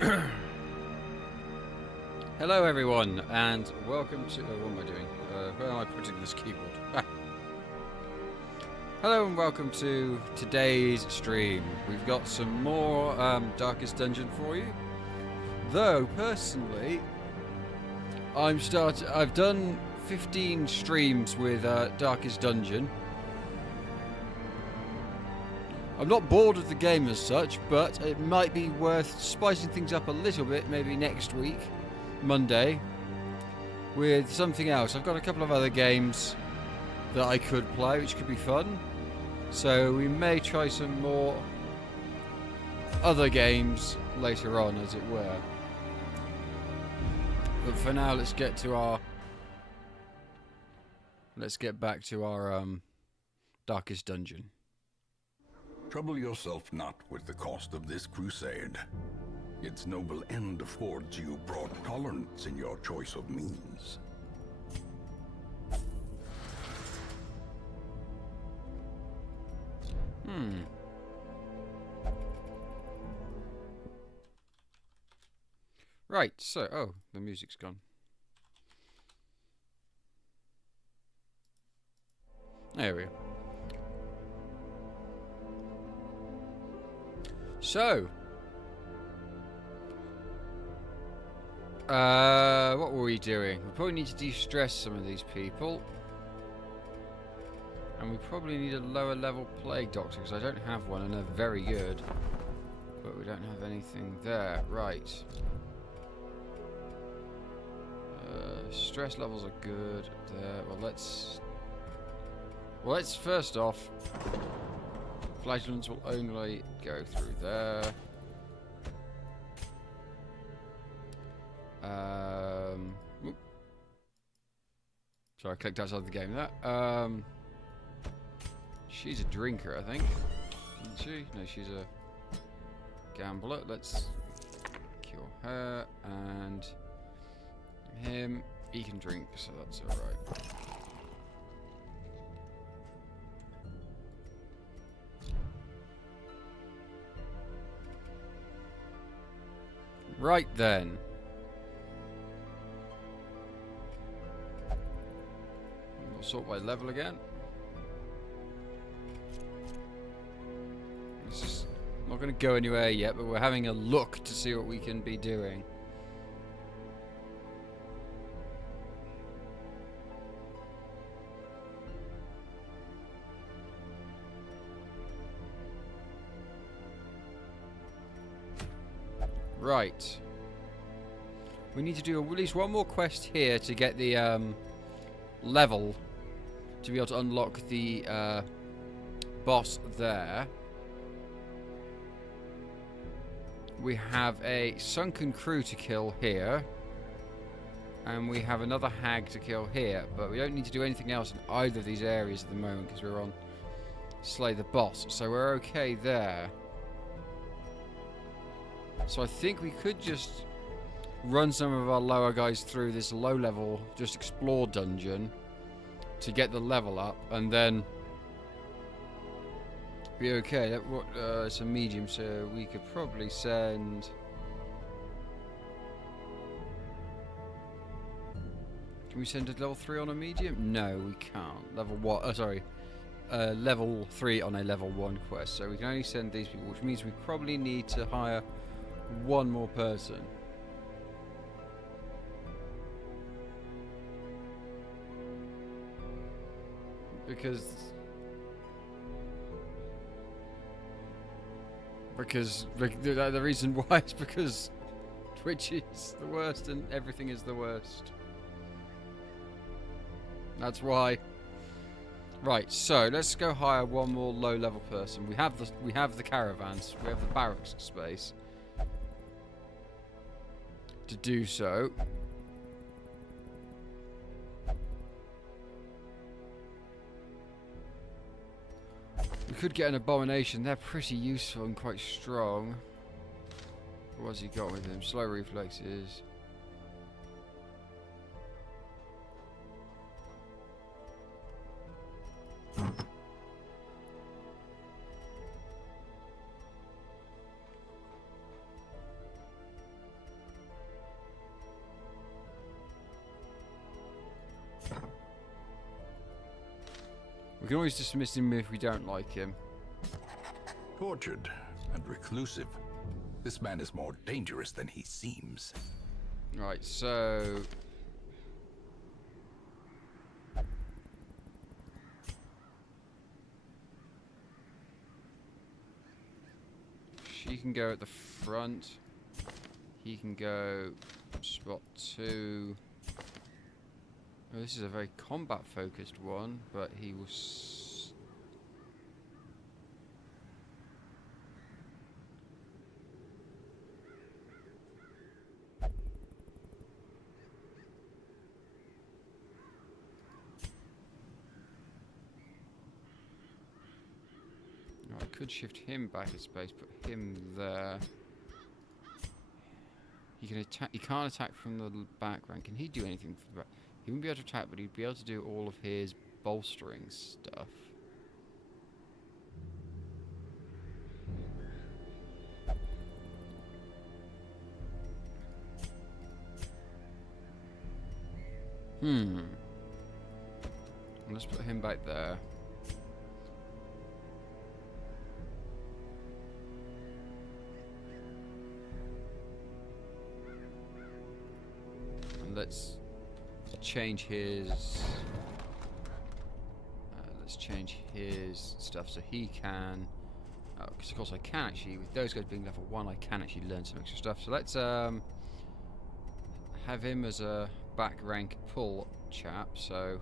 Hello everyone, and welcome to... what am I doing? Where am I putting this keyboard? Hello and welcome to today's stream. We've got some more Darkest Dungeon for you. Though, personally, I've done 15 streams with Darkest Dungeon. I'm not bored of the game as such, but it might be worth spicing things up a little bit, maybe next week. Monday with something else. I've got a couple of other games that I could play which could be fun, so we may try some more other games later on, as it were. But for now, let's get back to our Darkest Dungeon. Trouble yourself not with the cost of this crusade. Its noble end affords you broad tolerance in your choice of means. Right, so... oh, the music's gone. There we go. So... what were we doing? We probably need to de-stress some of these people. And we probably need a lower level plague doctor, because I don't have one and they're very good. But we don't have anything there. Right. Stress levels are good there. Well, let's first off, flagellants will only go through there. Sorry, I clicked outside the game there. She's a drinker, I think. Isn't she? No, she's a gambler. Let's cure her and him. He can drink, so that's alright. Right then. We'll sort by level again. This is not going to go anywhere yet, but we're having a look to see what we can be doing. Right. We need to do at least one more quest here to get the level to be able to unlock the boss there. We have a sunken crew to kill here. And we have another hag to kill here. But we don't need to do anything else in either of these areas at the moment because we're on Slay the Boss. So we're okay there. So I think we could just run some of our lower guys through this low level, just explore dungeon to get the level up, and then be okay. It's a medium, so we could probably send... Can we send a level 3 on a medium? No, we can't. Level 1, level 3 on a level 1 quest, so we can only send these people, which means we probably need to hire one more person. Because the reason why is because Twitch is the worst and everything is the worst. That's why. Right, so let's go hire one more low level person. We have the caravans, we have the barracks space to do so. We could get an abomination. They're pretty useful and quite strong. What's he got with him? Slow reflexes. We can always dismiss him if we don't like him. Tortured and reclusive. This man is more dangerous than he seems. Right, so... she can go at the front. He can go spot 2. Oh, this is a very combat-focused one, but he was... Oh, I could shift him back in space, put him there. He can attack. He can't attack from the background. Can he do anything from the back? He wouldn't be able to attack, but he'd be able to do all of his bolstering stuff. Let's put him back there. And let's change his... let's change his stuff so he can... because of course I can actually, with those guys being level 1, I can actually learn some extra stuff. So let's have him as a back rank pull chap, so...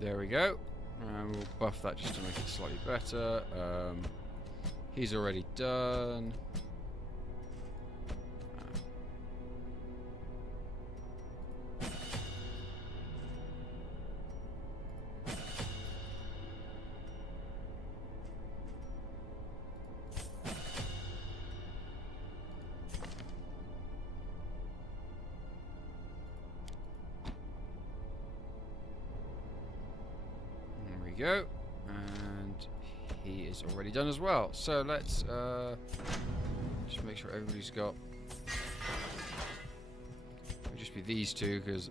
There we go. And we'll buff that just to make it slightly better. He's already done. Go, and he is already done as well. So let's just make sure everybody's got. It'll just be these two because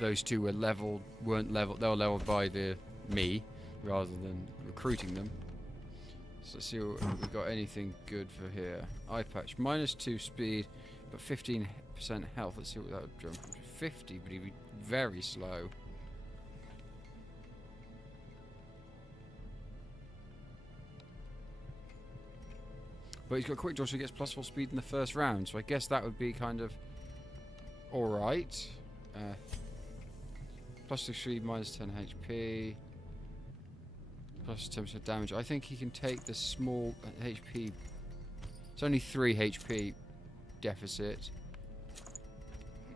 those two were leveled, weren't leveled. They were leveled by me rather than recruiting them. So let's see if we've got anything good for here. Eye patch -2 speed, but 15% health. Let's see what that would jump to 50, but he'd be very slow. But he's got quick draw, so he gets +4 speed in the first round. So I guess that would be kind of alright. +6 speed, -10 HP. Plus 10% damage. I think he can take the small HP. It's only 3 HP deficit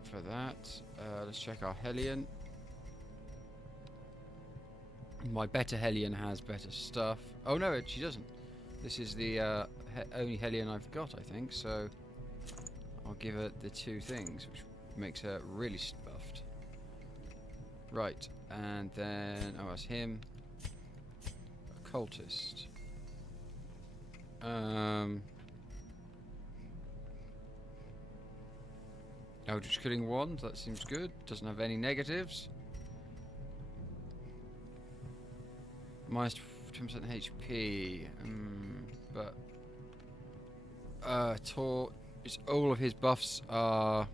for that. Let's check our Hellion. My better Hellion has better stuff. Oh no, she doesn't. This is the only Hellion I've got, I think, so I'll give her the 2 things, which makes her really buffed. Right, and then, oh, that's him. Occultist. Eldritch Killing Wand, that seems good. Doesn't have any negatives. -10% HP, but it's all of his buffs are.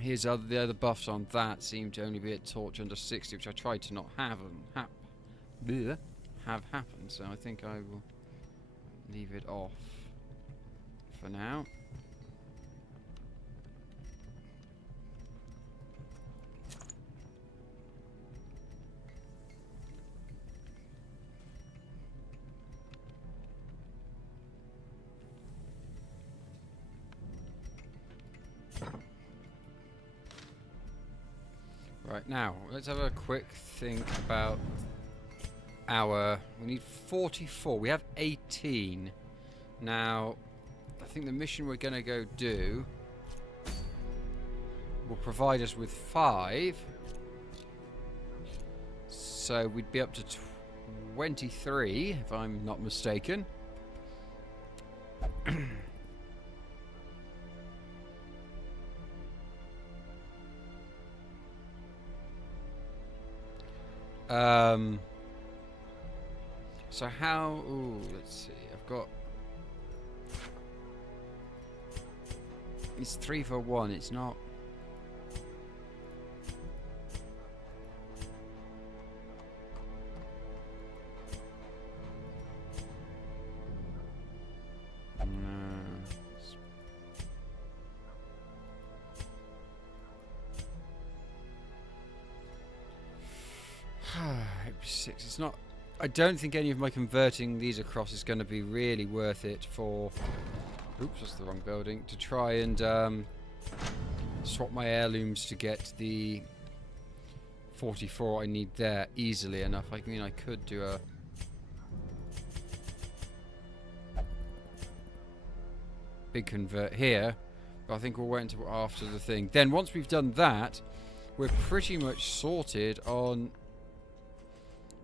The other buffs on that seem to only be at torch under 60, which I tried to not have happen. So I think I will leave it off for now. Right, now, let's have a quick think about our... We need 44. We have 18. Now, I think the mission we're going to go do will provide us with 5. So we'd be up to 23, if I'm not mistaken. So how... Ooh, let's see. I've got... It's 3 for 1. It's not... Six. It's not. I don't think any of my converting these across is going to be really worth it for. Oops, that's the wrong building. To try and swap my heirlooms to get the 44 I need there easily enough. I mean, I could do a. Big convert here, but I think we'll wait until after the thing. Then once we've done that, we're pretty much sorted on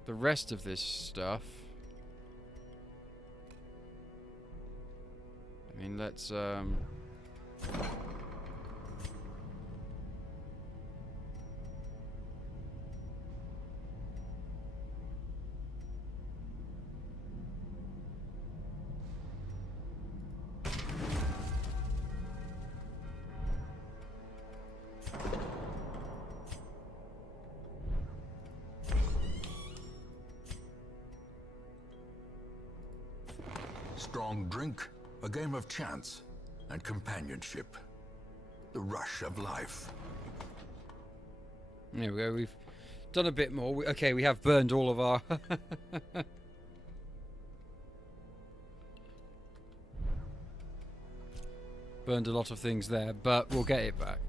the rest of this stuff. I mean, let's strong drink, a game of chance, and companionship. The rush of life. There we go. We've done a bit more. Okay, we have burned all of our... burned a lot of things there, but we'll get it back.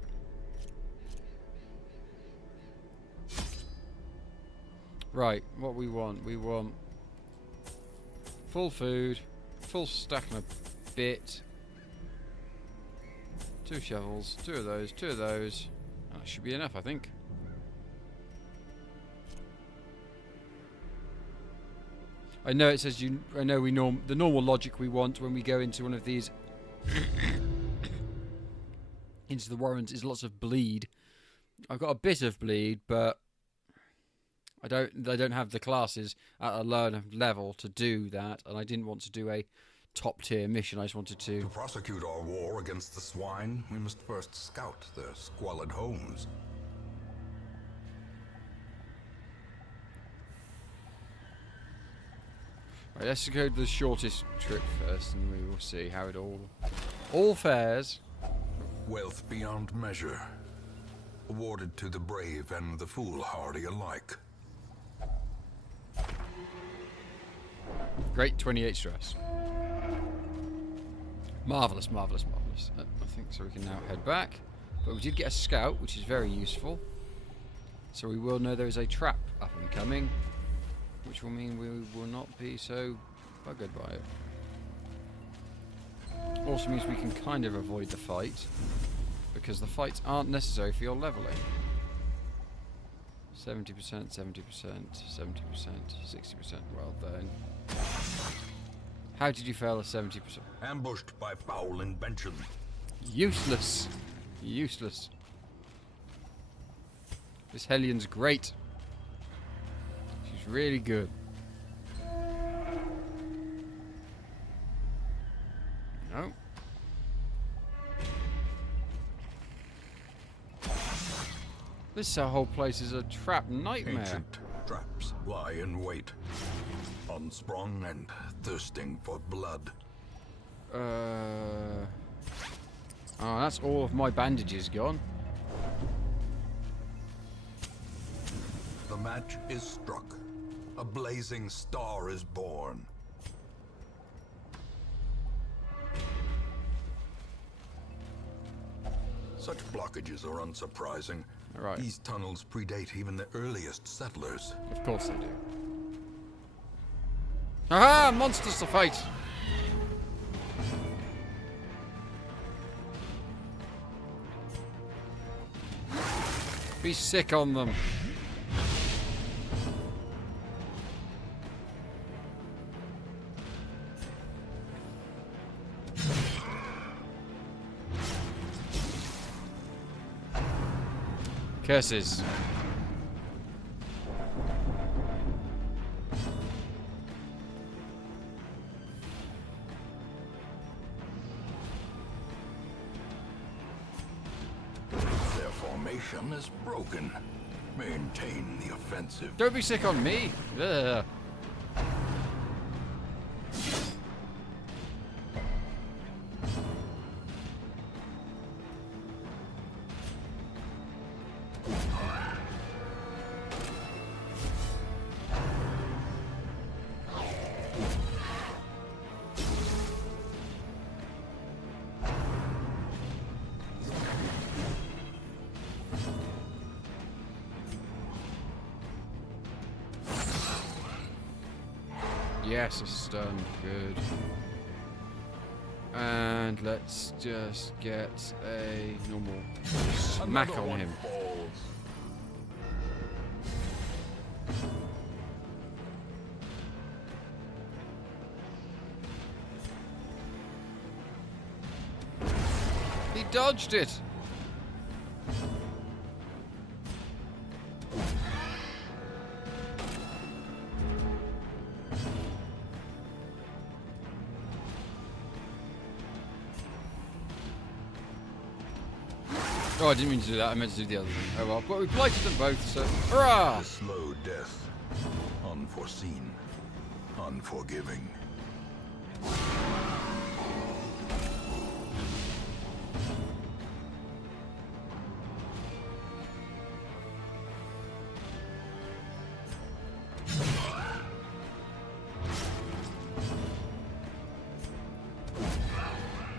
Right, what we want. We want full food, full stack and a bit. 2 shovels, 2 of those, 2 of those. That should be enough, I think. I know it says you. I know the normal logic we want when we go into one of these into the warrens is lots of bleed. I've got a bit of bleed, but I don't have the classes at a low enough level to do that, and I didn't want to do a top tier mission. I just wanted to... To prosecute our war against the swine, we must first scout their squalid homes. Right, let's go to the shortest trip first, and we will see how it all fares. Wealth beyond measure, awarded to the brave and the foolhardy alike. Great 28 stress. Marvellous, marvellous, marvellous. I think so we can now head back. But we did get a scout, which is very useful. So we will know there is a trap up and coming, which will mean we will not be so buggered by it. Also means we can kind of avoid the fight, because the fights aren't necessary for your leveling. 70%, 70%, 70%, 60%. Well then. How did you fail a 70%? Ambushed by foul invention. Useless. Useless. This Hellion's great. She's really good. No. This whole place is a trap nightmare. Ancient traps lie in wait. Unsprung and thirsting for blood. Oh, that's all of my bandages gone. The match is struck. A blazing star is born. Such blockages are unsurprising. Right. These tunnels predate even the earliest settlers. Of course they do. Aha! Monsters to fight! Be sick on them. Curses. Their formation is broken. Maintain the offensive. Don't be sick on me. Ugh. Yes, it's done. Good. And let's just get a normal smack Another on one him. falls. He dodged it. Oh, I didn't mean to do that. I meant to do the other thing. Oh well, but we blighted them both, so hurrah! A slow death. Unforeseen. Unforgiving.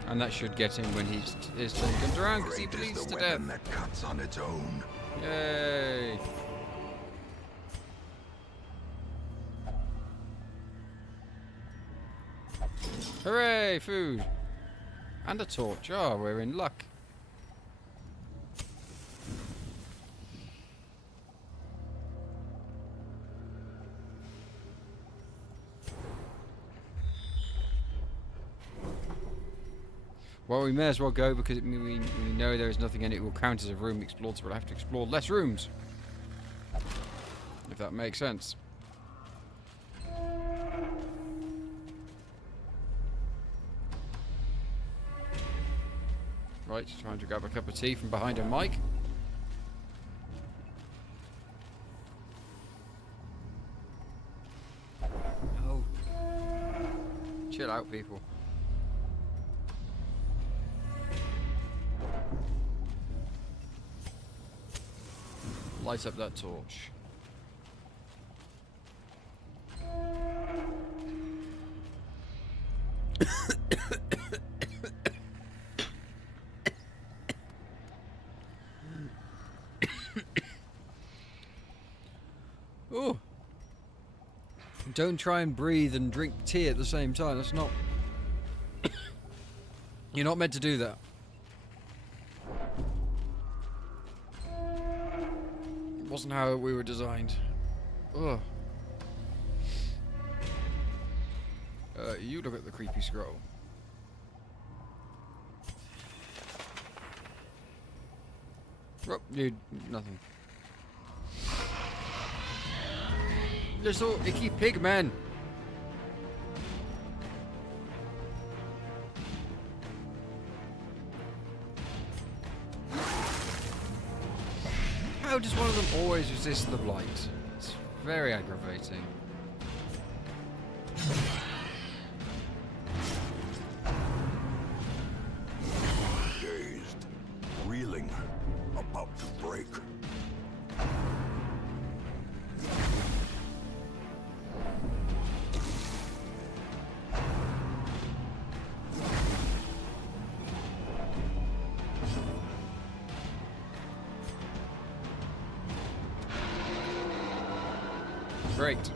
And that should get him when his turn comes around, because he Great is bleeds the to death. weapon that cuts on its own. Yay! Hooray! Food! And a torch. Oh, we're in luck. Well, we may as well go because we know there is nothing in it. It will count as a room explored, so we'll have to explore less rooms. If that makes sense. Right, trying to grab a cup of tea from behind a mic. Oh. Chill out, people. Light up that torch. Oh. Don't try and breathe and drink tea at the same time. That's not... You're not meant to do that. Wasn't how we were designed. Ugh. You look at the creepy scroll. Oh, dude, nothing. Little icky pig men. How does one of them always resist the blight? It's very aggravating. ceiling, about to break. Great.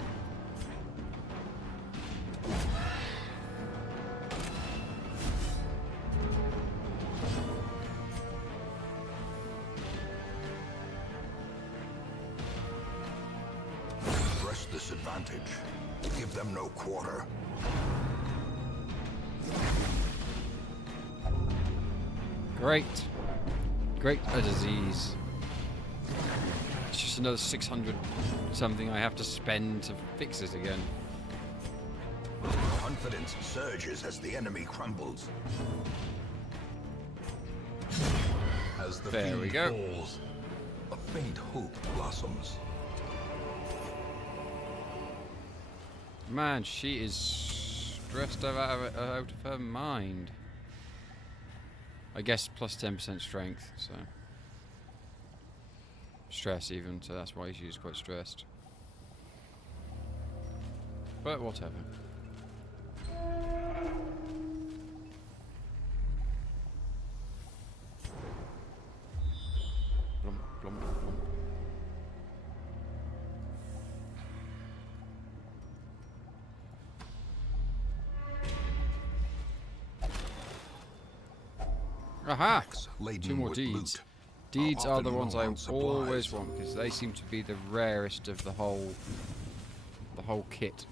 Press this advantage. Give them no quarter. Great. Great. A disease. It's just another 600 something I have to spend to fix it again. Confidence surges as the enemy crumbles. As the There we field go. falls, a faint hope blossoms. Man, she is stressed out of her mind. I guess plus 10% strength, so. Stress even, so that's why she's quite stressed. But whatever. Blum, blum, blum. Aha! Laden 2 more with deeds. loot. Deeds are the often ones low I on supplies. always want because they seem to be the rarest of the whole kit.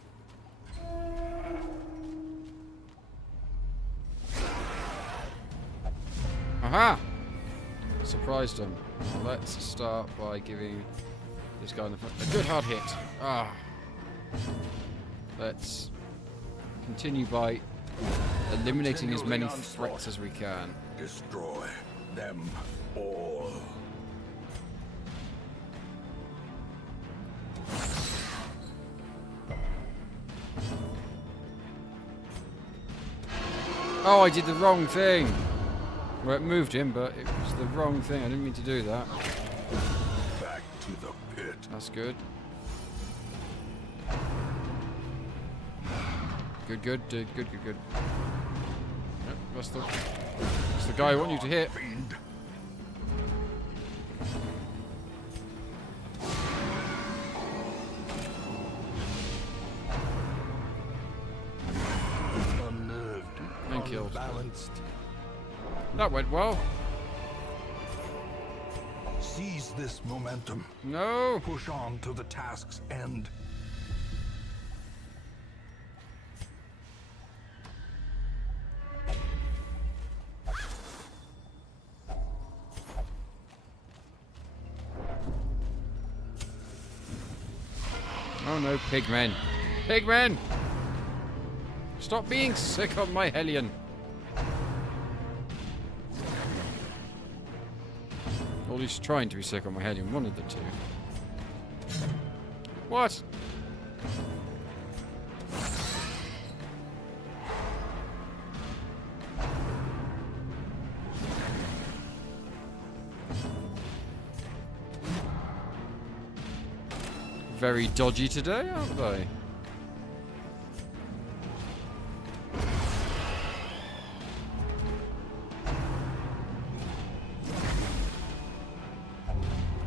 Aha! Surprised him. Now let's start by giving this guy in the front a good hard hit. Ah. Let's continue by eliminating as many threats as we can. Destroy them all. Oh, I did the wrong thing. Well, it moved him, but it was the wrong thing. I didn't mean to do that. Back to the pit. That's good. Good, good, good, good, good, good. Yep, that's the guy I want you to hit. Fiend. Unnerved, And killed. unbalanced. That went well. Seize this momentum. No. Push on to the task's end. Oh no, pigmen. Pigmen! Stop being sick on my Hellion. Or at least trying to be sick on my Hellion, one of the two. What? Very dodgy today, aren't they?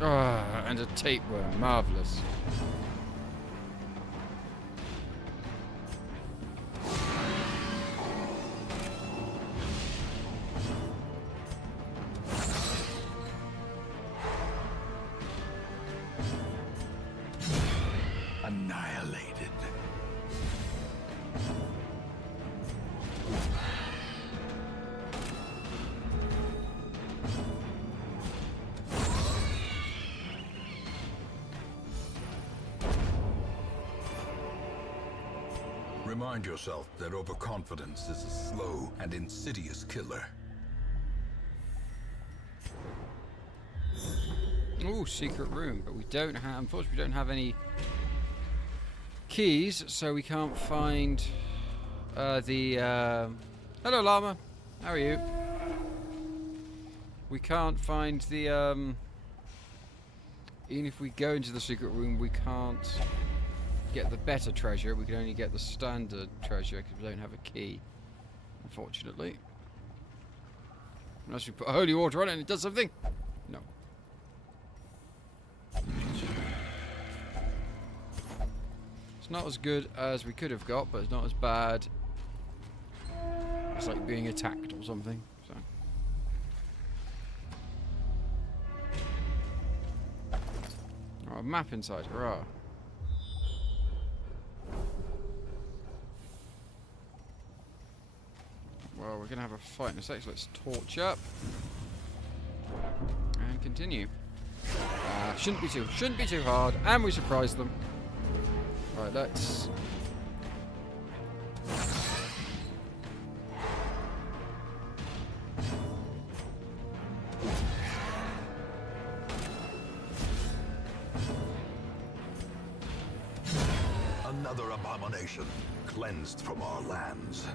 Ah, and a tapeworm, marvellous. Annihilated. Remind yourself that overconfidence is a slow and insidious killer. Ooh, secret room, but we don't have, unfortunately, we don't have any keys, so we can't find the. Hello, llama. How are you? We can't find the, even if we go into the secret room, we can't get the better treasure. We can only get the standard treasure because we don't have a key, unfortunately. Unless we put holy water on it and it does something. No. It's not as good as we could have got, but it's not as bad. It's like being attacked or something. So. Oh, a map inside, hurrah. Well, we're going to have a fight in a sec, so let's torch up. And continue. Shouldn't be too hard, and we surprised them. Right, let's... Another abomination cleansed from our lands.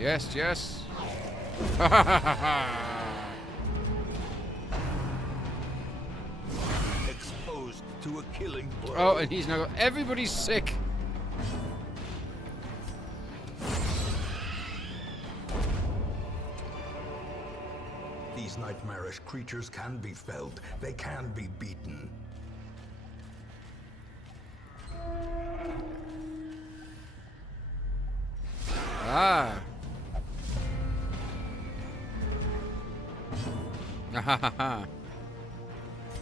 Yes, yes. Exposed to a killing blow. Oh, and he's now got everybody's sick. These nightmarish creatures can be felled. They can be beaten. Ah.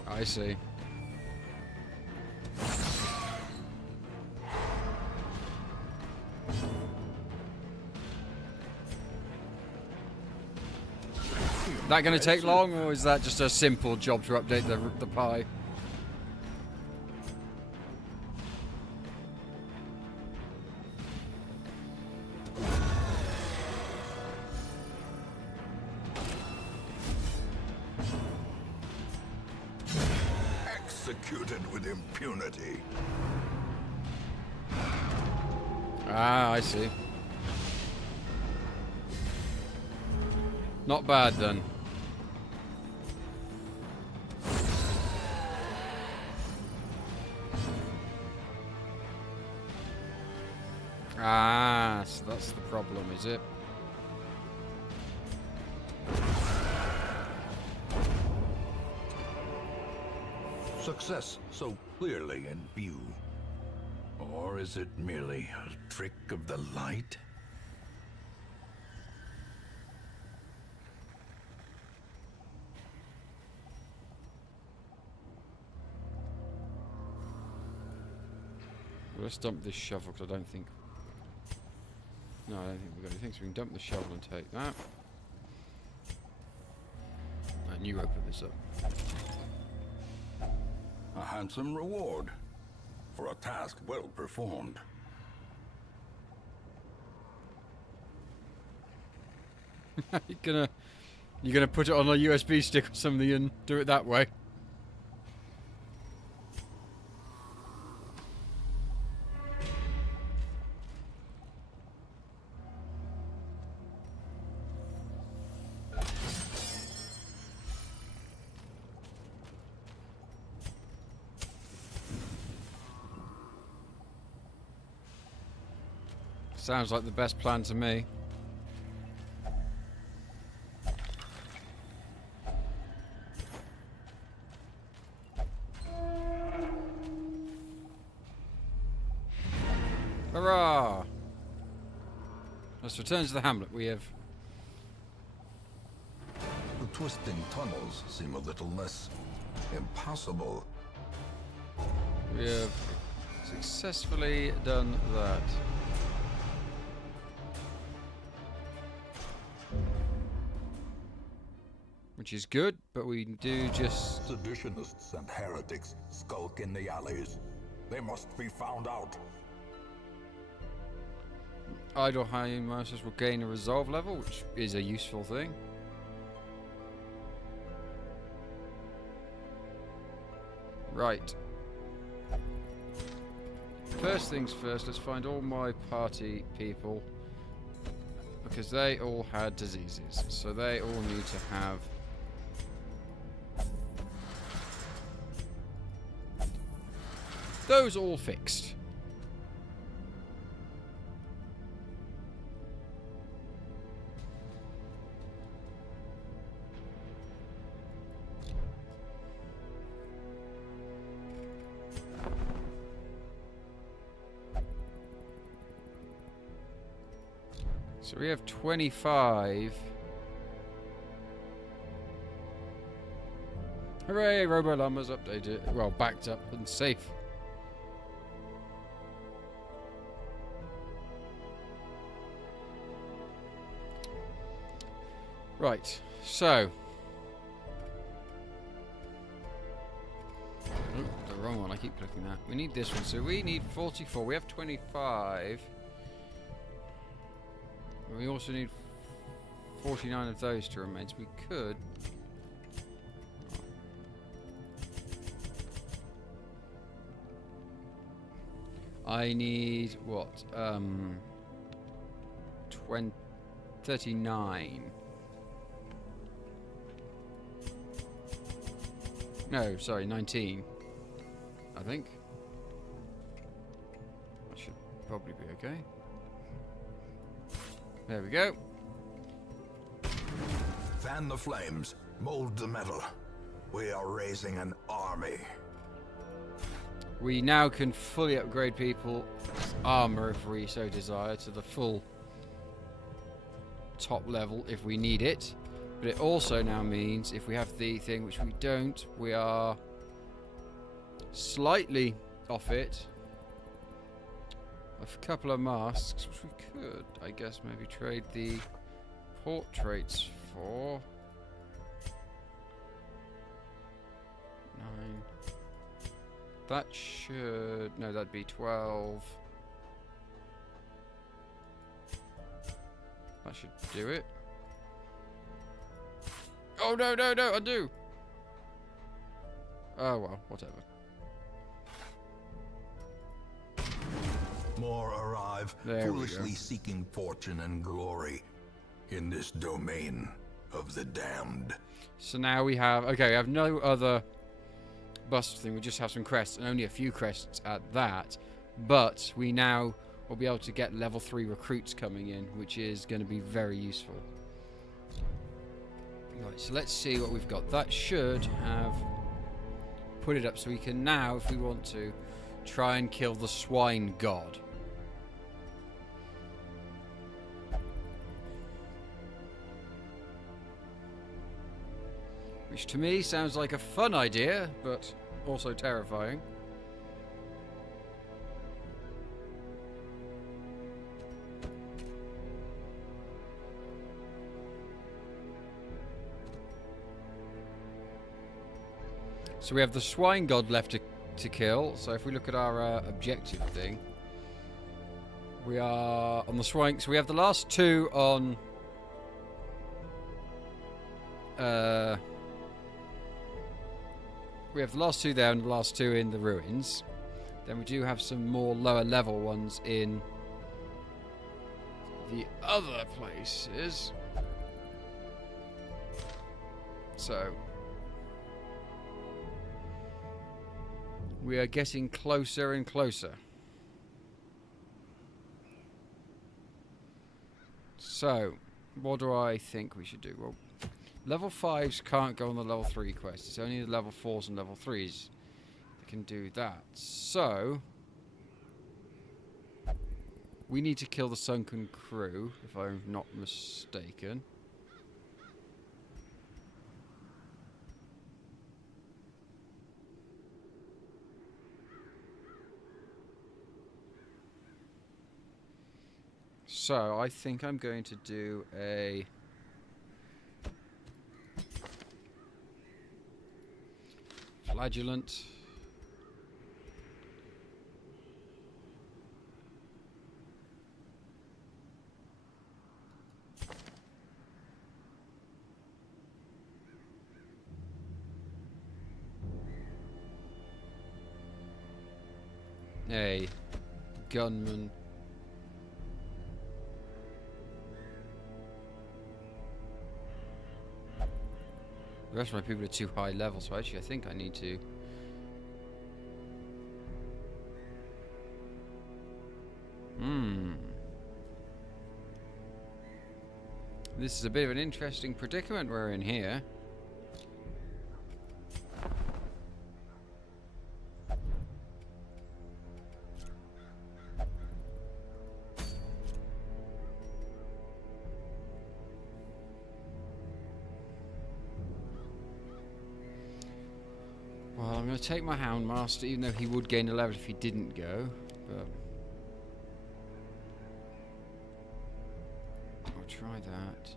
I see. That going to take long, or is that just a simple job to update the pie? Executed with impunity. Ah, I see. Not bad then. Ah, so that's the problem, is it? Success so clearly in view. Or is it merely a trick of the light? Let's dump this shovel, because I don't think... No, I don't think we've got anything, so we can dump the shovel and take that. And you open this up. A handsome reward for a task well performed. You're gonna put it on a USB stick or something and do it that way. Sounds like the best plan to me. Hurrah! Let's return to the hamlet. We have... The twisting tunnels seem a little less impossible. We have successfully done that. Which is good, but we do just... Seditionists and heretics skulk in the alleys. They must be found out. Idle high masters will gain a resolve level, which is a useful thing. Right. First things first, let's find all my party people. Because they all had diseases. So they all need to have... those all fixed. So we have 25. Hooray, Robo Llama's updated. Well, backed up and safe. Right, so. Oh, the wrong one, I keep clicking that. We need this one, so we need 44. We have 25. We also need 49 of those to remain, so we could... I need, what, 39. No, sorry, 19. I think. That should probably be okay. There we go. Fan the flames, mold the metal. We are raising an army. We now can fully upgrade people's armor if we so desire to the full top level if we need it. But it also now means if we have the thing, which we don't, we are slightly off it. A couple of masks, which we could, I guess, maybe trade the portraits for. 9. That should... no, that'd be 12. That should do it. Oh, no, no, no, undo! Oh, well, whatever. More arrive, There we foolishly go. seeking fortune and glory in this domain of the damned. So now we have... okay, we have no other bust thing. We just have some crests, and only a few crests at that. But we now will be able to get level 3 recruits coming in, which is going to be very useful. Right, so let's see what we've got. That should have put it up so we can now, if we want to, try and kill the swine god. Which to me sounds like a fun idea, but also terrifying. So we have the swine god left to kill. So if we look at our objective thing, we are on the swine. So we have the last 2 on. We have the last 2 there and the last 2 in the ruins. Then we do have some more lower level ones in the other places. So we are getting closer and closer. So, what do I think we should do? Well, level 5s can't go on the level 3 quest. It's only the level 4s and level 3s that can do that. So, we need to kill the sunken crew, if I'm not mistaken. So, I think I'm going to do a... flagellant. A gunman. The rest of my people are too high level, so actually I think I need to... This is a bit of an interesting predicament we're in here. Well, I'm going to take my Houndmaster, even though he would gain a level if he didn't go. But I'll try that.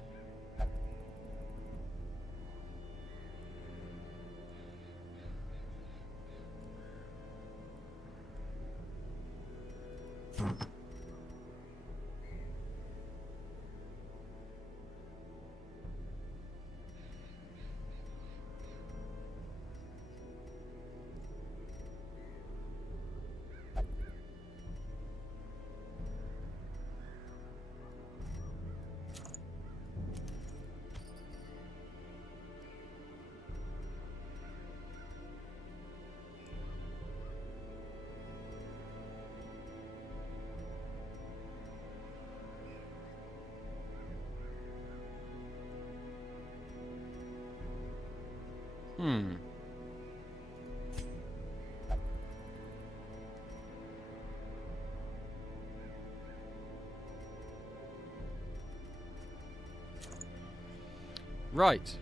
Right.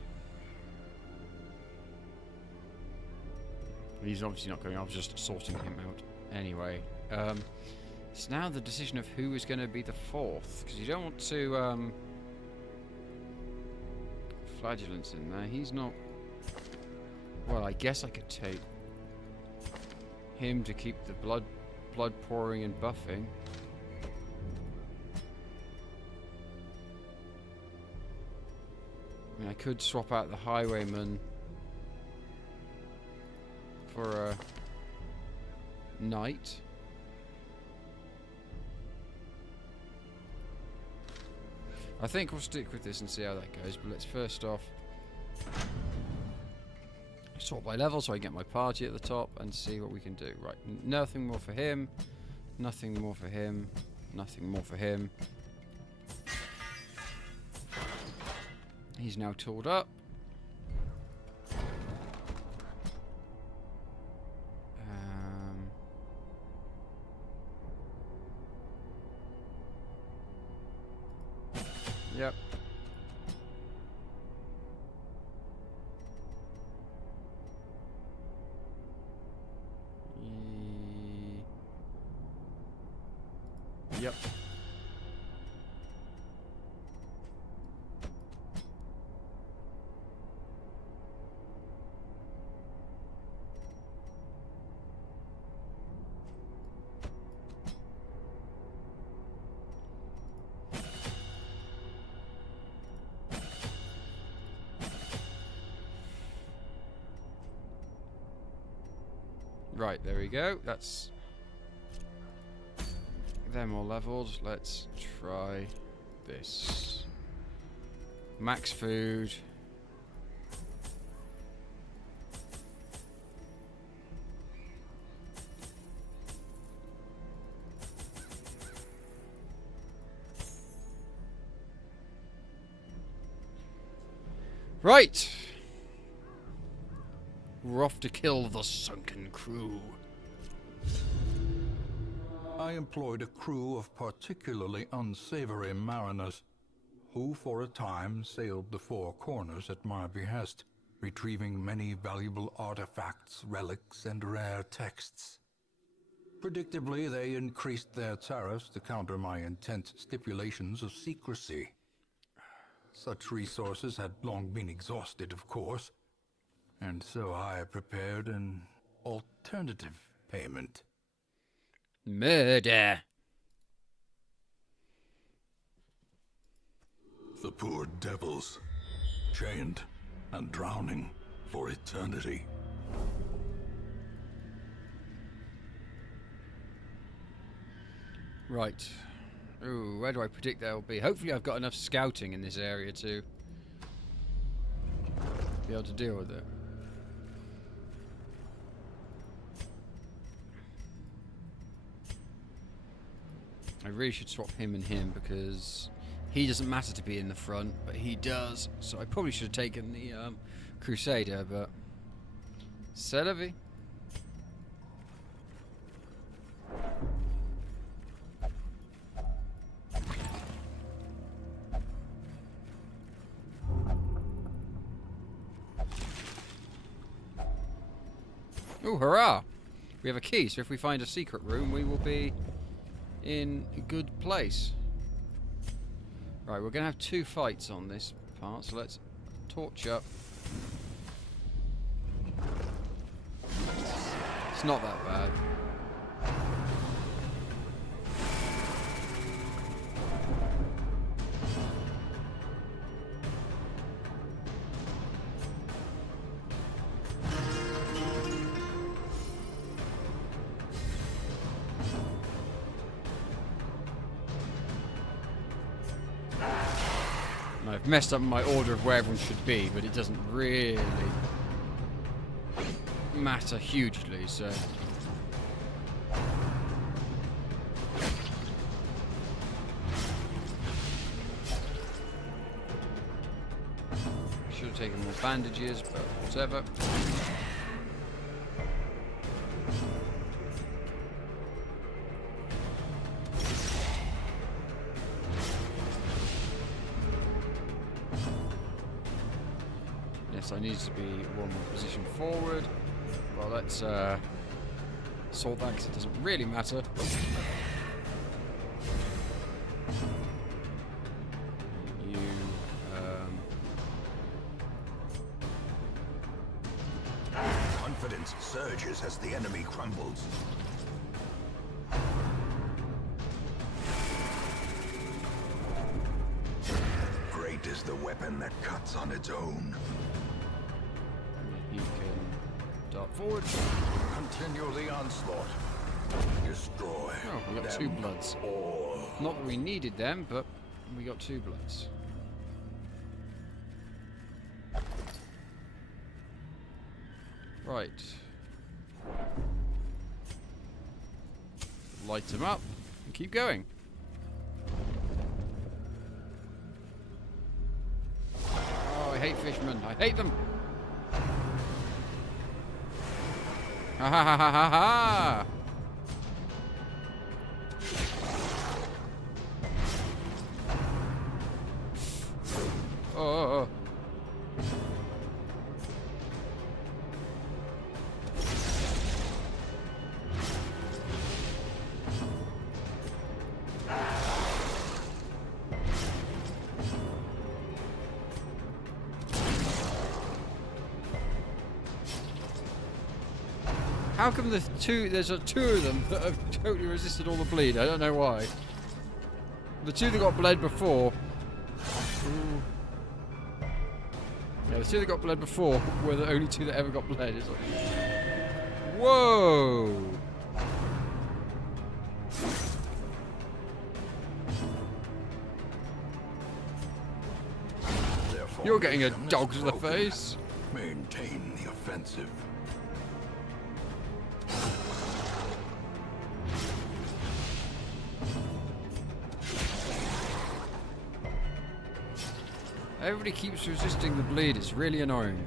He's obviously not going. I was just sorting him out. Anyway, it's now the decision of who is going to be the fourth, because you don't want to Flagellant's in there. He's not. Well, I guess I could take him to keep the blood pouring and buffing. I mean, I could swap out the Highwayman for a Knight. I think we'll stick with this and see how that goes, but let's first off sort by level so I get my party at the top and see what we can do. Right, nothing more for him, nothing more for him, nothing more for him. He's now tooled up. Yep. Yep. Right, there we go. That's them all leveled. Let's try this. Max food. Right. We're off to kill the sunken crew. I employed a crew of particularly unsavory mariners, who for a time sailed the four corners at my behest, retrieving many valuable artifacts, relics, and rare texts. Predictably, they increased their tariffs to counter my intense stipulations of secrecy. Such resources had long been exhausted, of course, and so I prepared an alternative payment. Murder. The poor devils, chained and drowning for eternity. Right. Ooh, where do I predict they'll be? Hopefully I've got enough scouting in this area to be able to deal with it. I really should swap him and him because he doesn't matter to be in the front, but he does. So I probably should have taken the Crusader, but c'est la vie. Oh, hurrah! We have a key, so if we find a secret room, we will be in a good place. Right, we're going to have 2 fights on this part, so let's torch up. It's not that bad. I've messed up my order of where everyone should be, but it doesn't really matter hugely, so... Should have taken more bandages, but whatever. Yes, I need to be one more position forward. Well, let's sort that because it doesn't really matter. You, Confidence surges as the enemy crumbles. Great is the weapon that cuts on its own. he can dart forward. Continue the onslaught. Destroy. Oh, we got 2 bloods. All. Not that we needed them, but we got 2 bloods. Right. Light them up and keep going. Oh, I hate fishermen. I hate them. Ha ha ha ha ha ha! Oh. How come there's 2 of them that have totally resisted all the bleed? I don't know why. The 2 that got bled before. Ooh. Yeah, the 2 that got bled before were the only 2 that ever got bled. It's like, whoa! You're getting a dog to the face. Maintain the offensive. Everybody keeps resisting the bleed. It's really annoying.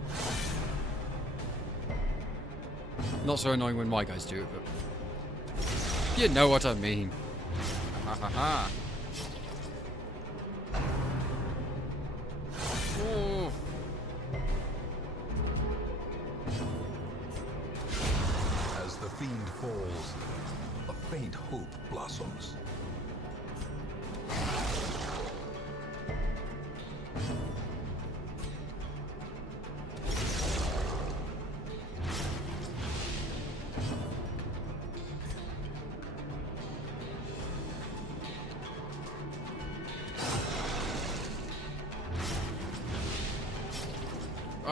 Not so annoying when my guys do it, but you know what I mean. Ha ha ha. Oh. As the fiend falls, a faint hope blossoms.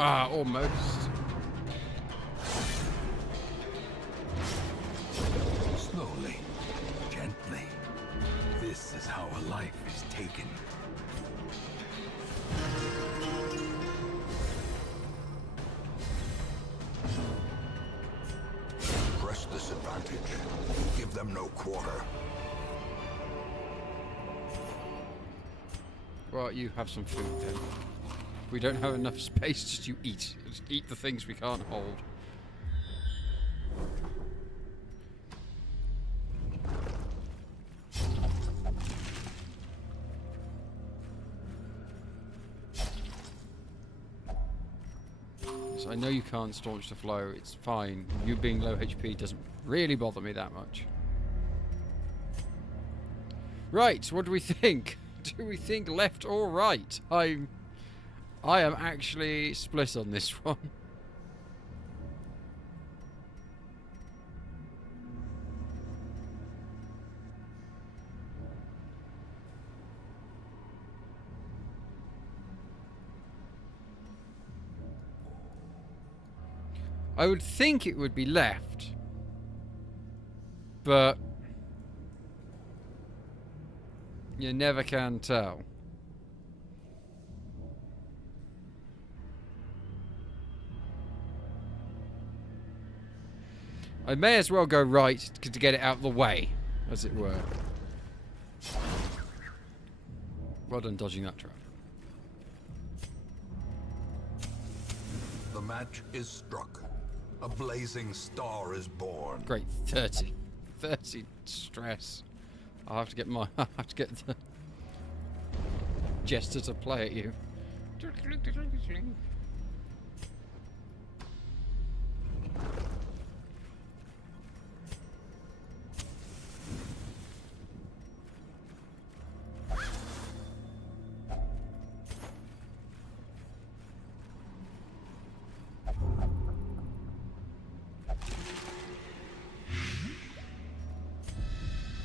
Ah, almost. Slowly, gently. them no quarter. Well, you have some food then. We don't have enough space, just you eat. Just eat the things we can't hold. So I know you can't staunch the flow, it's fine. You being low HP doesn't really bother me that much. Right, what do we think? Do we think left or right? I am actually split on this one. I would think it would be left, but you never can tell. I may as well go right to get it out of the way, as it were. Well done dodging that trap. The match is struck. A blazing star is born. Great, 30. 30 stress. I'll have to get my... I'll have to get the jester to play at you.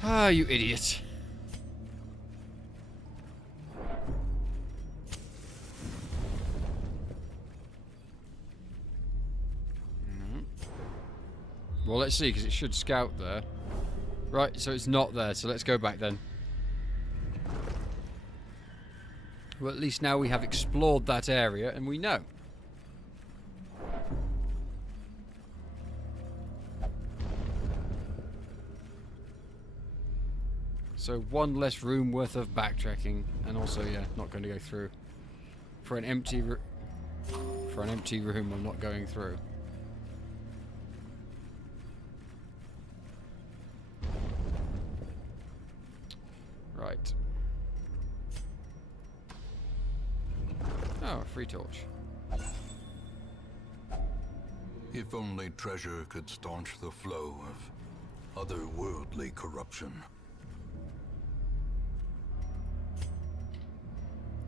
Ah, you idiot. Well, let's see, because it should scout there. Right, so it's not there, so let's go back then. Well, at least now we have explored that area, and we know. So one less room worth of backtracking, and also, yeah, not going to go through. For an empty room, I'm not going through. Right. Oh, a free torch. If only treasure could staunch the flow of otherworldly corruption.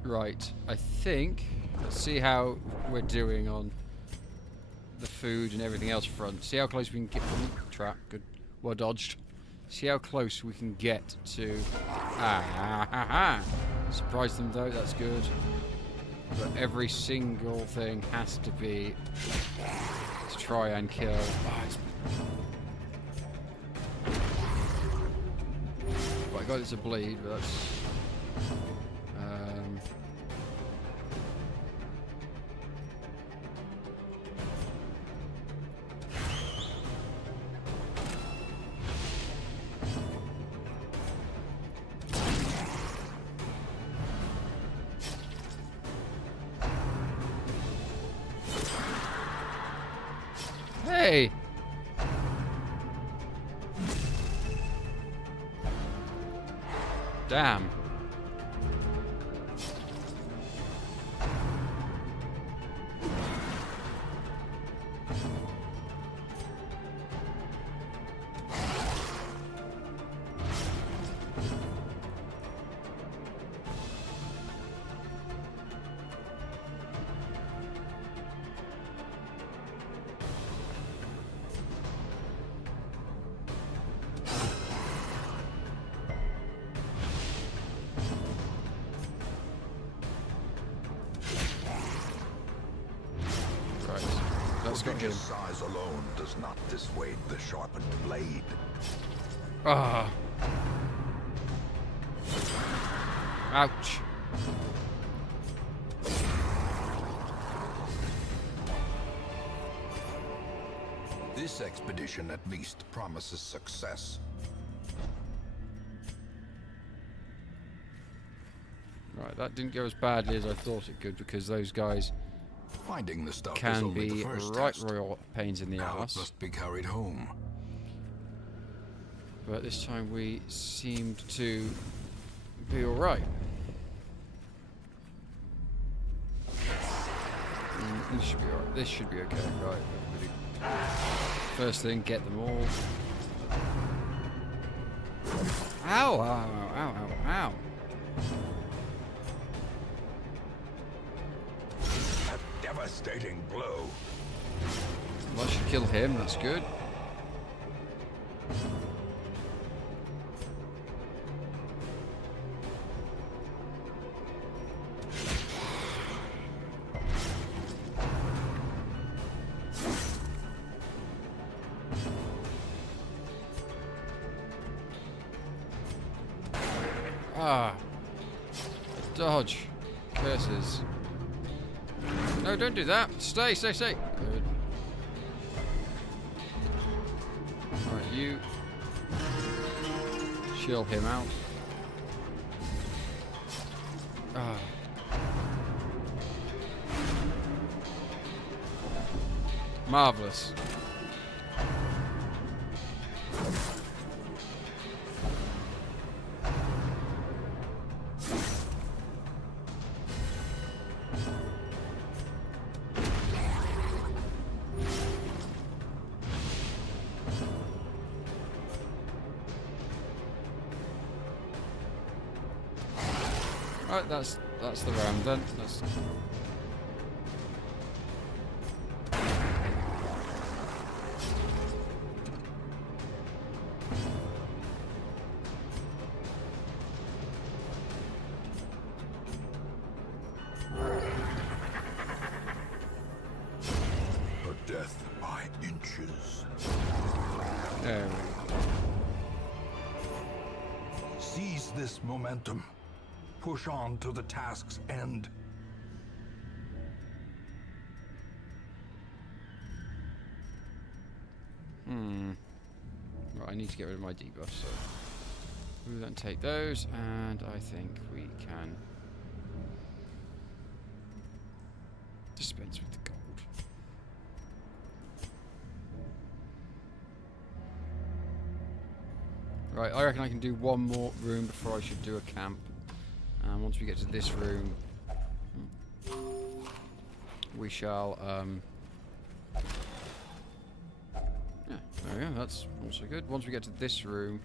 Right, I think, let's see how we're doing on the food and everything else front. See how close we can get from the trap. Good. Well dodged. See how close we can get to... Surprise them though, that's good. But every single thing has to be to try and kill. Well, I got it to bleed, but that's... Hey! Damn. Prodigious size alone does not dissuade the sharpened blade. Ah. Ouch. This expedition at least promises success. Right, that didn't go as badly as I thought it could because those guys Finding the stuff is can only the be first right test. royal pains in the Now it arse. must be carried home. But this time we seemed to be alright. This should be alright. This should be okay. Right, everybody. First thing, get them all. Ow! Ow, ow, ow, ow, ow. A devastating blow. Well, I should kill him, that's good. Ah. Dodge. Curses. No, don't do that. Stay, stay, stay. Good. Alright, you. Chill him out. Ah. Marvellous. Right, that's the round then. That's A death by inches. there we go. Seize this momentum. Push on to the task's end. Right, I need to get rid of my debuff, so we'll then take those, and I think we can dispense with the gold. Right, I reckon I can do one more room before I should do a camp. And once we get to this room, we shall, yeah, there we go, that's also good. Once we get to this room,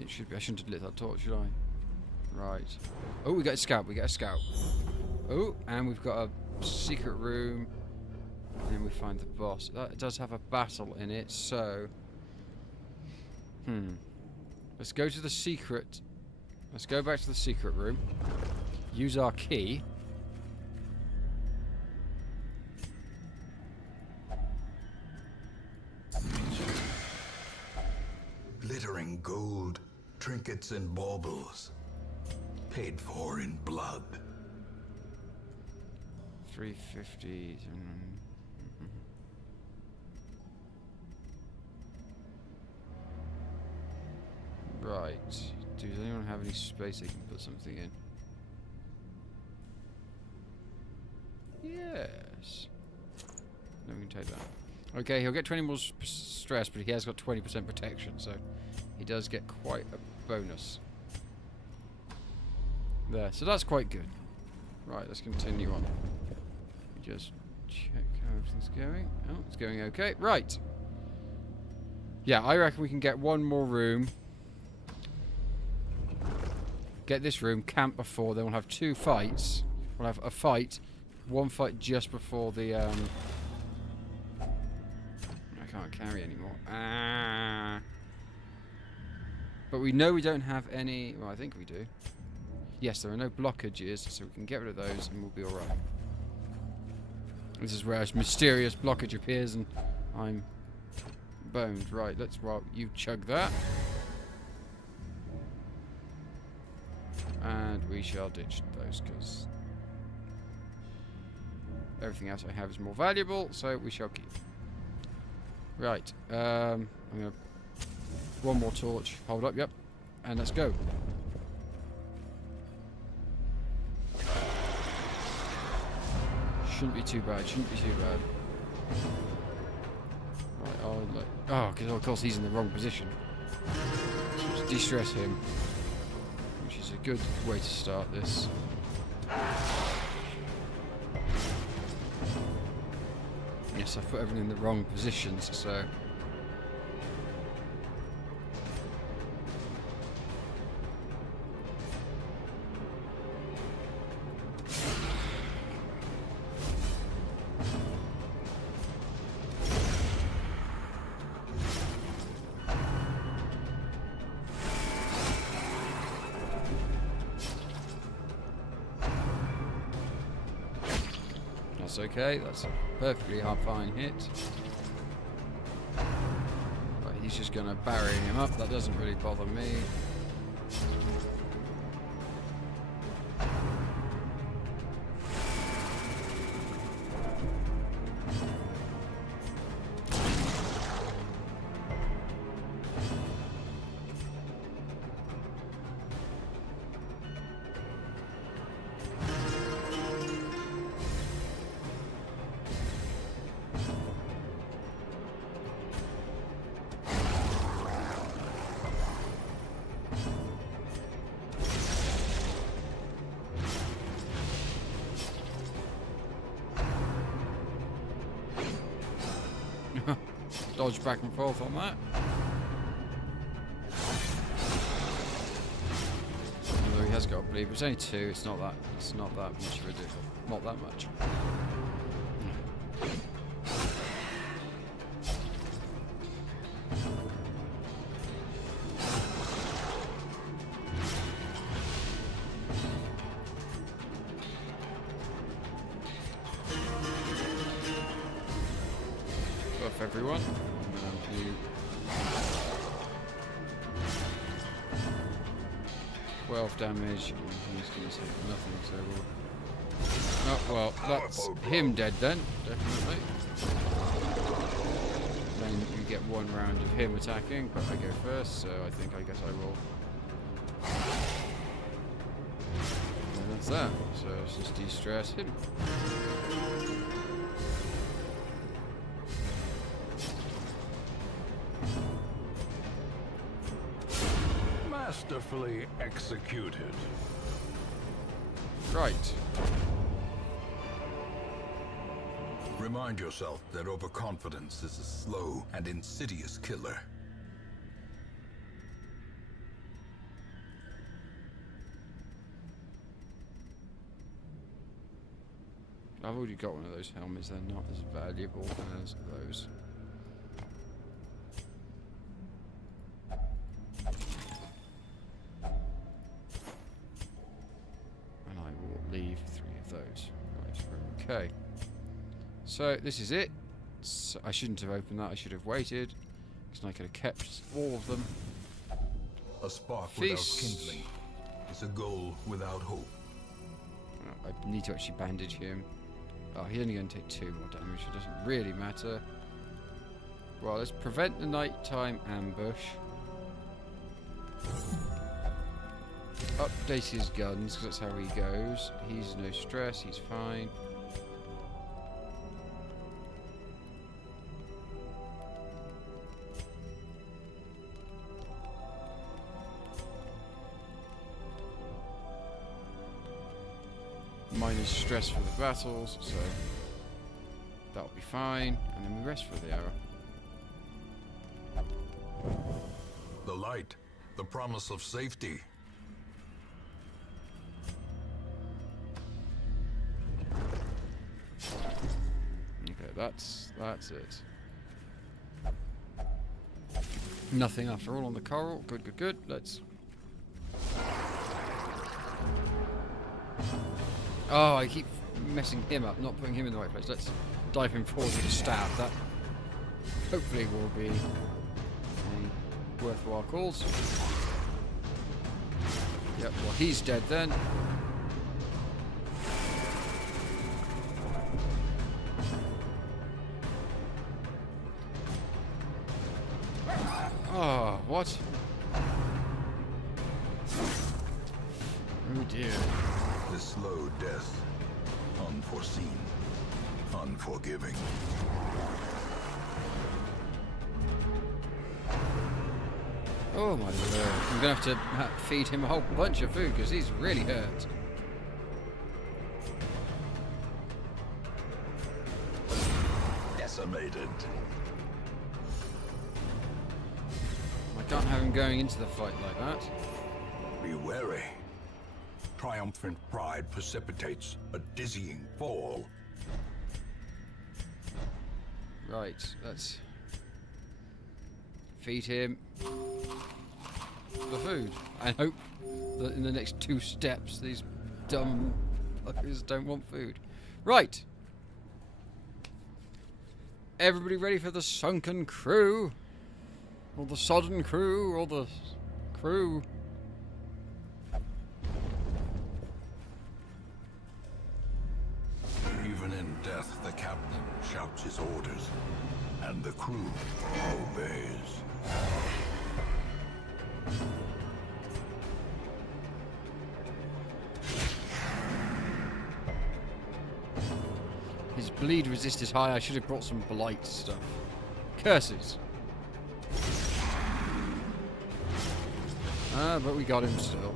it should be, I shouldn't have lit that torch, should I? Right. Oh, we got a scout, we get a scout. Oh, and we've got a secret room. And then we find the boss. That does have a battle in it, so... Let's go to the secret. Let's go back to the secret room. Use our key. Glittering gold, trinkets and baubles. Paid for in blood. 350. Right. Does anyone have any space they can put something in? Yes. No, we can take that. Okay, he'll get 20 more stress, but he has got 20% protection, so he does get quite a bonus. There, so that's quite good. Right, let's continue on. Just check how everything's going. Oh, it's going okay. Right. Yeah, I reckon we can get one more room. Get this room, camp before, then we'll have two fights. We'll have a fight, one fight just before the, I can't carry anymore. Ah. But we know we don't have any, well, I think we do. Yes, there are no blockages, so we can get rid of those and we'll be alright. This is where a mysterious blockage appears and I'm boned. Right, well, you chug that. And we shall ditch those because everything else I have is more valuable, so we shall keep. Right, I'm gonna one more torch. Hold up, yep. And let's go. Shouldn't be too bad. Shouldn't be too bad. Right, oh, look. Oh, because of course he's in the wrong position. So let's de-stress him. Which is a good way to start this. Yes, I've put everything in the wrong positions, so... That's okay, that's a perfectly fine hit. Right, he's just going to barrier him up, that doesn't really bother me. Dodge back and forth on that. Although he has got a bleed, but it's only 2. It's not that much of a difference. Not that much. Buff everyone. You 12 damage. He's going to take nothing, so we'll... Oh, well, that's him dead then, definitely. Then you get 1 round of him attacking, but I go first, so I guess I will. And that's that. So let's just de-stress him. Masterfully executed. Right. Remind yourself that overconfidence is a slow and insidious killer. I've already got one of those helmets, they're not as valuable as those. And I will leave 3 of those. Right, okay. So, this is it. So I shouldn't have opened that, I should have waited. Because I could have kept all of them. A spark Feast. without kindling is a goal without hope. I need to actually bandage him. Oh, he's only going to take 2 more damage. It doesn't really matter. Well, let's prevent the nighttime ambush. Update his guns, because that's how he goes. He's no stress, he's fine. Minus stress for the battles, so that'll be fine. And then we rest for the hour. The light, the promise of safety. Okay, that's it. Nothing after all on the coral. Good, good, good. Let's... Oh, I keep messing him up, not putting him in the right place. Let's dive him forward with a stab. That hopefully will be a worthwhile cause. Yep, well he's dead then. Oh, what? dear. The slow death. Unforeseen. Unforgiving. Oh my lord. I'm going to have to feed him a whole bunch of food because he's really hurt. Decimated. I can't have him going into the fight like that. Be wary. Triumphant pride precipitates a dizzying fall. Right, let's feed him the food. I hope that in the next 2 steps these dumb fuckers don't want food. Right. Everybody ready for the sunken crew? Or the sodden crew? Or the crew? Even in death, the captain shouts his orders, and the crew obeys. His bleed resist is high. I should have brought some blight stuff. Curses. But we got him still.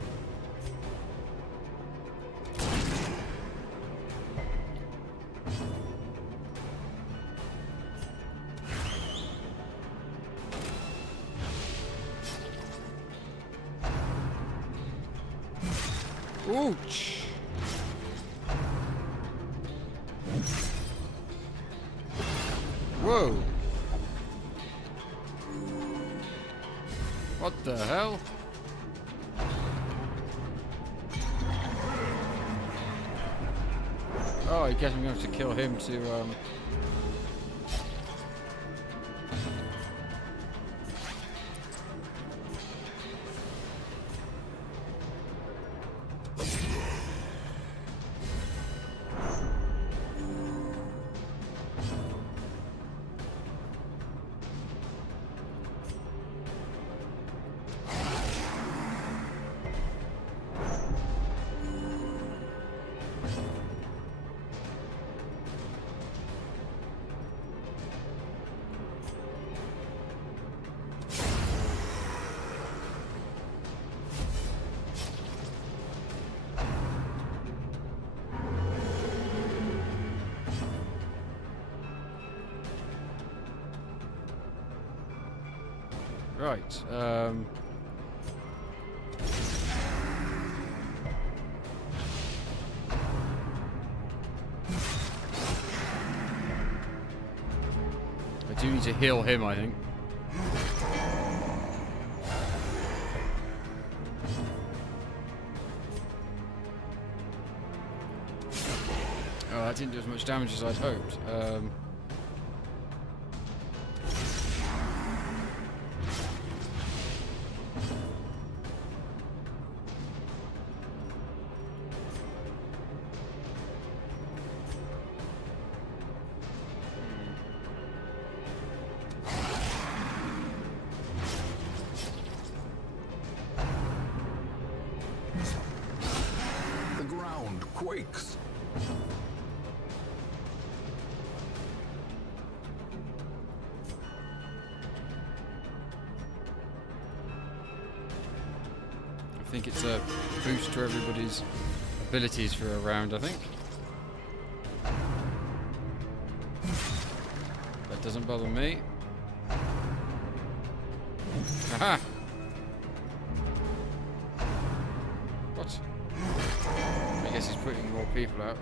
Ouch! Whoa! What the hell? Oh, I guess I'm going to have to kill him to, Right, I do need to heal him, I think. Oh, that didn't do as much damage as I'd hoped. The ground quakes. I think it's a boost to everybody's abilities for a round, I think. That doesn't bother me. Aha! What? I guess he's putting more people out.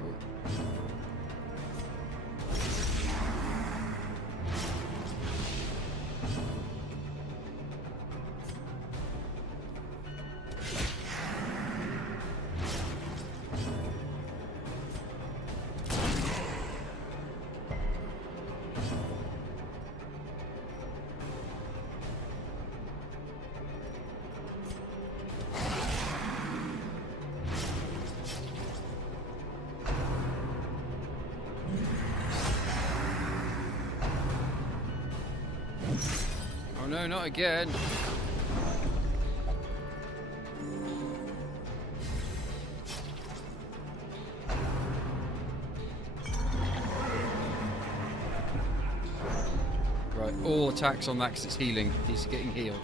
Oh no, not again. attacks on that because it's healing. He's getting healed.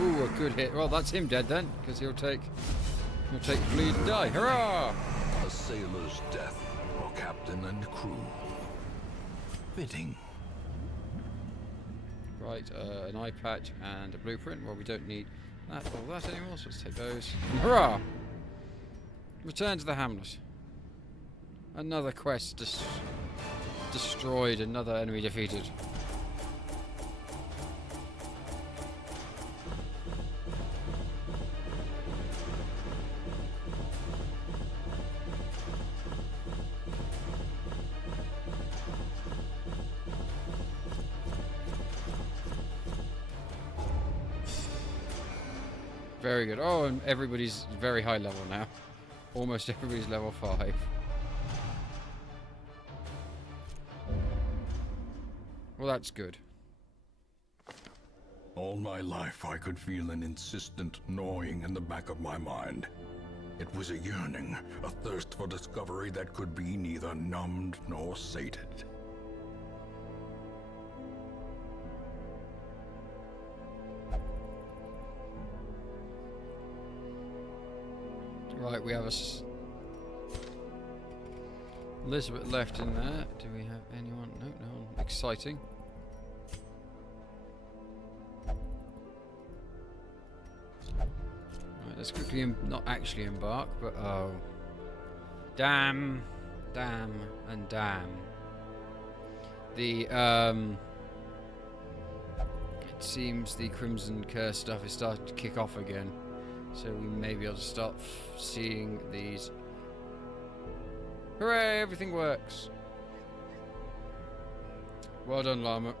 Ooh, a good hit. Well, that's him dead then, because he'll take bleed and die. Hurrah! A sailor's death for captain and crew. Fitting. Right, an eye patch and a blueprint. Well, we don't need that or that anymore, so let's take those. And hurrah! Return to the hamlet. Another quest destroyed, another enemy defeated. Very good. Oh, and everybody's very high level now. Almost everybody's level 5. Well, that's good. All my life I could feel an insistent gnawing in the back of my mind. It was a yearning, a thirst for discovery that could be neither numbed nor sated. Right, we have Elizabeth left in there. Do we have anyone? No, no one exciting. Right, let's quickly not actually embark, but oh, damn, and damn. It seems the Crimson Curse stuff is starting to kick off again. So we may be able to start seeing these. Hooray! Everything works. Well done, Llama.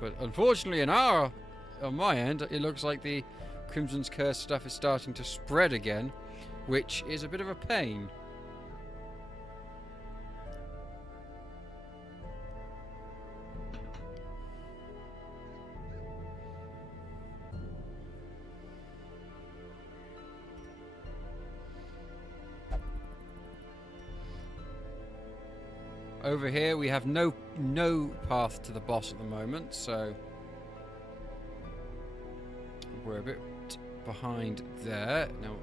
But unfortunately, on my end, it looks like the Crimson's Curse stuff is starting to spread again, which is a bit of a pain. Over here we have no path to the boss at the moment, so we're a bit behind there. No,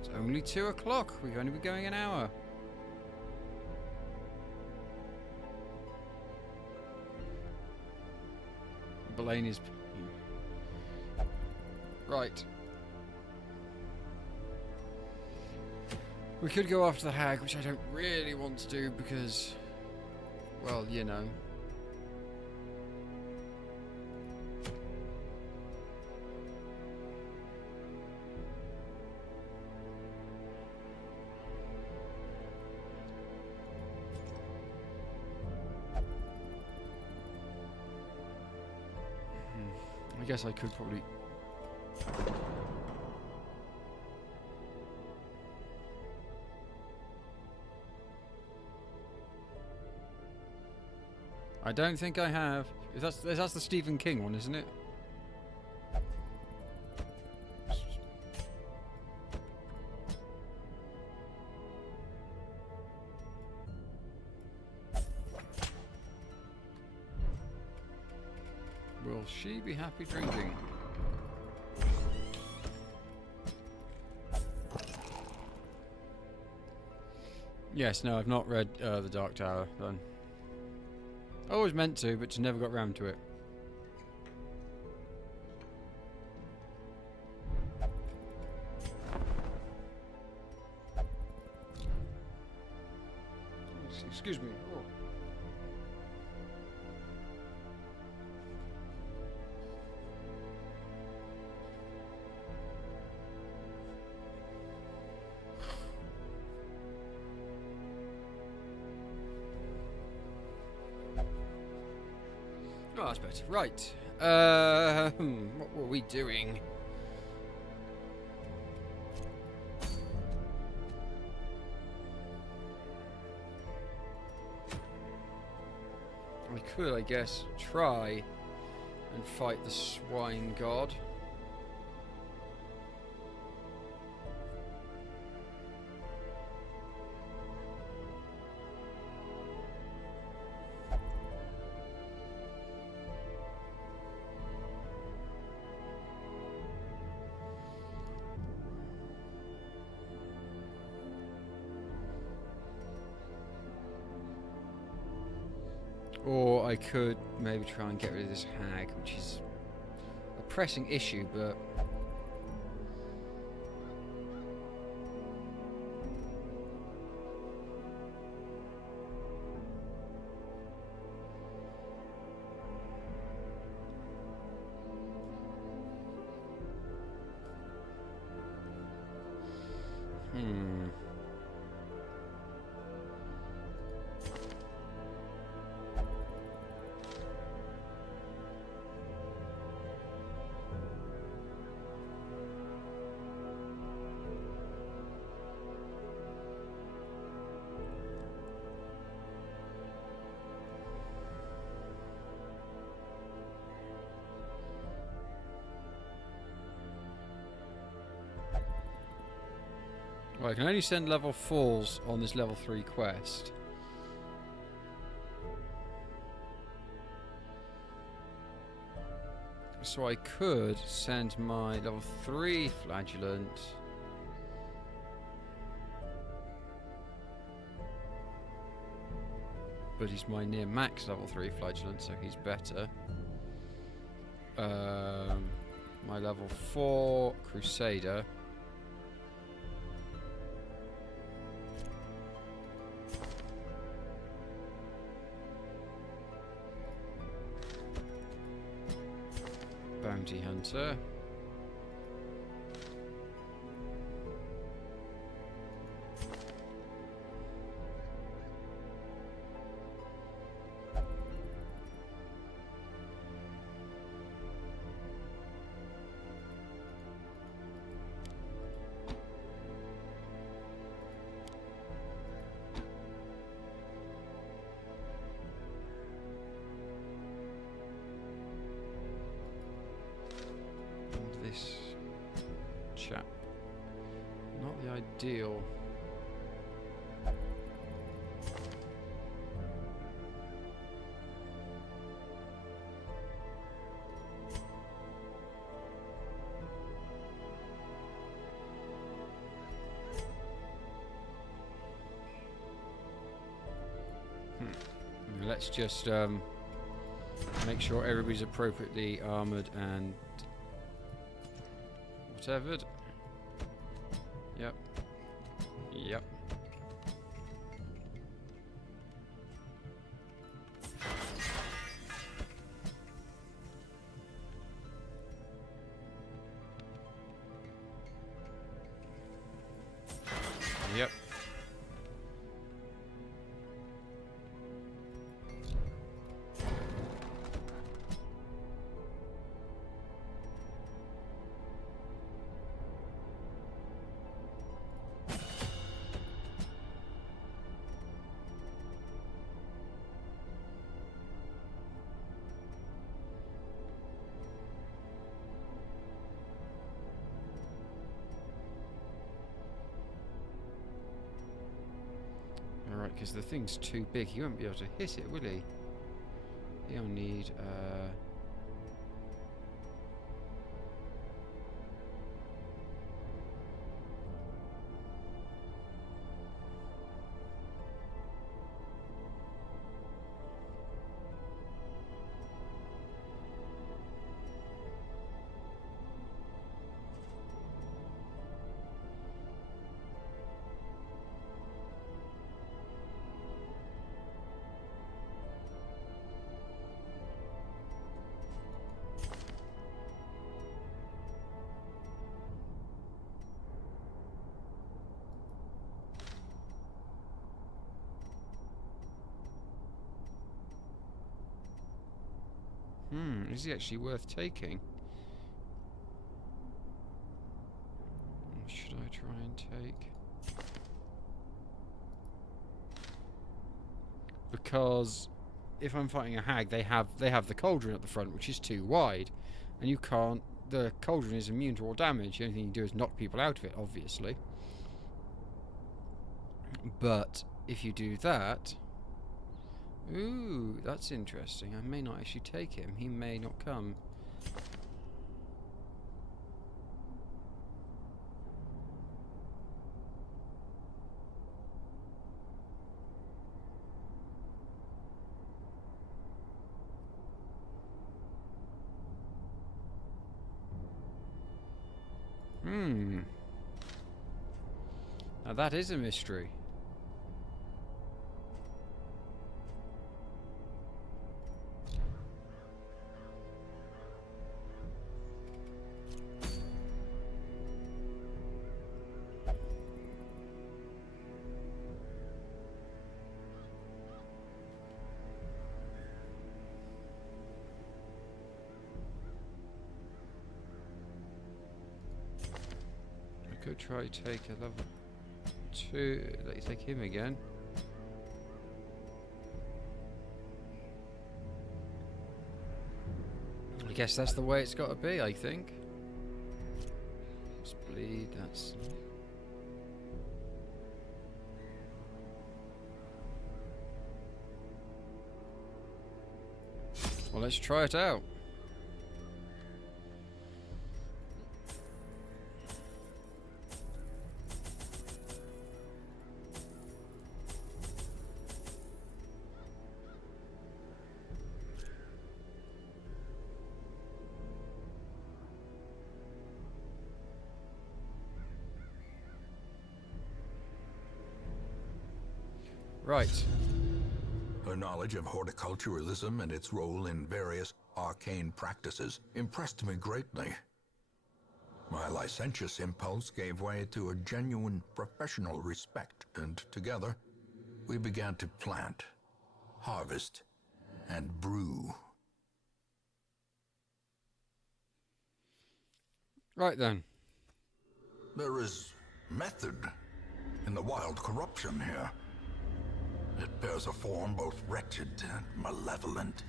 it's only 2 o'clock. We're going to be going an hour. Blaney's right. We could go after the hag, which I don't really want to do because, well, you know. I guess I could probably... I don't think I have. That's the Stephen King one, isn't it? Will she be happy drinking? Yes, no, I've not read The Dark Tower, then. I always meant to, but just never got round to it. Excuse me. Oh. Oh, that's better. Right. What were we doing? I could, I guess, try and fight the swine god. Or I could maybe try and get rid of this hag, which is a pressing issue, but... Well, I can only send level 4s on this level 3 quest. So I could send my level 3 flagellant. But he's my near max level 3 flagellant, so he's better. My level 4 crusader. Bounty hunter. This chap. Not the ideal. Let's just make sure everybody's appropriately armoured and whatever. Yep. Yep. Yep. Alright, because the thing's too big. He won't be able to hit it, will he? He'll need, Is he actually worth taking? Or should I try and take? Because if I'm fighting a hag, they have the cauldron at the front, which is too wide, and you can't. The cauldron is immune to all damage. The only thing you do is knock people out of it, obviously. But if you do that, ooh, that's interesting. I may not actually take him. He may not come. Now that is a mystery. I could try to take a level 2. Let you take him again. I guess that's the way it's got to be, I think. Let's bleed, that's... Well, let's try it out. Right. Her knowledge of horticulturalism and its role in various arcane practices impressed me greatly. My licentious impulse gave way to a genuine professional respect, and together we began to plant, harvest, and brew. Right then. There is method in the wild corruption here. It bears a form both wretched and malevolent.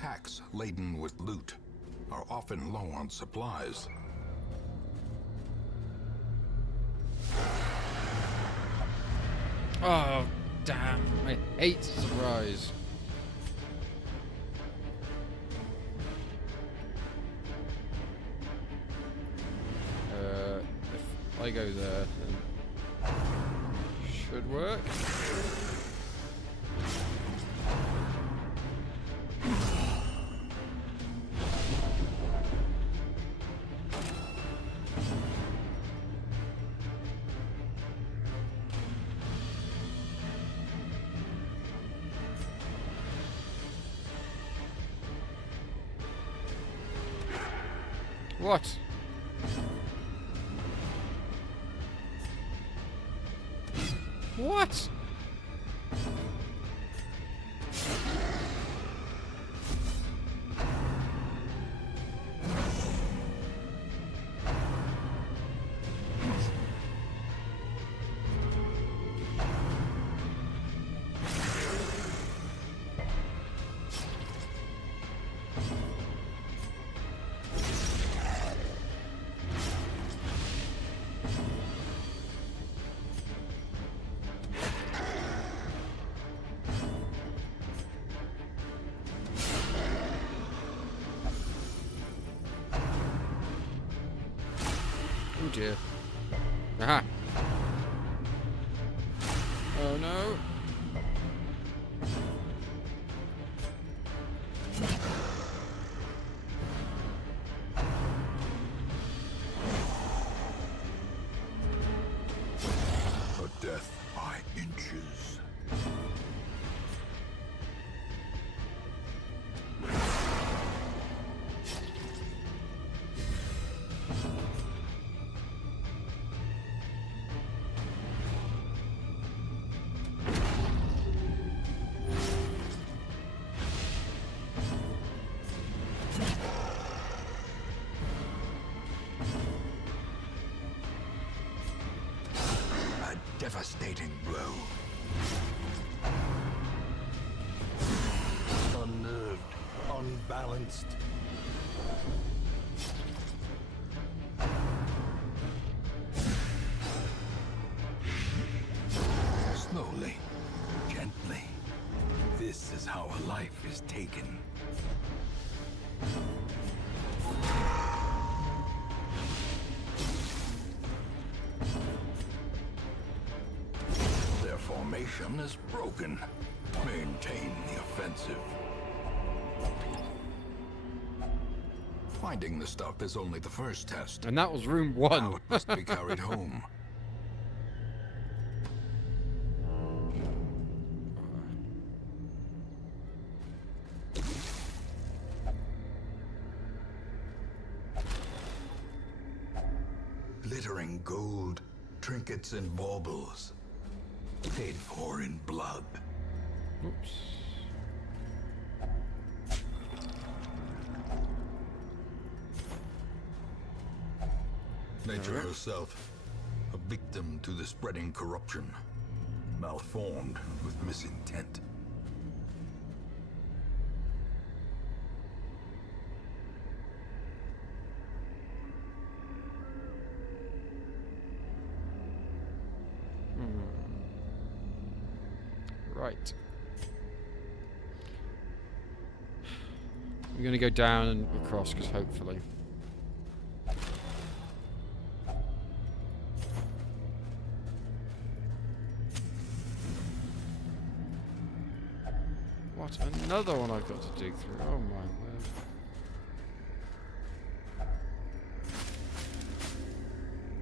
Packs laden with loot are often low on supplies. Oh, damn. I hate surprise. If I go there, then should work. What? What? Oh dear. Aha. Oh no. A death by inches. balanced. Slowly, gently. This is how a life is taken. Their formation is broken. Maintain the offensive. Finding the stuff is only the first test. And that was room Now one. it must be carried home. Glittering gold, trinkets and baubles. Paid for in blood. Oops. Nature herself, a victim to the spreading corruption, malformed with misintent. Right. I'm going to go down and across, because hopefully... What? Another one I've got to dig through. Oh my word.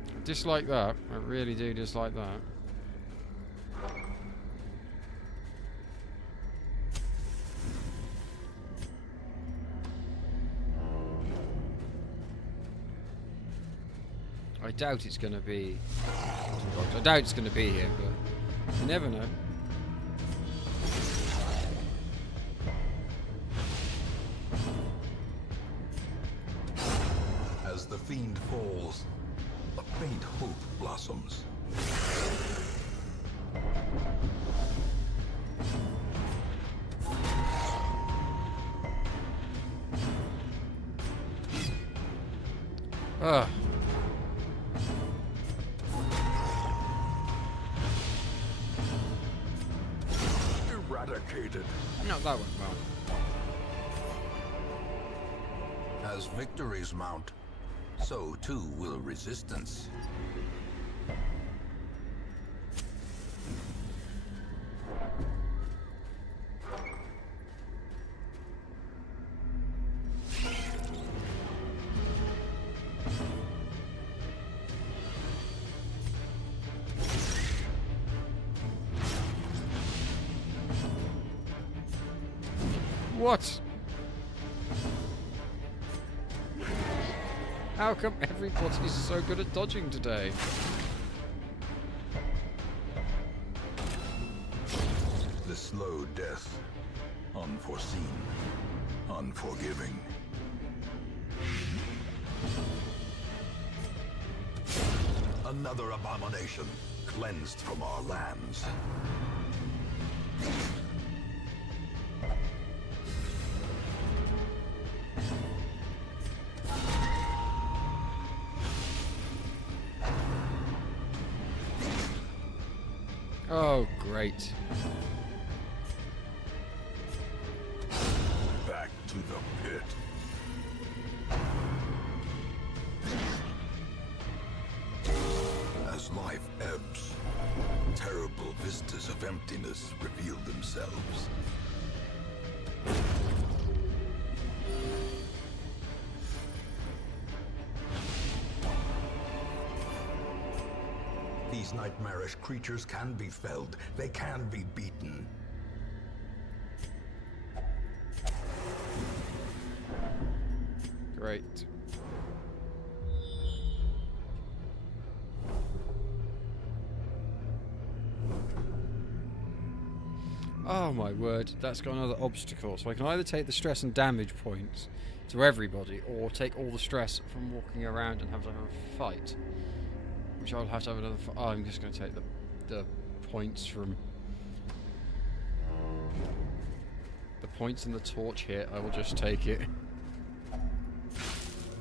I dislike that. I really do dislike that. I doubt it's going to be... I doubt it's going to be here, but you never know. As the fiend falls, a faint hope blossoms. Ugh. Eradicated. No, that went well. As victories mount, so too will resistance. What? How come everybody's so good at dodging today? The slow death. Unforeseen. Unforgiving. Another abomination cleansed from our lands. Oh, great. Back to the pit. As life ebbs, terrible vistas of emptiness reveal themselves. These nightmarish creatures can be felled. They can be beaten. Great. Oh my word, that's got another obstacle. So I can either take the stress and damage points to everybody, or take all the stress from walking around and have to have a fight. Which I'll have to have another oh, I'm just going to take the points from... points and the torch hit, I will just take it.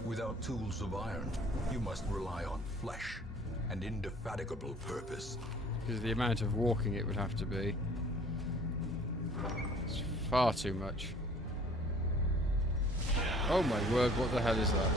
Without tools of iron, you must rely on flesh and indefatigable purpose. Because of the amount of walking it would have to be. It's far too much. Oh my word, what the hell is that?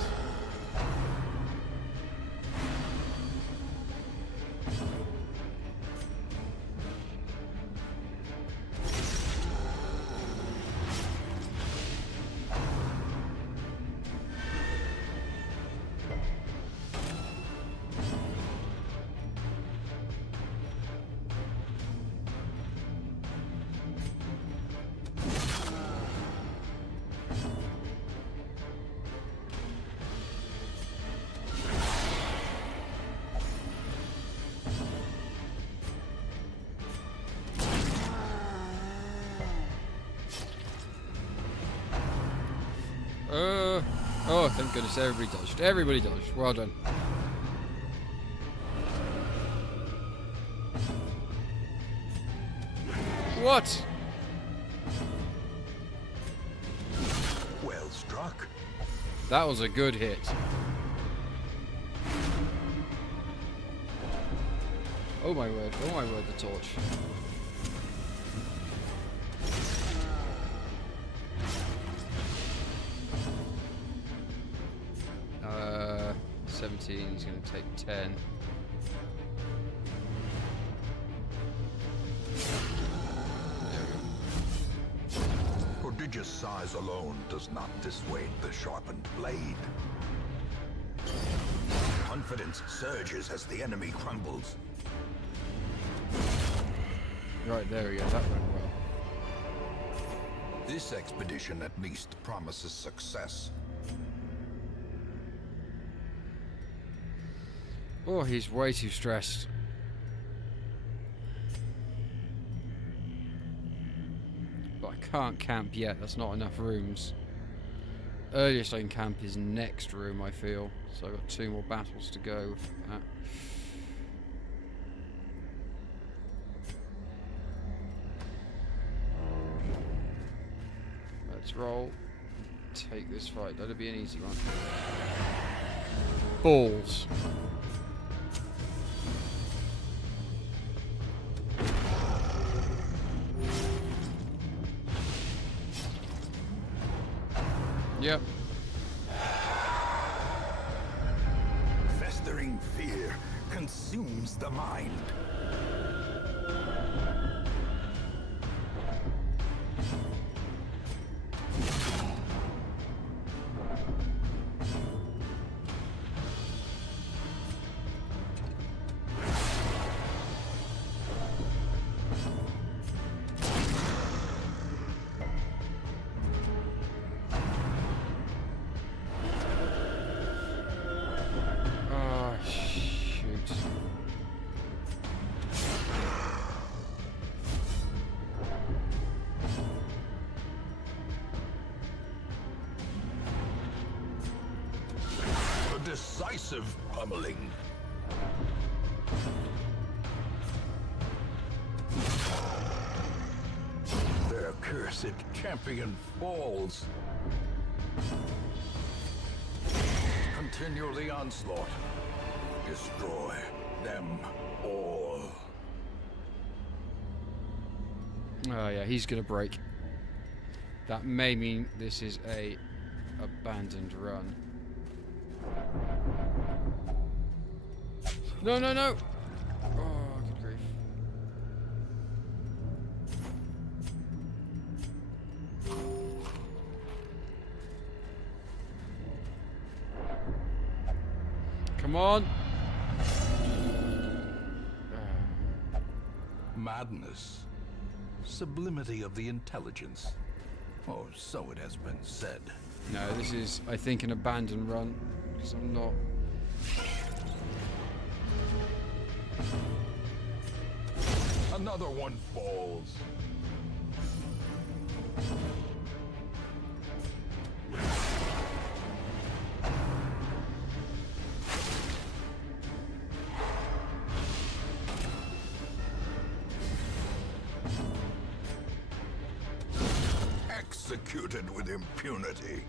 Oh, thank goodness, everybody dodged. Everybody dodged. Well done. What? Well struck. That was a good hit. Oh my word, the torch. 17, he's going to take 10. Prodigious size alone does not dissuade the sharpened blade. Confidence surges as the enemy crumbles. Right, there we go, that went well. This expedition at least promises success. Oh, he's way too stressed. But I can't camp yet, that's not enough rooms. Earliest I can camp is next room, I feel. So I've got 2 more battles to go with that. Let's roll. Take this fight, that'll be an easy one. Balls. Yep. Festering fear consumes the mind. Decisive pummeling. Their cursed champion falls. Continue the onslaught. Destroy them all. Oh yeah, he's gonna break. That may mean this is a abandoned run. No, no, no! Oh, good grief. Come on! Madness. Sublimity of the intelligence. Or so it has been said. No, this is, I think, an abandoned run. Because I'm not... Another one falls. executed with impunity.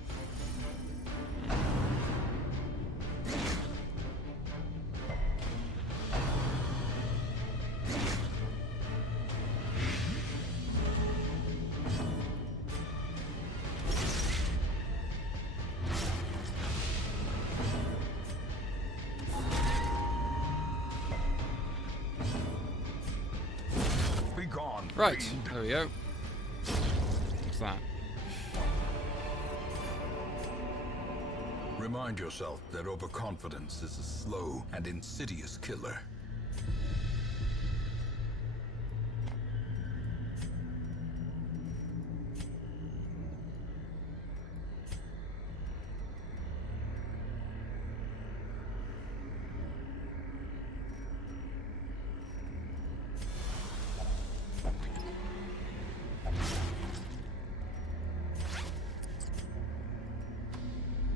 Be gone. Right, fiend. there we go. What's that? Remind yourself that overconfidence is a slow and insidious killer.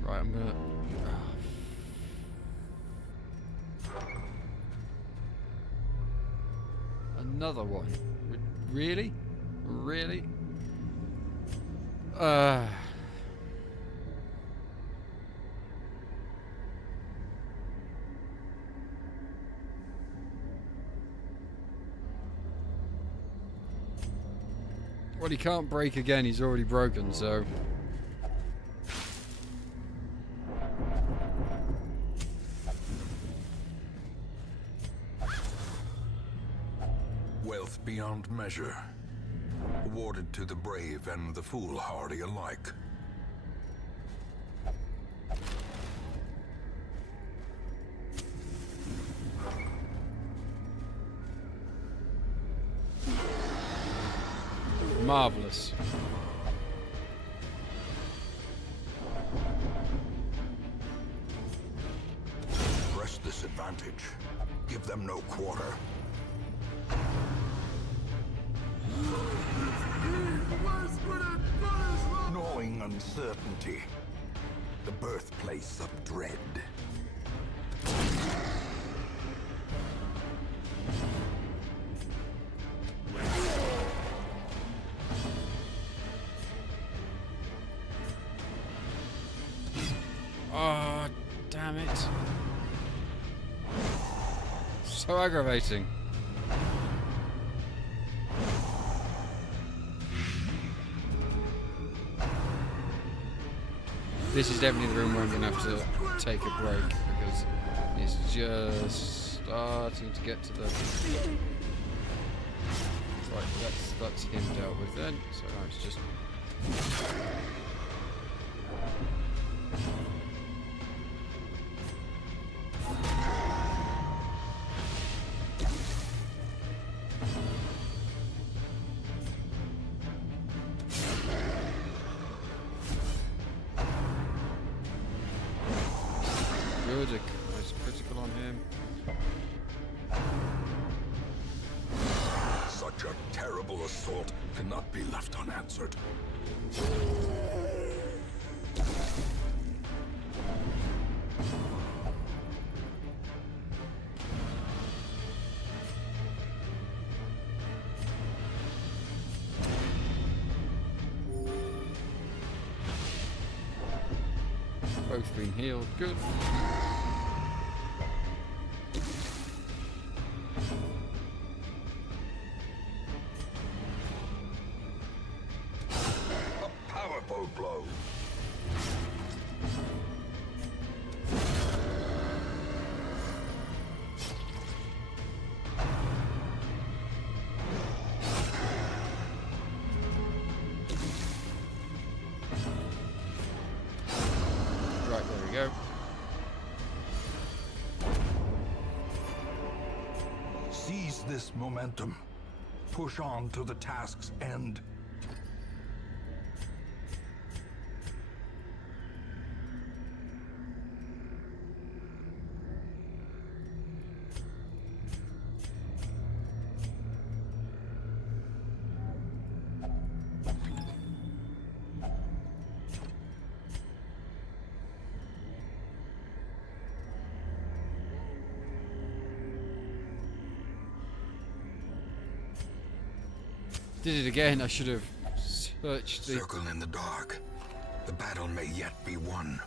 Right, I'm gonna... Another one. Really? Really? Well, he can't break again. He's already broken, so... Wealth beyond measure, awarded to the brave and the foolhardy alike. Marvelous. Press this advantage. Give them no quarter. Gnawing uncertainty. The birthplace of dread. Oh, damn it. So aggravating. This is definitely the room where I'm going to have to take a break because it's just starting to get to the... Right, that's him dealt with then. So now it's just... Good, a nice critical on him. Such a terrible assault cannot be left unanswered. Both been healed, good. A powerful blow. Right, there we go. Seize this momentum. Push on to the task's end. Did it again. I should have Search the... Circle in the dark. The battle may yet be won.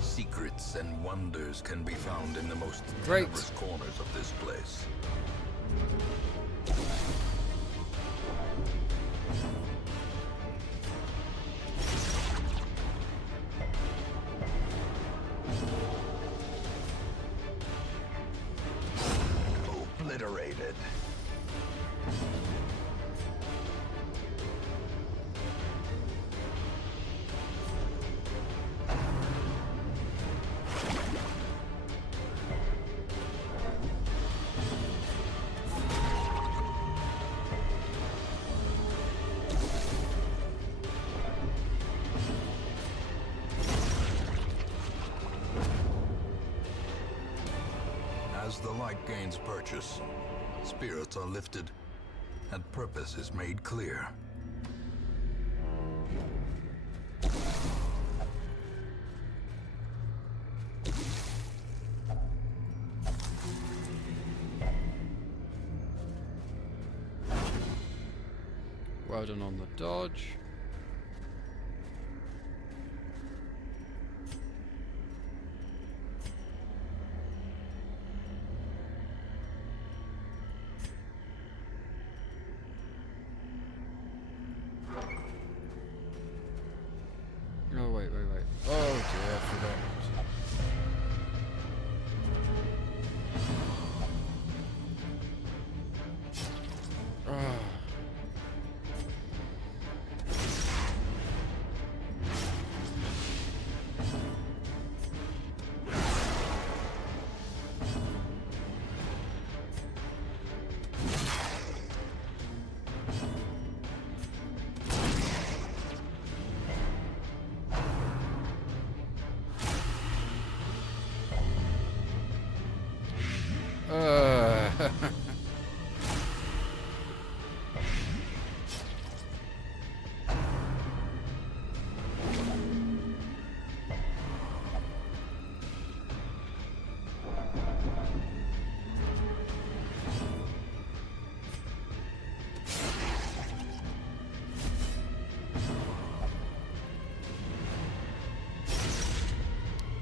Secrets and wonders can be found in the most tenebrous corners of this place. Obliterated. As the light gains purchase, spirits are lifted, and purpose is made clear. Well done on the dodge. Oh, wait. Oh, dear, I forgot. Ah.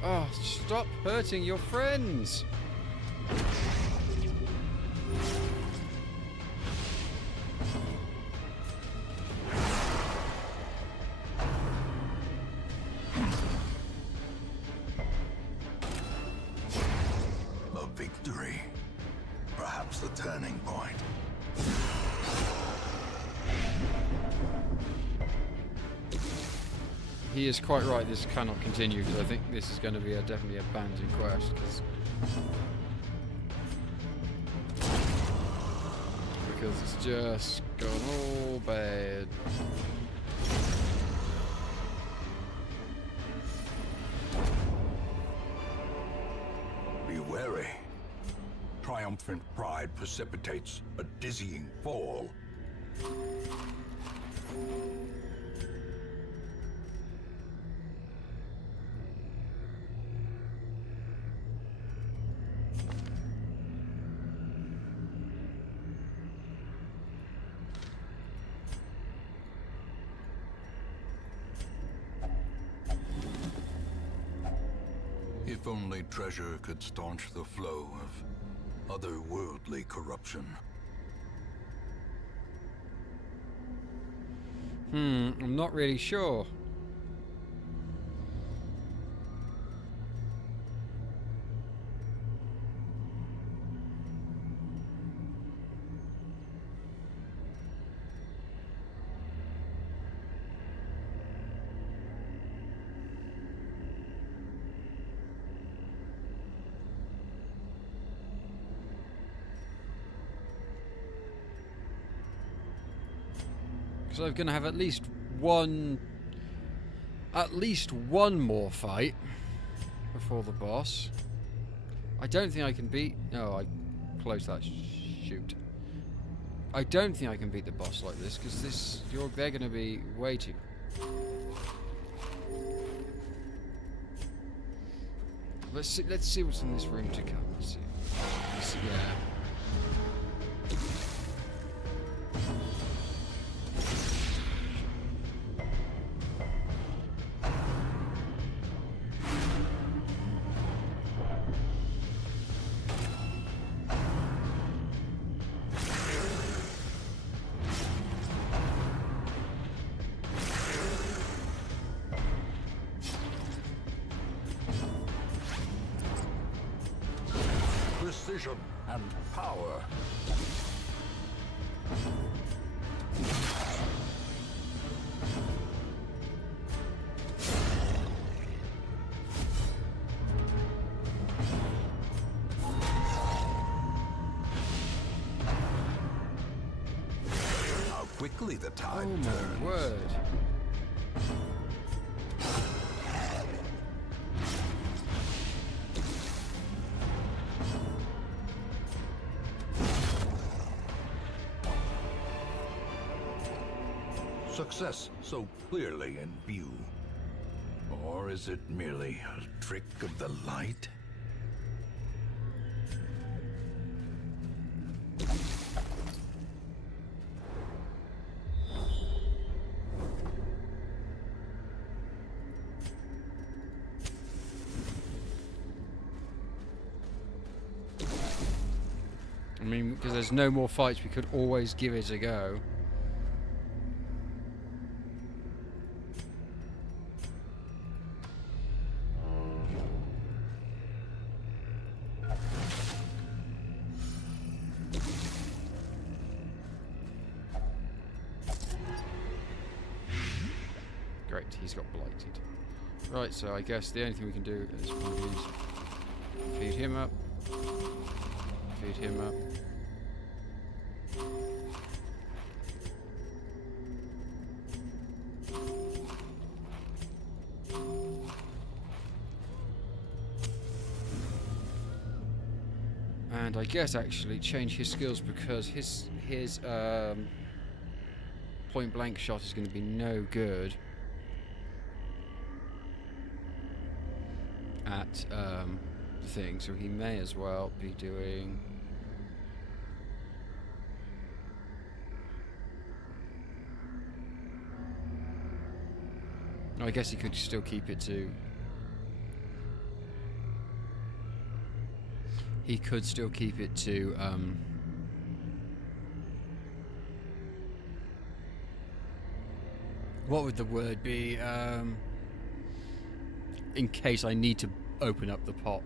Oh, stop hurting your friends! A victory. Perhaps the turning point. He is quite right, this cannot continue, because I think this is going to be definitely a abandoned quest. Because it's just gone all bad. Be wary. Triumphant pride precipitates a dizzying fall. If only treasure could staunch the flow of otherworldly corruption. I'm not really sure. So I'm going to have at least one more fight before the boss. I don't think I can beat... No, I closed that shoot. I don't think I can beat the boss like this, because they're going to be way too... Let's see what's in this room to come. Let's see. Yeah. Precision and power. How quickly the tide turns. Oh my word. Success so clearly in view. Or is it merely a trick of the light? I mean, because there's no more fights, we could always give it a go. Great, he's got blighted. Right, so I guess the only thing we can do at this point is feed him up. Feed him up. And I guess actually change his skills, because his point blank shot is going to be no good at the thing, so he may as well be doing I guess he could still keep it to what would the word be, in case I need to open up the pot.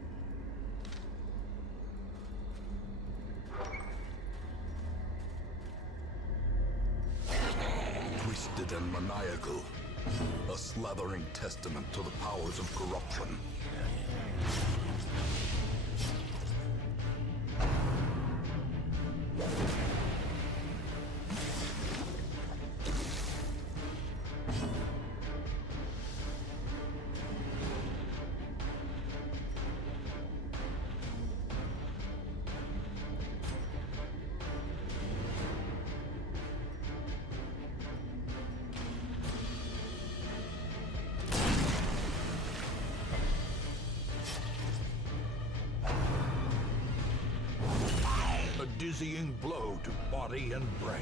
Twisted and maniacal, a slathering testament to the powers of corruption. dizzying blow to body and brain.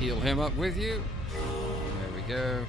Heal him up with you. There we go.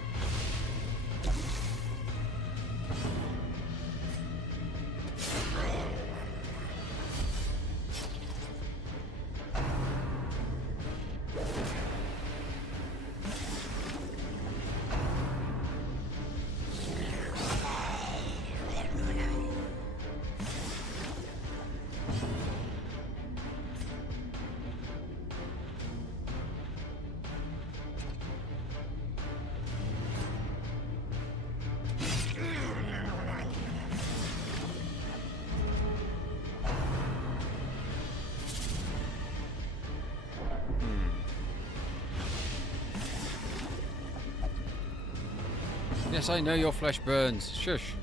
Yes, I know your flesh burns. Shush.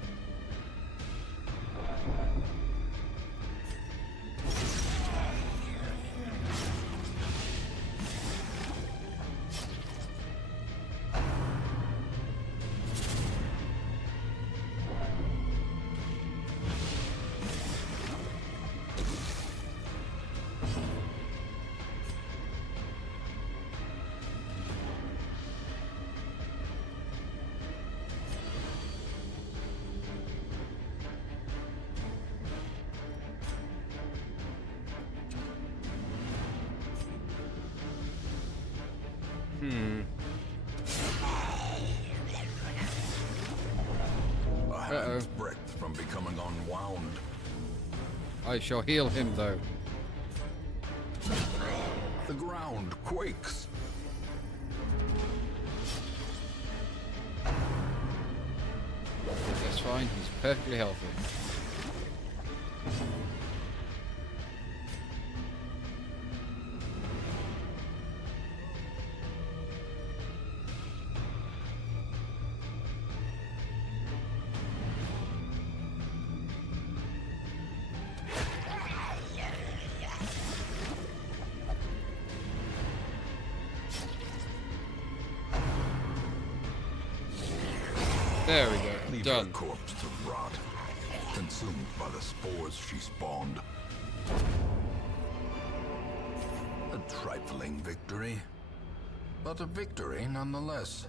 A hand's breadth from becoming unwound. I shall heal him, though. The ground quakes. That's fine. He's perfectly healthy. There we go. Leave Done. her corpse to rot, consumed by the spores she spawned. A trifling victory, but a victory nonetheless.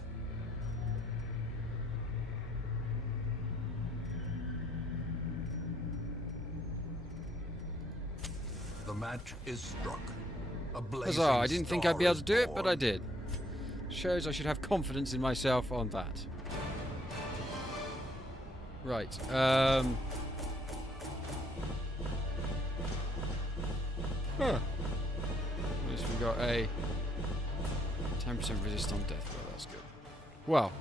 The match is struck. A blazing Huzzah, I didn't think I'd be star able to do is it, but I born. did. Shows I should have confidence in myself on that. Right, Huh. At least we got a 10% resist on death blow, that's good. Well.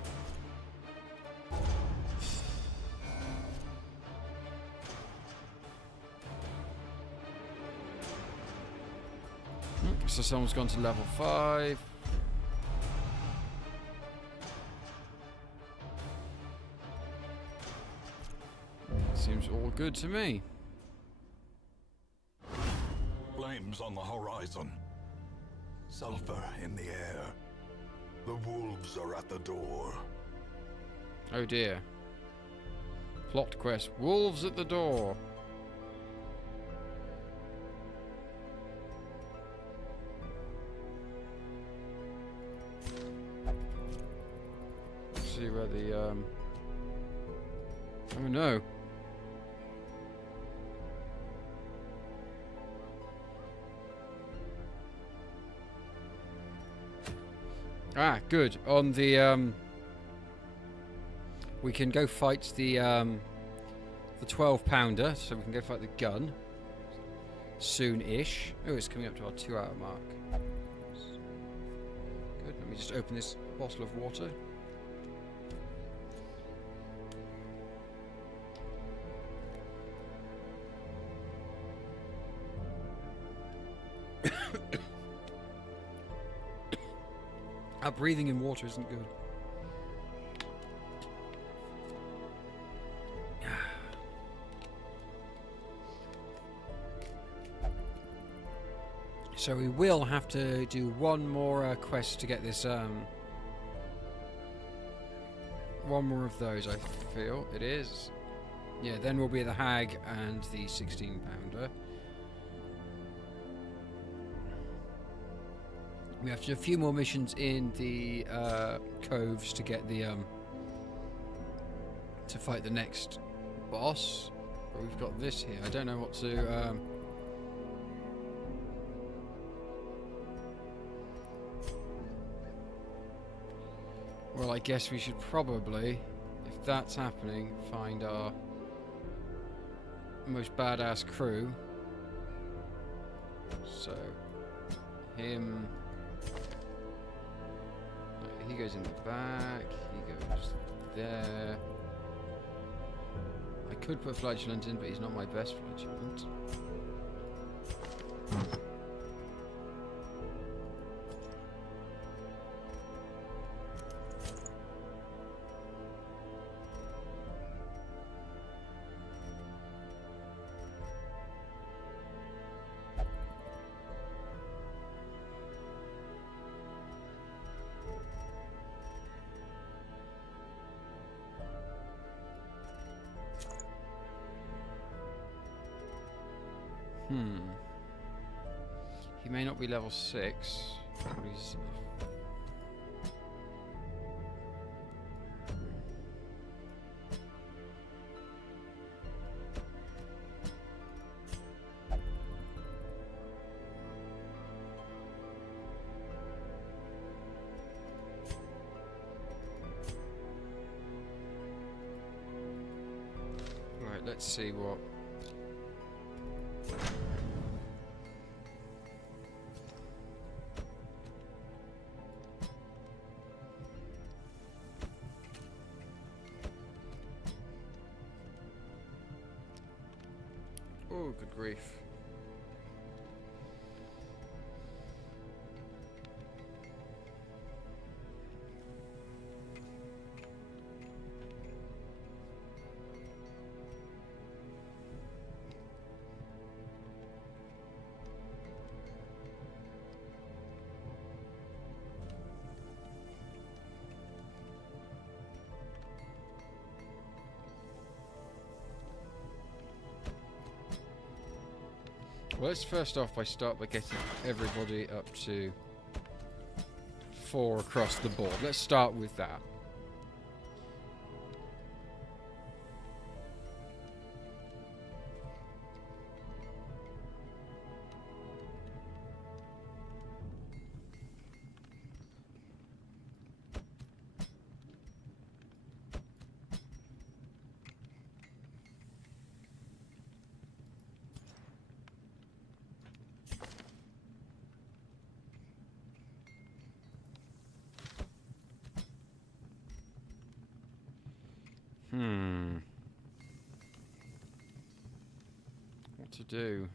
So someone's gone to level 5. Seems all good to me. Flames on the horizon. Sulfur in the air. The wolves are at the door. Oh dear. Plot quest. Wolves at the door. Let's see where the oh no. Ah, good. On the we can go fight the 12-pounder, so we can go fight the gun soon-ish. Oh, it's coming up to our 2-hour mark. Good. Let me just open this bottle of water. Breathing in water isn't good. So we will have to do one more quest to get this. One more of those, I feel it is. Yeah, then we'll be the hag and the 16-pounder. We have to do a few more missions in the coves to get the to fight the next boss. But we've got this here. I don't know what to. Well, I guess we should probably, if that's happening, find our most badass crew. So, him. He goes in the back. He goes there. I could put Flagellant in, but he's not my best Flagellant. He may not be level 6, but he's... Right, let's see what... Oh, good grief. Well, let's first off start by getting everybody up to 4 across the board. Let's start with that. What to do?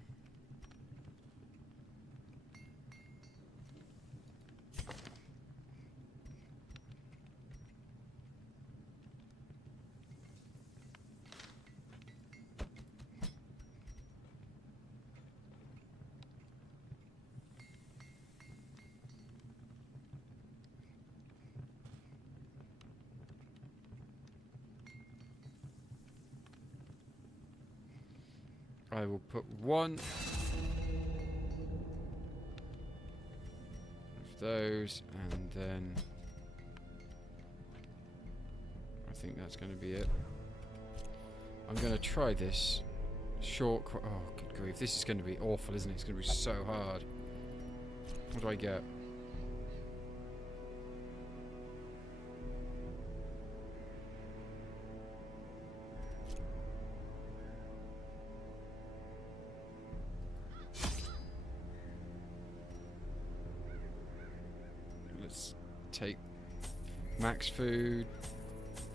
I will put one of those, and then I think that's going to be it. I'm going to try this short. Oh, good grief! This is going to be awful, isn't it? It's going to be so hard. What do I get? Take max food,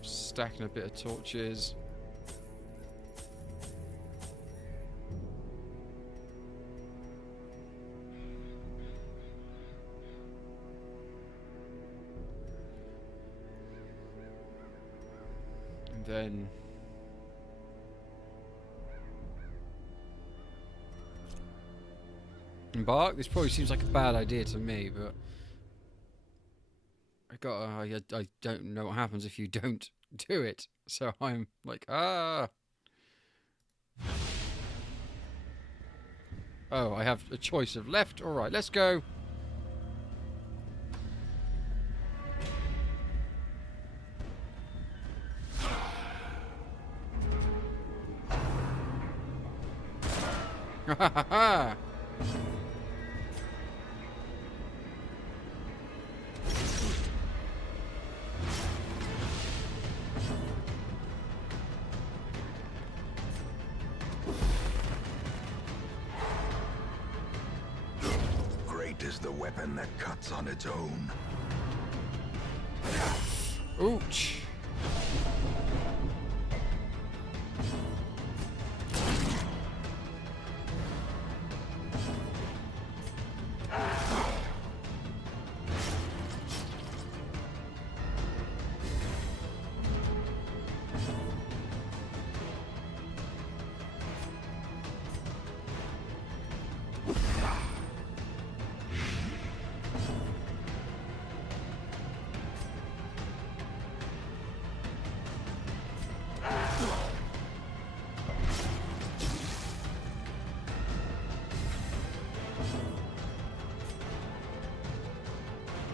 stacking a bit of torches. And then Embark? This probably seems like a bad idea to me, but I don't know what happens if you don't do it. So I'm like, ah. Oh, I have a choice of left or right. Let's go. Ha ha ha! Great is the weapon that cuts on its own. Ouch!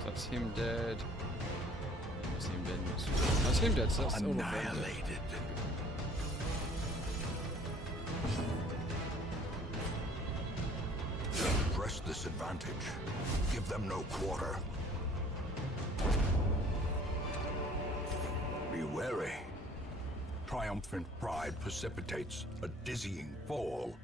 That's him dead. That's him dead. That's him dead. So that's all of them. Annihilated. Press this advantage. Give them no quarter. Be wary. Triumphant pride precipitates a dizzying fall.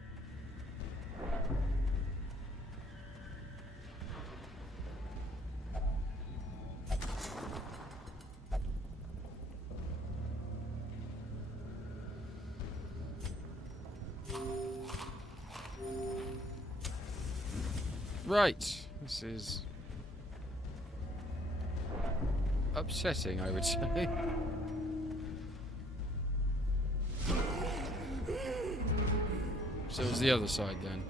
Right. This is upsetting, I would say. So it was the other side then.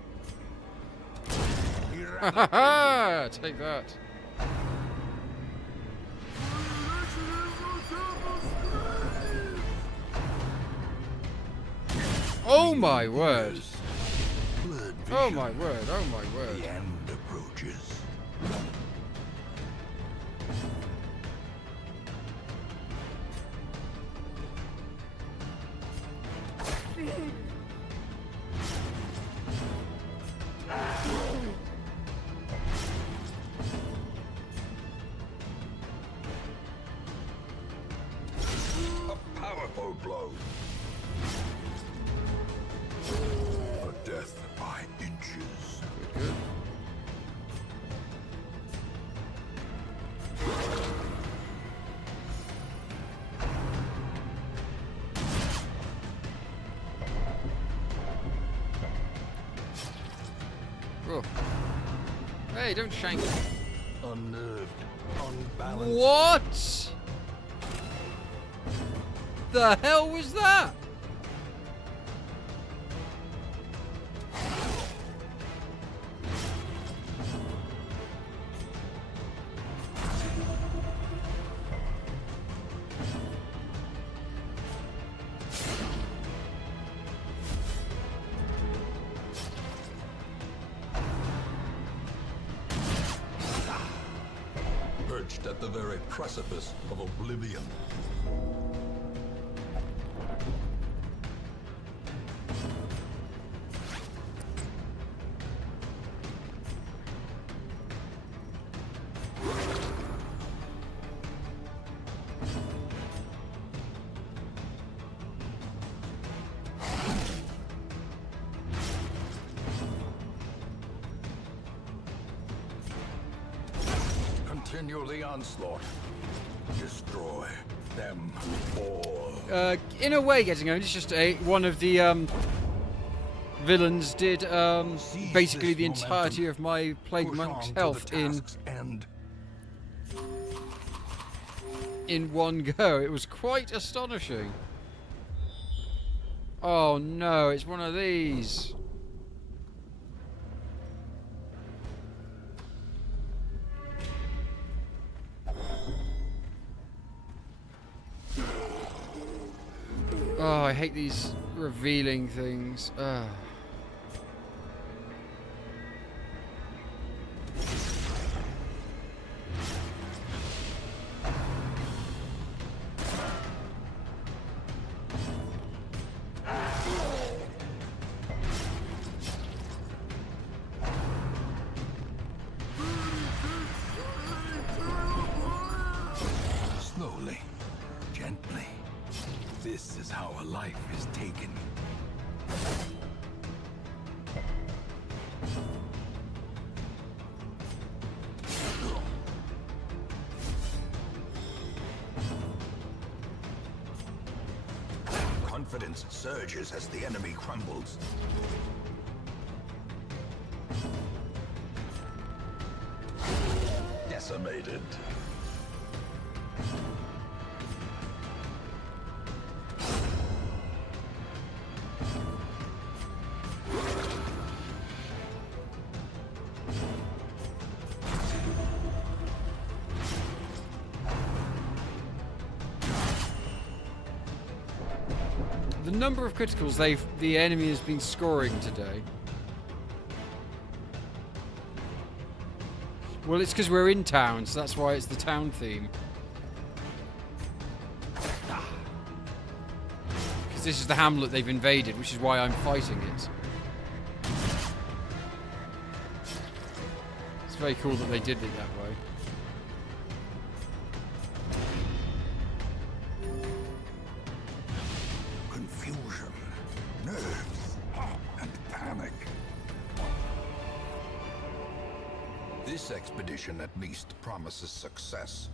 Ha ha ha! Take that. Oh my word! Oh my word! Oh my word! The end approaches. A powerful blow. A death by inches. Good. Oh. Hey, don't shank me. Unnerved, unbalanced. What? The hell was that? Perched at the very precipice of oblivion. Continue the onslaught. Destroy them all. In a way, getting owned. It's just one of the villains did basically the entirety of my Plague Monk's health in one go. It was quite astonishing. Oh no, it's one of these. Oh, I hate these revealing things. Slowly, gently. This is how a life is taken. Confidence surges as the enemy crumbles. Decimated. The number of criticals the enemy has been scoring today. Well, it's because we're in town, so that's why it's the town theme. Because this is the hamlet they've invaded, which is why I'm fighting it. It's very cool that they did it that way. Confusion, nerves, and panic. This expedition at least promises success.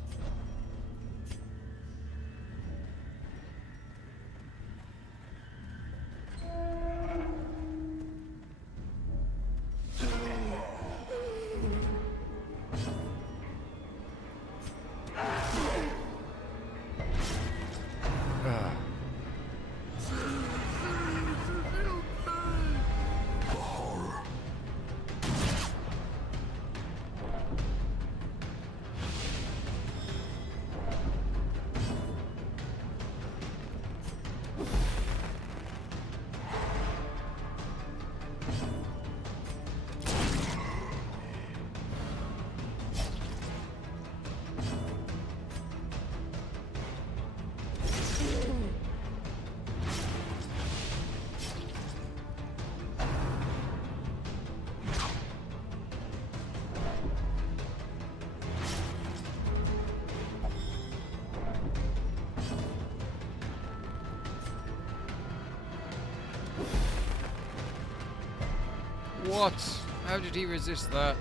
What? How did he resist that?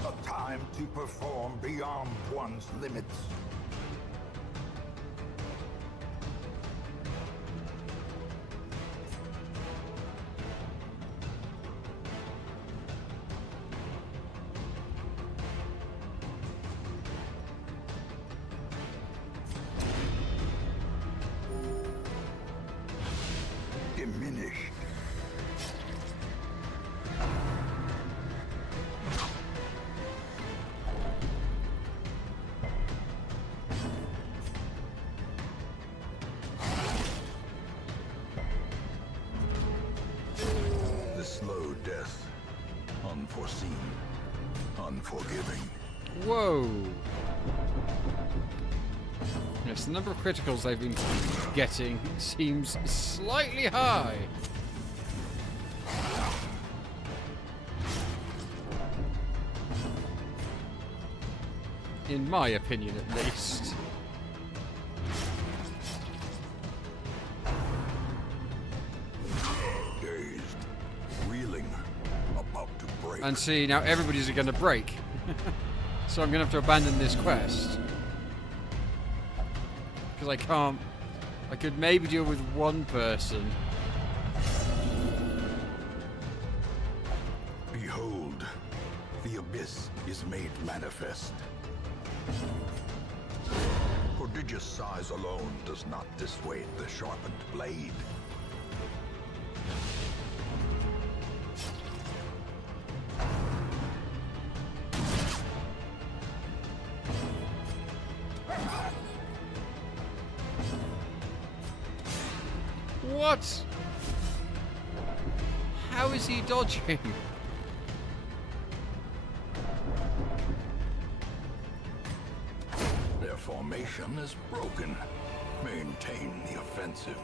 A time to perform beyond one's limits. Diminished. The slow death. Unforeseen. Unforgiving. Whoa! Yes, the number of criticals they've been getting seems slightly high. In my opinion, at least. Dazed. Reeling. About to break. And see, now everybody's going to break. So I'm going to have to abandon this quest. Because I can't... I could maybe deal with one person. Behold, the abyss is made manifest. Prodigious size alone does not dissuade the sharpened blade. What? How is he dodging? Their formation is broken. Maintain the offensive.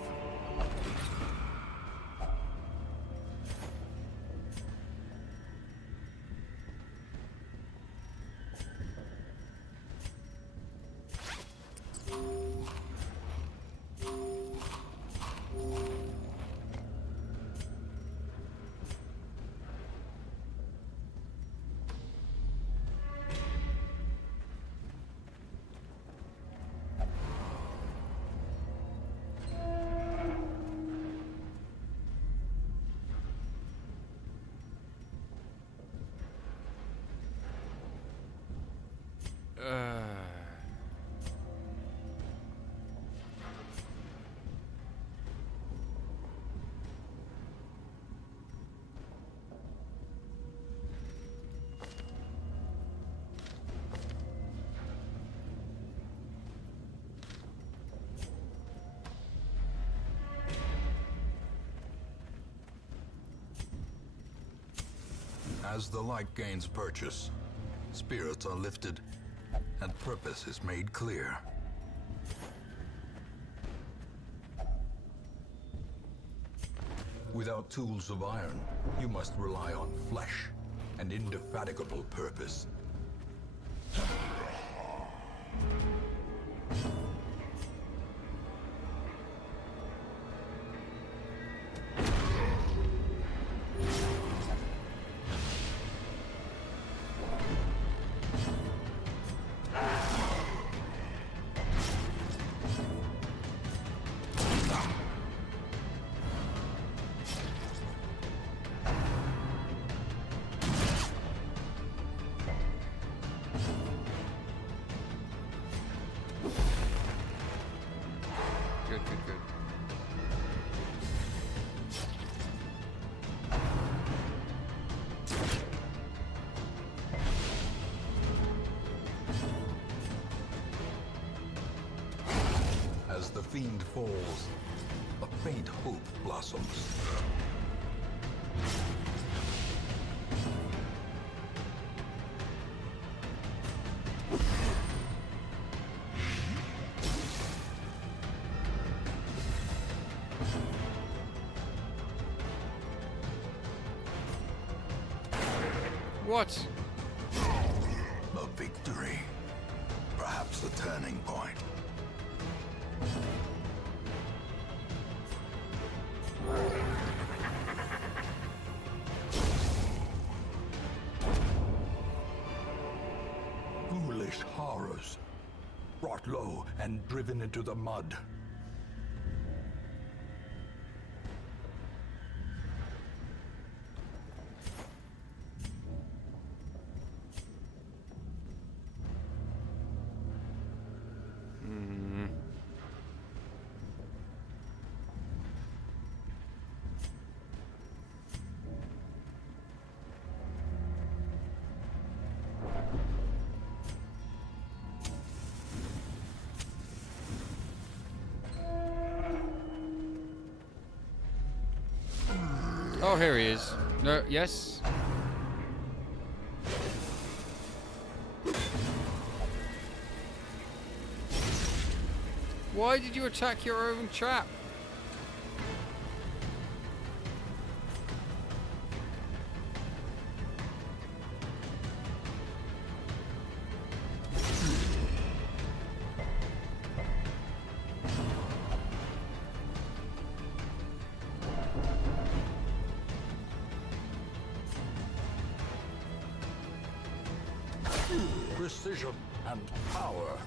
As the light gains purchase, spirits are lifted, and purpose is made clear. Without tools of iron, you must rely on flesh and indefatigable purpose. Good, good, good. As the fiend falls, a faint hope blossoms. What? A victory. Perhaps the turning point. Foolish horrors. Brought low and driven into the mud. Oh, here he is. No, yes. Why did you attack your own chap? Precision and power.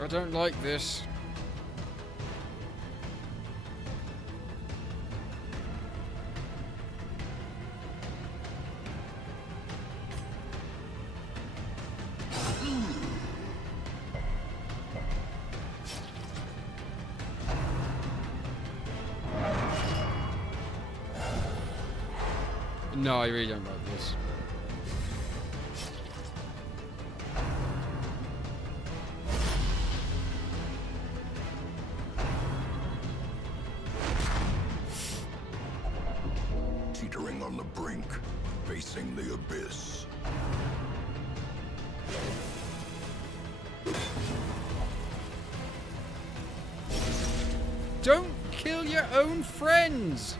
I don't like this. No, I really don't like this. on the brink, facing the abyss. Don't kill your own friends!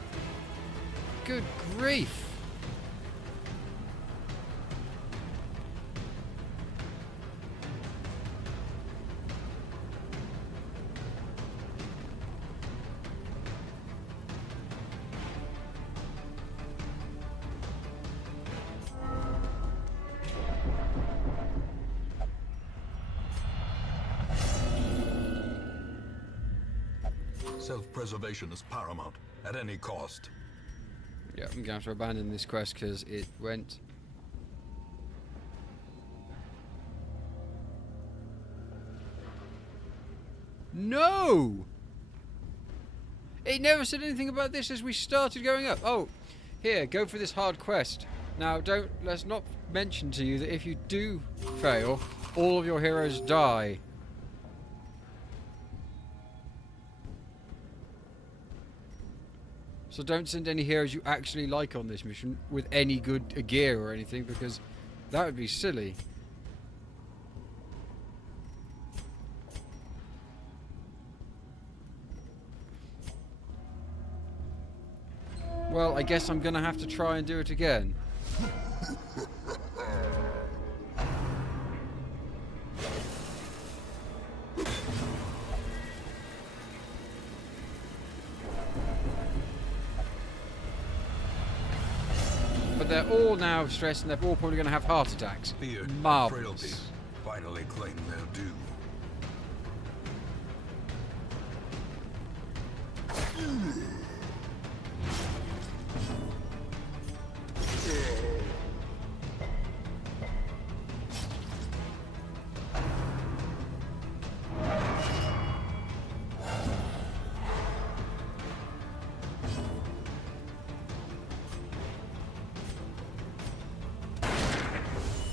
Good grief. Self-preservation is paramount, at any cost. Yeah, I'm gonna have to abandon this quest because it went. No! It never said anything about this as we started going up. Oh, here, go for this hard quest. Now, let's not mention to you that if you do fail, all of your heroes die. So don't send any heroes you actually like on this mission with any good gear or anything, because that would be silly. Well, I guess I'm gonna have to try and do it again. But they're all now stressed and they're all probably going to have heart attacks. Fear and Marvelous. frailty finally claim their due.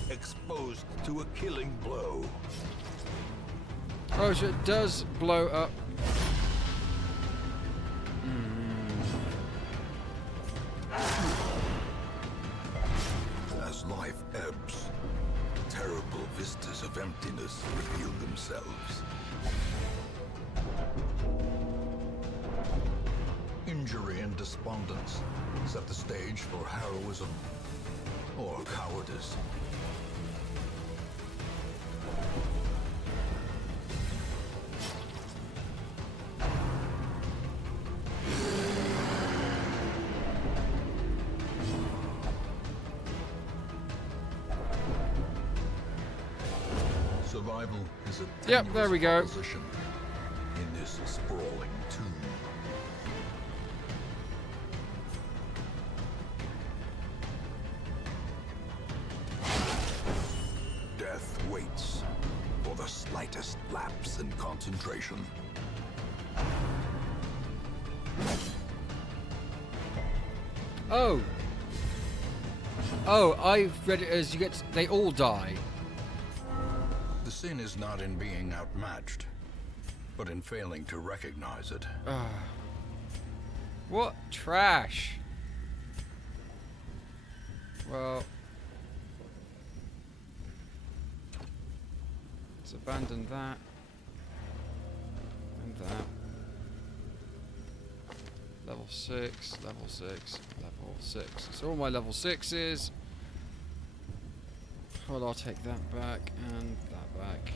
Exposed to a killing blow. Oh, so it does blow up. As life ebbs, terrible vistas of emptiness reveal themselves. Injury and despondence set the stage for heroism or cowardice. Survival is a Yep, there we go. position in this sprawling tomb. Death waits for the slightest lapse in concentration. Oh. Oh, I've read it as they all die. The sin is not in being outmatched, but in failing to recognize it. What trash. Well, let's abandon that and that. Level 6, level 6, level 6. It's all my level 6s. Well, I'll take that back and that back.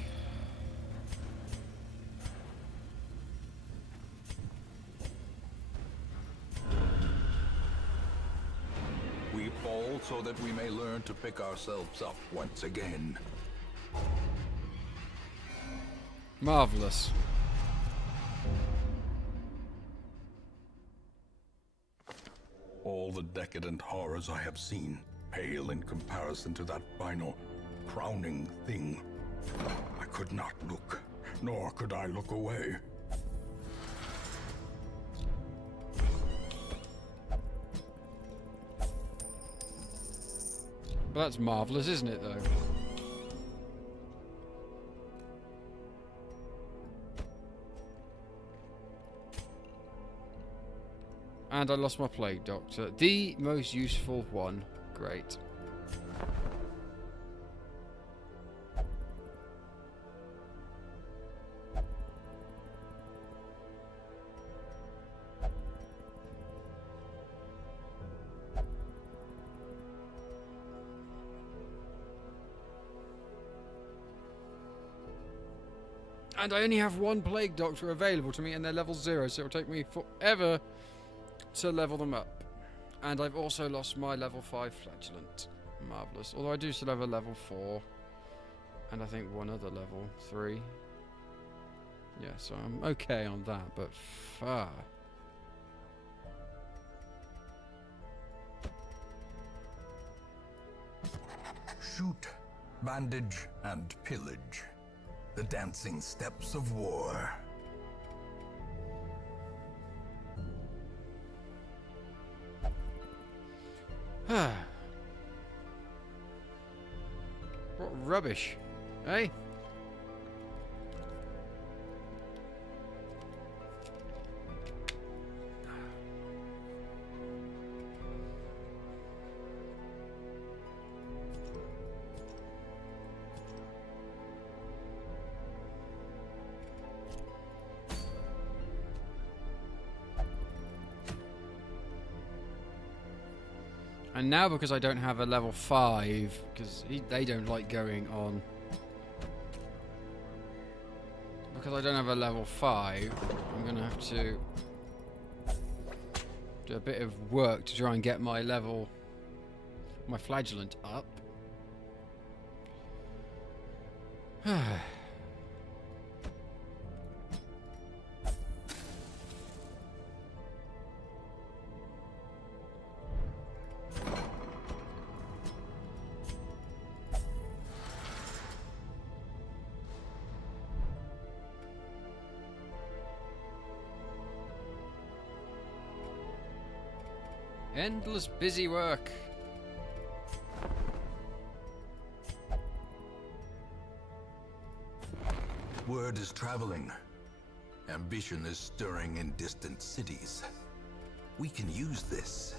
We fall so that we may learn to pick ourselves up once again. Marvelous. All the decadent horrors I have seen pale in comparison to that final, crowning thing. I could not look, nor could I look away. But that's marvelous, isn't it, though? And I lost my Plague Doctor. The most useful one. Great. And I only have one Plague Doctor available to me, and they're level 0, so it'll take me forever to level them up. And I've also lost my level 5 Flagellant. Marvellous. Although I do still have a level 4. And I think one other level 3. Yeah, so I'm okay on that, but far. Shoot, bandage, and pillage. The dancing steps of war. What rubbish, eh? And now, because I don't have a level 5, because they don't like going on. Because I don't have a level 5, I'm going to have to do a bit of work to try and get my level, my Flagellant up. Endless busy work. Word is traveling. Ambition is stirring in distant cities. We can use this.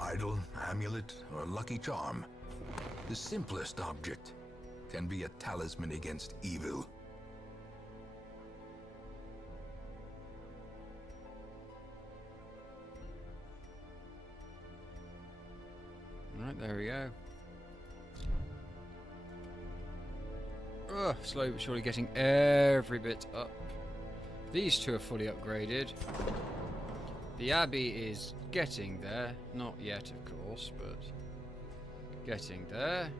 Idol, amulet, or lucky charm. The simplest object can be a talisman against evil. Right, there we go. Ugh, slowly but surely getting every bit up. These two are fully upgraded. The Abbey is getting there. Not yet, of course, but getting there.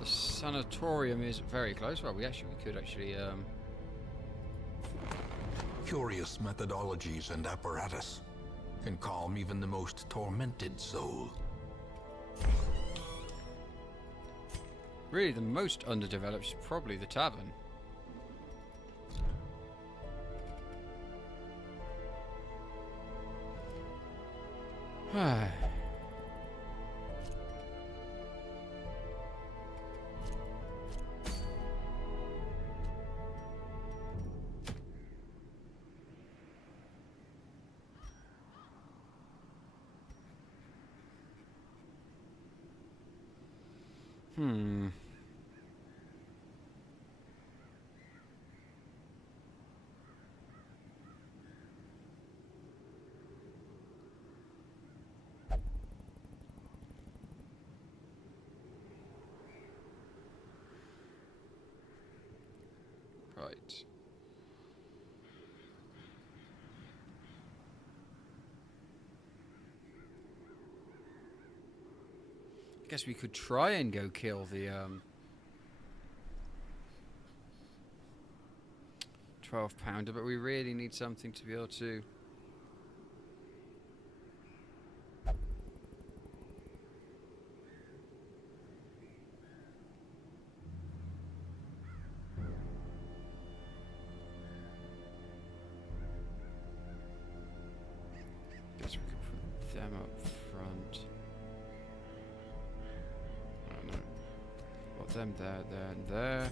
The sanatorium is very close. Well, we could actually Curious methodologies and apparatus can calm even the most tormented soul. really the most underdeveloped is probably the tavern. Right. I guess we could try and go kill the 12-pounder, but we really need something to be able to guess we could put them up front. I don't know what them there, and there.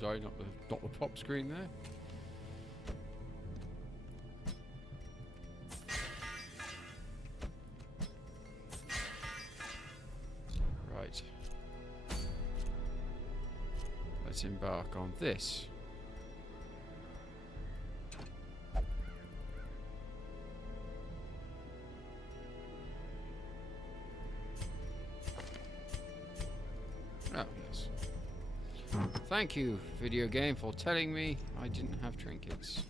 Sorry, not the pop screen there. Right. Let's embark on this. Oh, yes. Thank you, video game, for telling me I didn't have trinkets.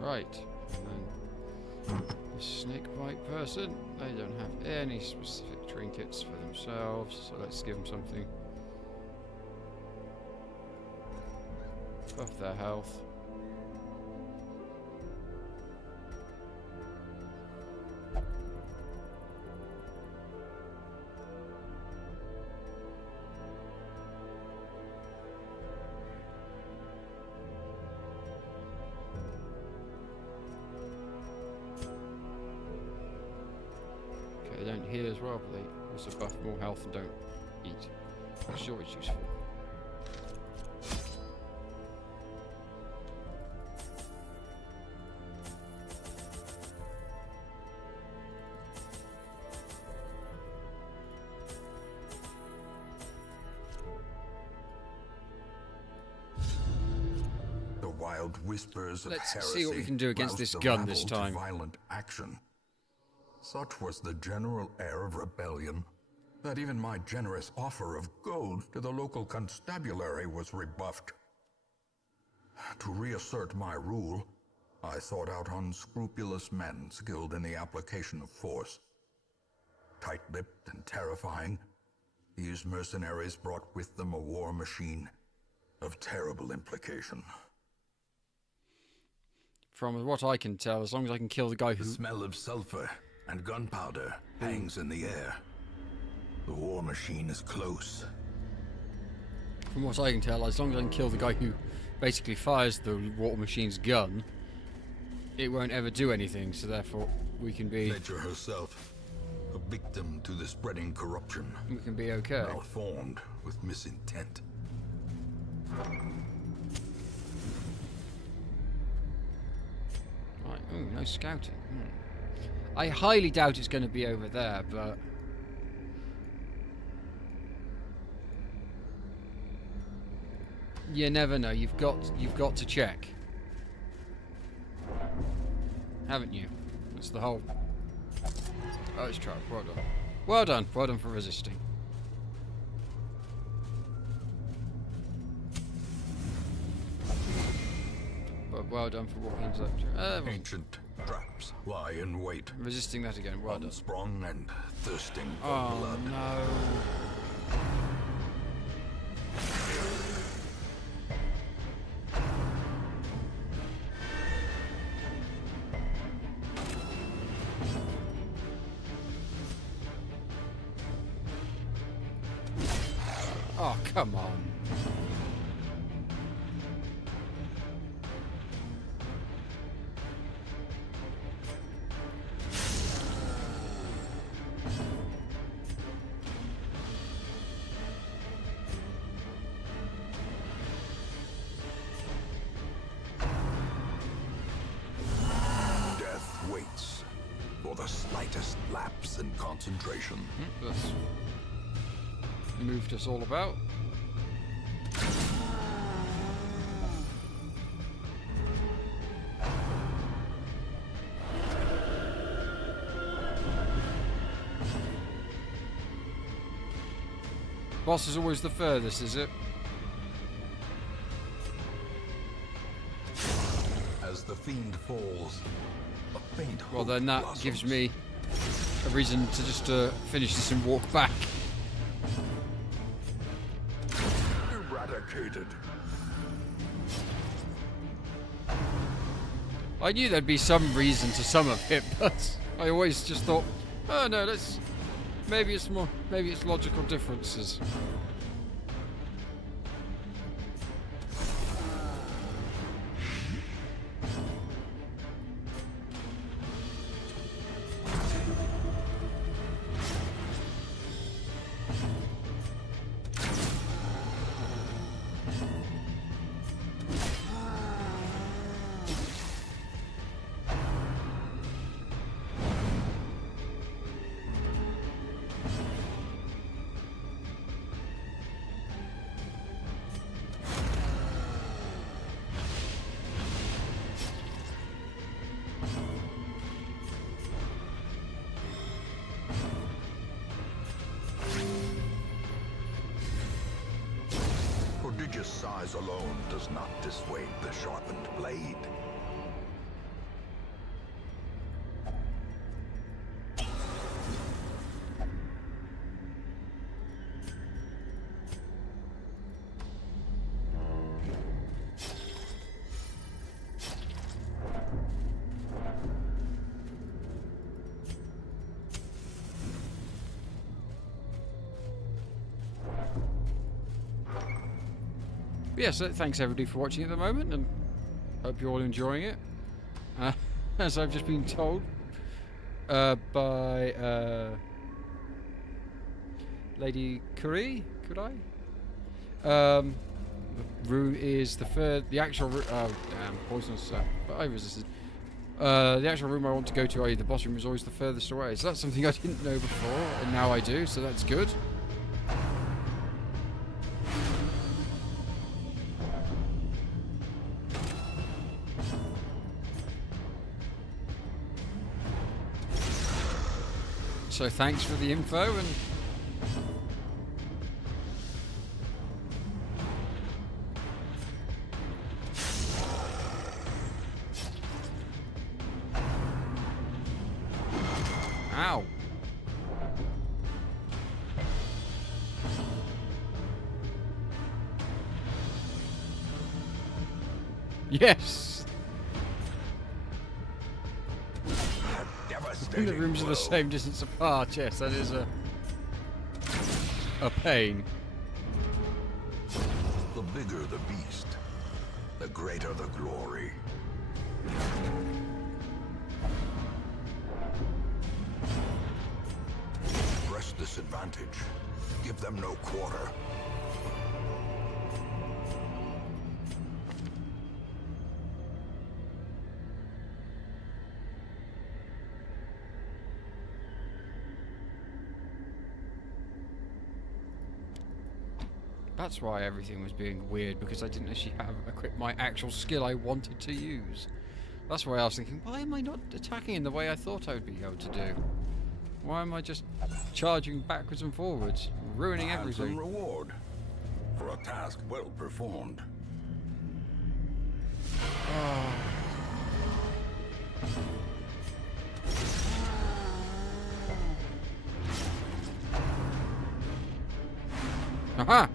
Right, and then the snakebite person, they don't have any specific trinkets for themselves, so let's give them something. Buff their health. They don't heal as well, but they also buff more health and don't eat. I'm sure it's useful. The wild whispers of Let's heresy see what we can do against roused this the gun this rabble to time. violent action. Such was the general air of rebellion that even my generous offer of gold to the local constabulary was rebuffed. To reassert my rule, I sought out unscrupulous men skilled in the application of force. Tight-lipped and terrifying, these mercenaries brought with them a war machine of terrible implication. From what I can tell, as long as I can kill the guy who... The smell of sulfur and gunpowder hangs in the air. The war machine is close. From what I can tell, as long as I can kill the guy who basically fires the war machine's gun, it won't ever do anything, so therefore we can be... Nature herself, a victim to the spreading corruption. We can be okay. Malformed with misintent. Right, ooh, no scouting. I highly doubt it's going to be over there, but... You never know. You've got to check, haven't you? That's the whole... Oh, it's trapped. Well done. Well done. Well done for resisting. But well done for walking into that... Ancient traps lie in wait. Resisting that again. Well done. Unsprung and thirsting for blood. Oh, no. Oh, come on. Death waits for the slightest lapse in concentration. That's moved us all about. Boss is always the furthest, is it? As the fiend falls, a faint Well, hope then that blossoms. gives me a reason to just finish this and walk back. Eradicated. I knew there'd be some reason to some of it, but I always just thought, oh no, maybe it's logical differences. Prodigious size alone does not dissuade the sharpened blade. But yes, thanks everybody for watching at the moment, and hope you're all enjoying it. As I've just been told by Lady Curie, could I? Room is the actual room. Oh damn, poisonous. But I resisted. The actual room I want to go to, i.e. the boss room, is always the furthest away. So that's something I didn't know before, and now I do. So that's good. So thanks for the info, and Ow. Yes! Devastating The rooms are the blow. same distance apart. Yes, that is a pain. The bigger the beast, the greater the glory. Press this advantage. Give them no quarter. That's why everything was being weird, because I didn't actually have equipped my actual skill I wanted to use. That's why I was thinking, why am I not attacking in the way I thought I would be able to do? Why am I just charging backwards and forwards, ruining Handsome everything? reward for a task well performed. Aha!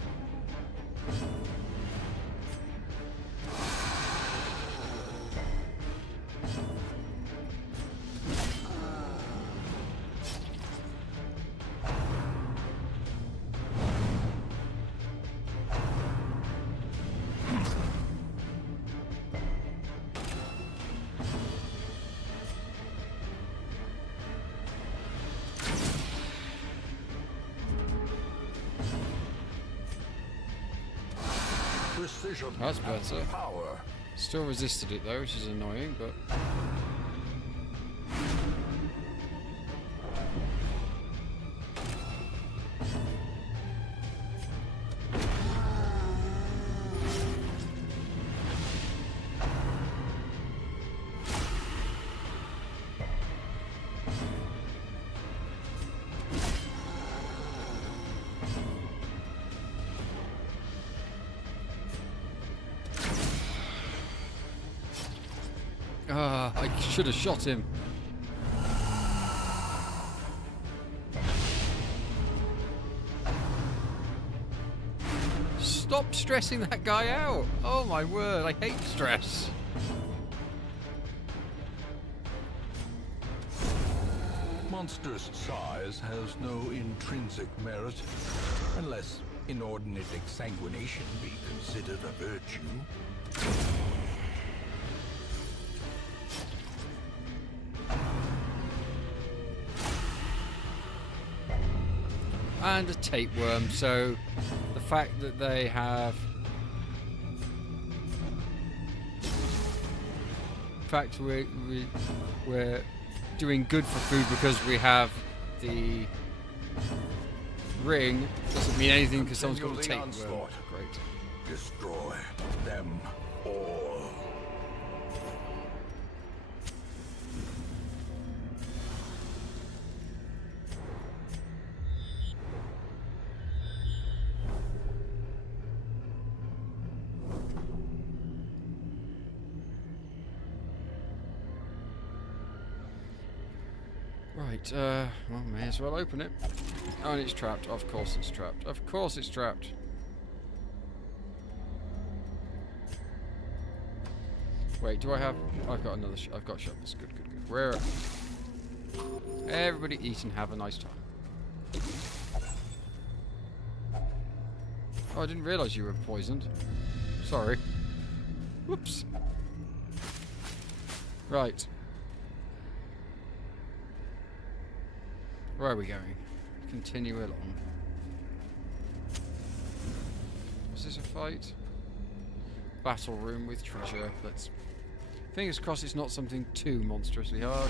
Precision That's and better. power. Still resisted it though, which is annoying, but... I should have shot him. Stop stressing that guy out. Oh my word, I hate stress. Monster's size has no intrinsic merit, unless inordinate exsanguination be considered a virtue. And a tapeworm, so the fact that they have... In fact, we're doing good for food because we have the ring doesn't mean anything because someone's got a Continue the tapeworm. onslaught. Great. Destroy them all. Right, well, may as well open it. Oh, and it's trapped. Of course it's trapped. Of course it's trapped. Wait, do I have... I've got another... I've got shovels. Good, good, good. Where... Everybody eat and have a nice time. Oh, I didn't realise you were poisoned. Sorry. Whoops. Right. Where are we going? Continue along. Was this a fight? Battle room with treasure. Let's... Fingers crossed it's not something too monstrously hard.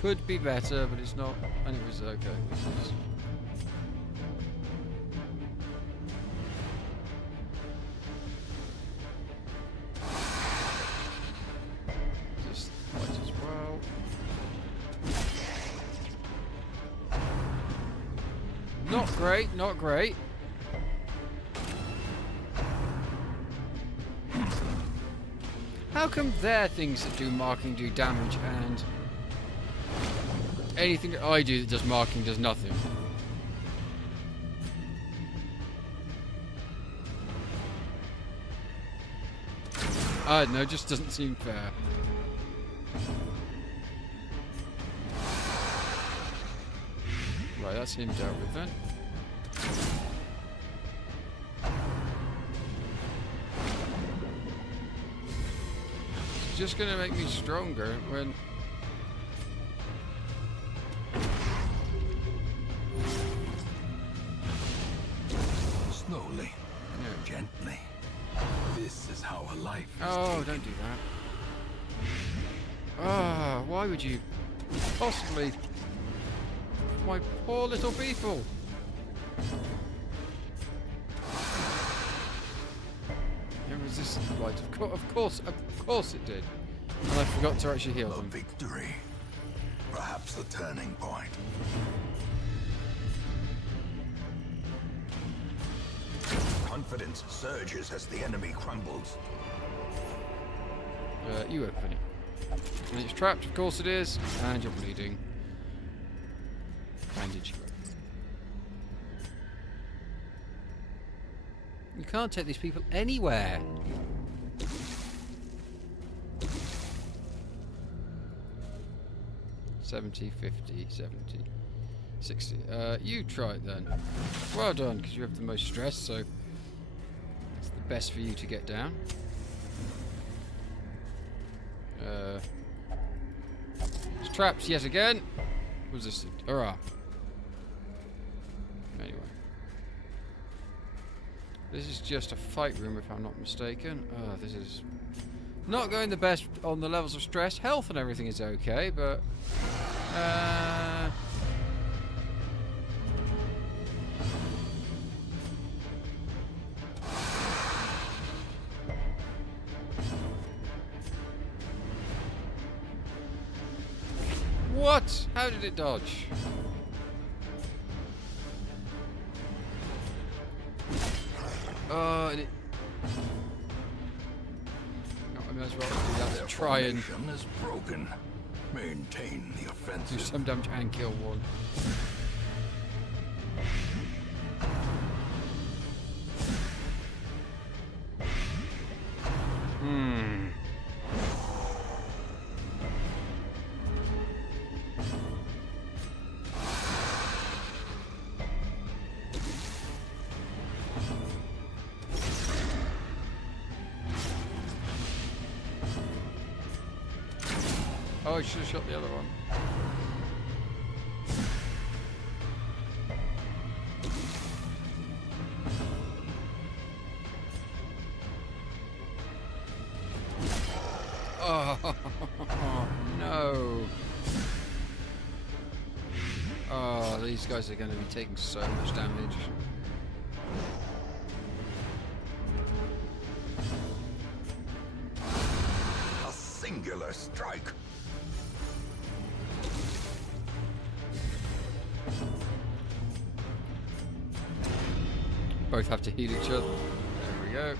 Could be better, but it's not. And it was okay. Just fight as well. Not great, not great. How come their things that do marking do damage and anything that I do that does marking does nothing? I don't know, it just doesn't seem fair. Right, that's him dealt with then. It's just gonna make me stronger when... Slowly, gently. This is how a life is Oh, taken. don't do that. Ah, why would you possibly... My poor little people. It resisted the blight. Of course it did. And I forgot to actually heal A them. victory. Perhaps the turning point. Confidence surges as the enemy crumbles. You open it. And it's trapped, of course it is. And you're bleeding. Bandage. You can't take these people anywhere. $70, $50, $70, $60. You try it then. Well done, because you have the most stress, so it's the best for you to get down. It's trapped yet again. Resisted. Hurrah. Anyway. This is just a fight room if I'm not mistaken. This is not going the best on the levels of stress. Health and everything is okay, but... What? How did it dodge? And it... No, I might as well do that to try and Formation is broken. Maintain the do offensive. some damage and kill one. Oh, I should have shot the other one. Oh, no. Oh, these guys are going to be taking so much damage. A singular strike. Both have to heal each other. There we go.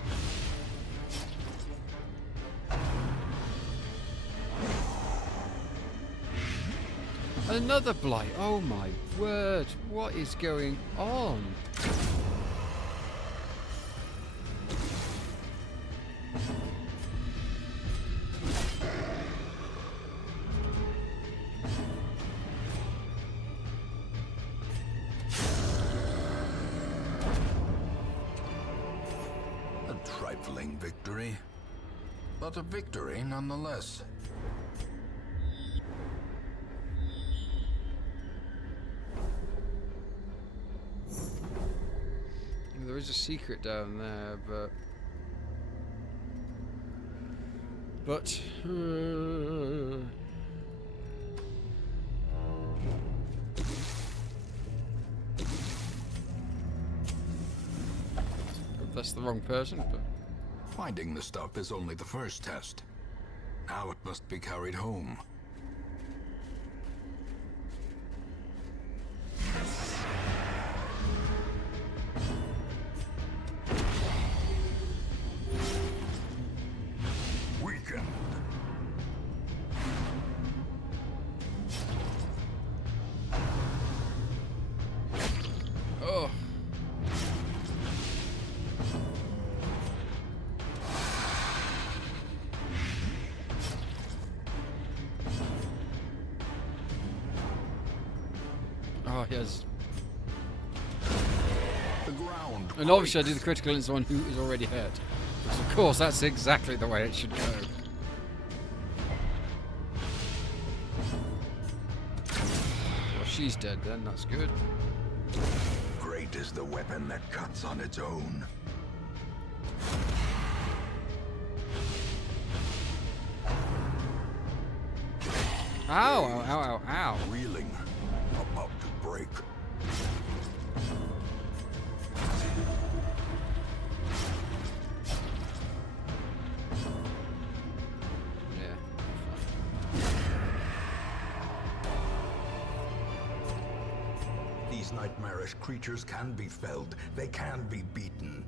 Another blight. Oh my word. What is going on? A trifling victory, but a victory nonetheless. There is a secret down there, but that's the wrong person, but Finding the stuff is only the first test. Now it must be carried home. Weakened. Oh, yes. The ground. And obviously I do quakes. the critical against the one who is already hurt. Because of course that's exactly the way it should go. Well, she's dead then, that's good. Great is the weapon that cuts on its own. Ow, ow, ow, ow, ow. Reeling, about to break. Yeah. These nightmarish creatures can be felled. They can be beaten.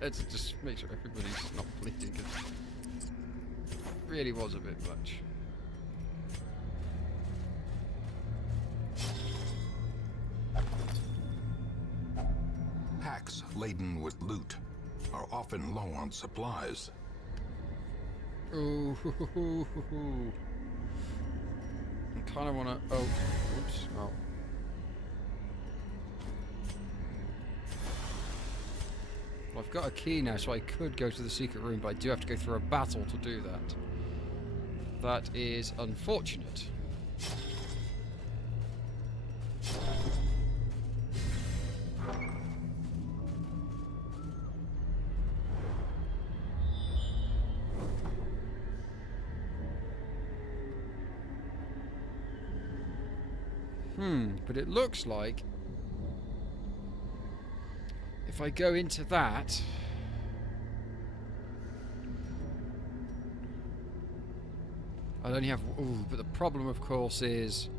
Let's just make sure everybody's not bleeding. 'Cause it really was a bit much. Packs laden with loot are often low on supplies. Ooh, I kind of want to. Oh, oops. Oh. Well, I've got a key now, so I could go to the secret room, but I do have to go through a battle to do that. That is unfortunate. But it looks like if I go into that, I'll only have. Ooh, but the problem, of course, is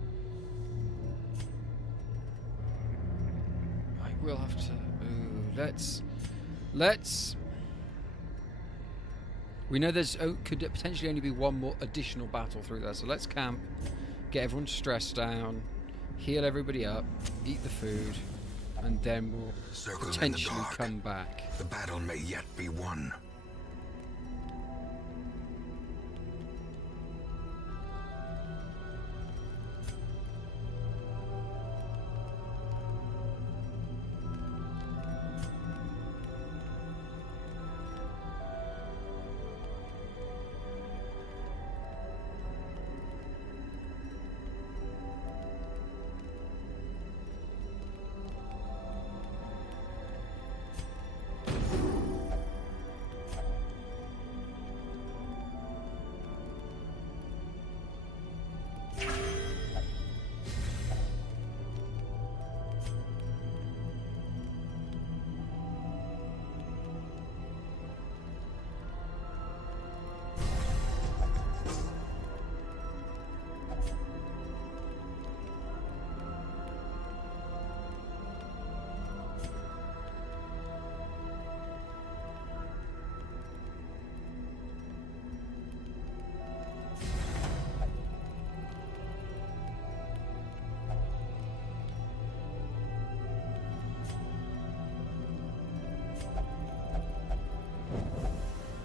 I will have to. Ooh, let's. We know there's could potentially only be one more additional battle through there, so let's camp, get everyone's stress down, heal everybody up, eat the food, and then we'll Circle in the potentially dark. come back. The battle may yet be won.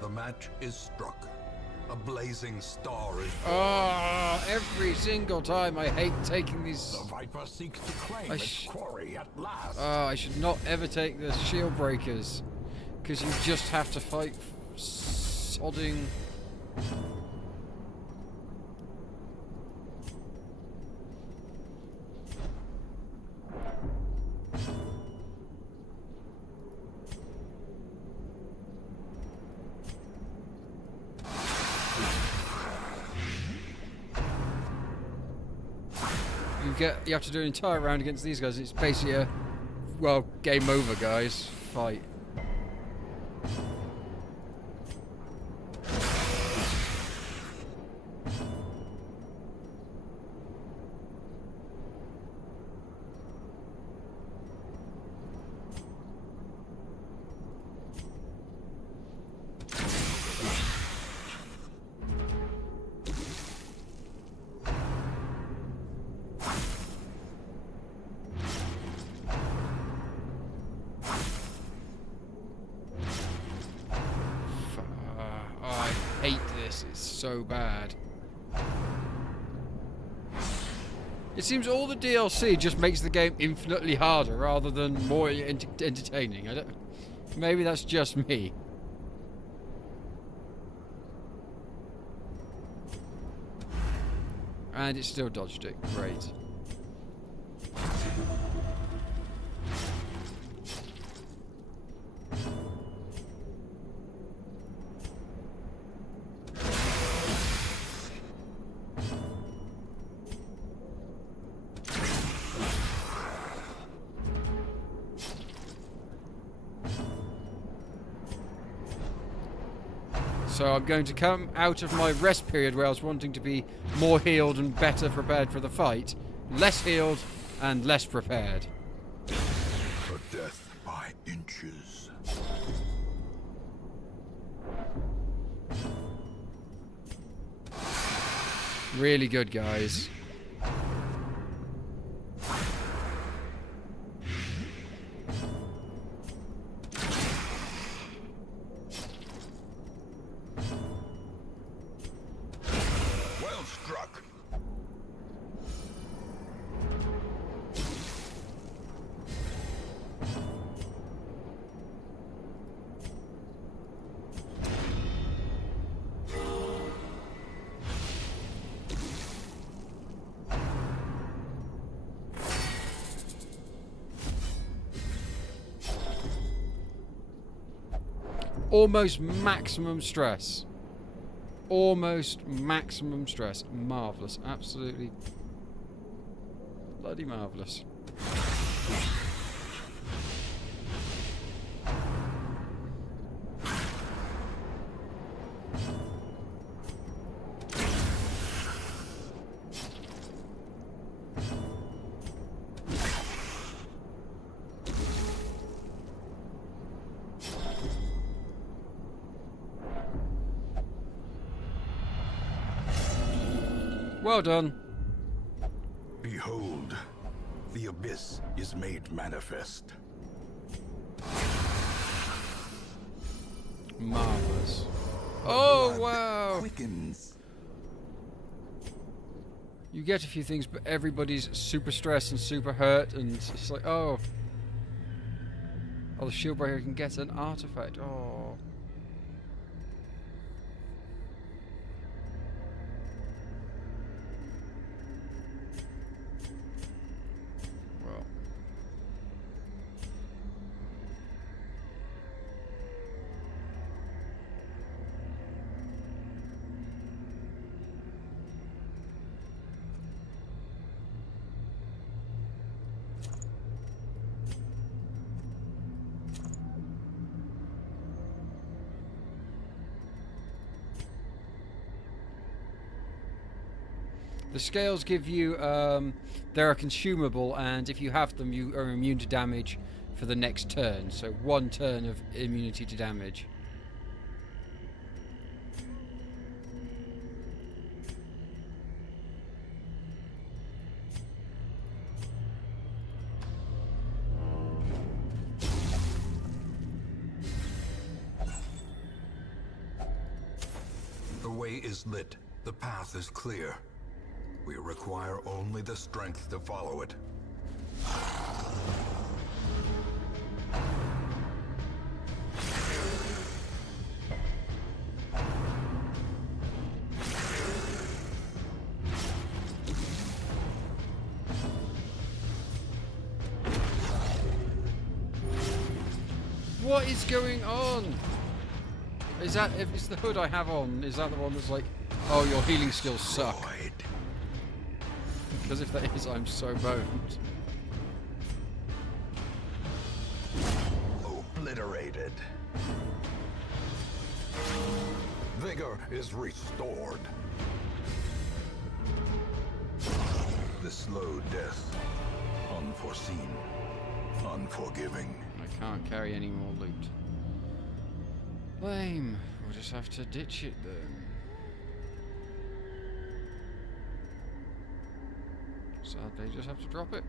The match is struck. A blazing star is born. Oh, every single time I hate taking these. The Viper seeks to claim I its quarry at last. I should not ever take the shield breakers, because you just have to fight sodding. You have to do an entire round against these guys. It's basically a, well, game over, guys. Fight. this is so bad. It seems all the DLC just makes the game infinitely harder rather than more entertaining. I don't. Maybe that's just me. And it's still dodged it. Great. So I'm going to come out of my rest period where I was wanting to be more healed and better prepared for the fight. Less healed and less prepared. For death by inches. Really good, guys. Well struck. Almost maximum stress. Almost maximum stress. Marvellous. Absolutely bloody marvellous. Well done. Behold, the abyss is made manifest. Marvellous. Oh, wow. Quickens. You get a few things, but everybody's super stressed and super hurt, and it's like, oh. Oh, the shield breaker can get an artifact. Oh. Well. The scales give you, they're consumable, and if you have them, you are immune to damage for the next turn. So 1 turn of immunity to damage. The way is lit. The path is clear. We require only the strength to follow it. What is going on? Is that, if it's the hood I have on, is that the one that's like, oh, your healing skills suck? Void. Because if that is, I'm so boned. Obliterated. Vigor is restored. The slow death. Unforeseen. Unforgiving. I can't carry any more loot. Lame. We'll just have to ditch it then. Sadly, just have to drop it.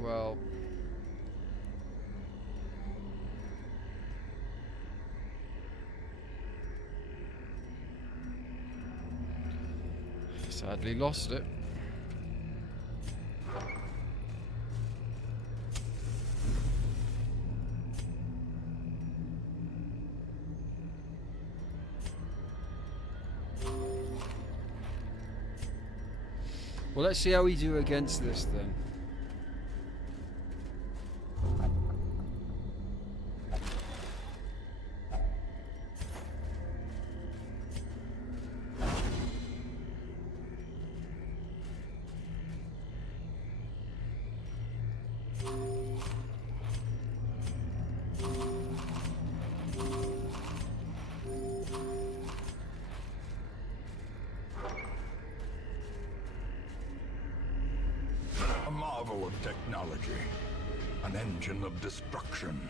Well, sadly lost it. Well, let's see how we do against this then. A marvel of technology. An engine of destruction.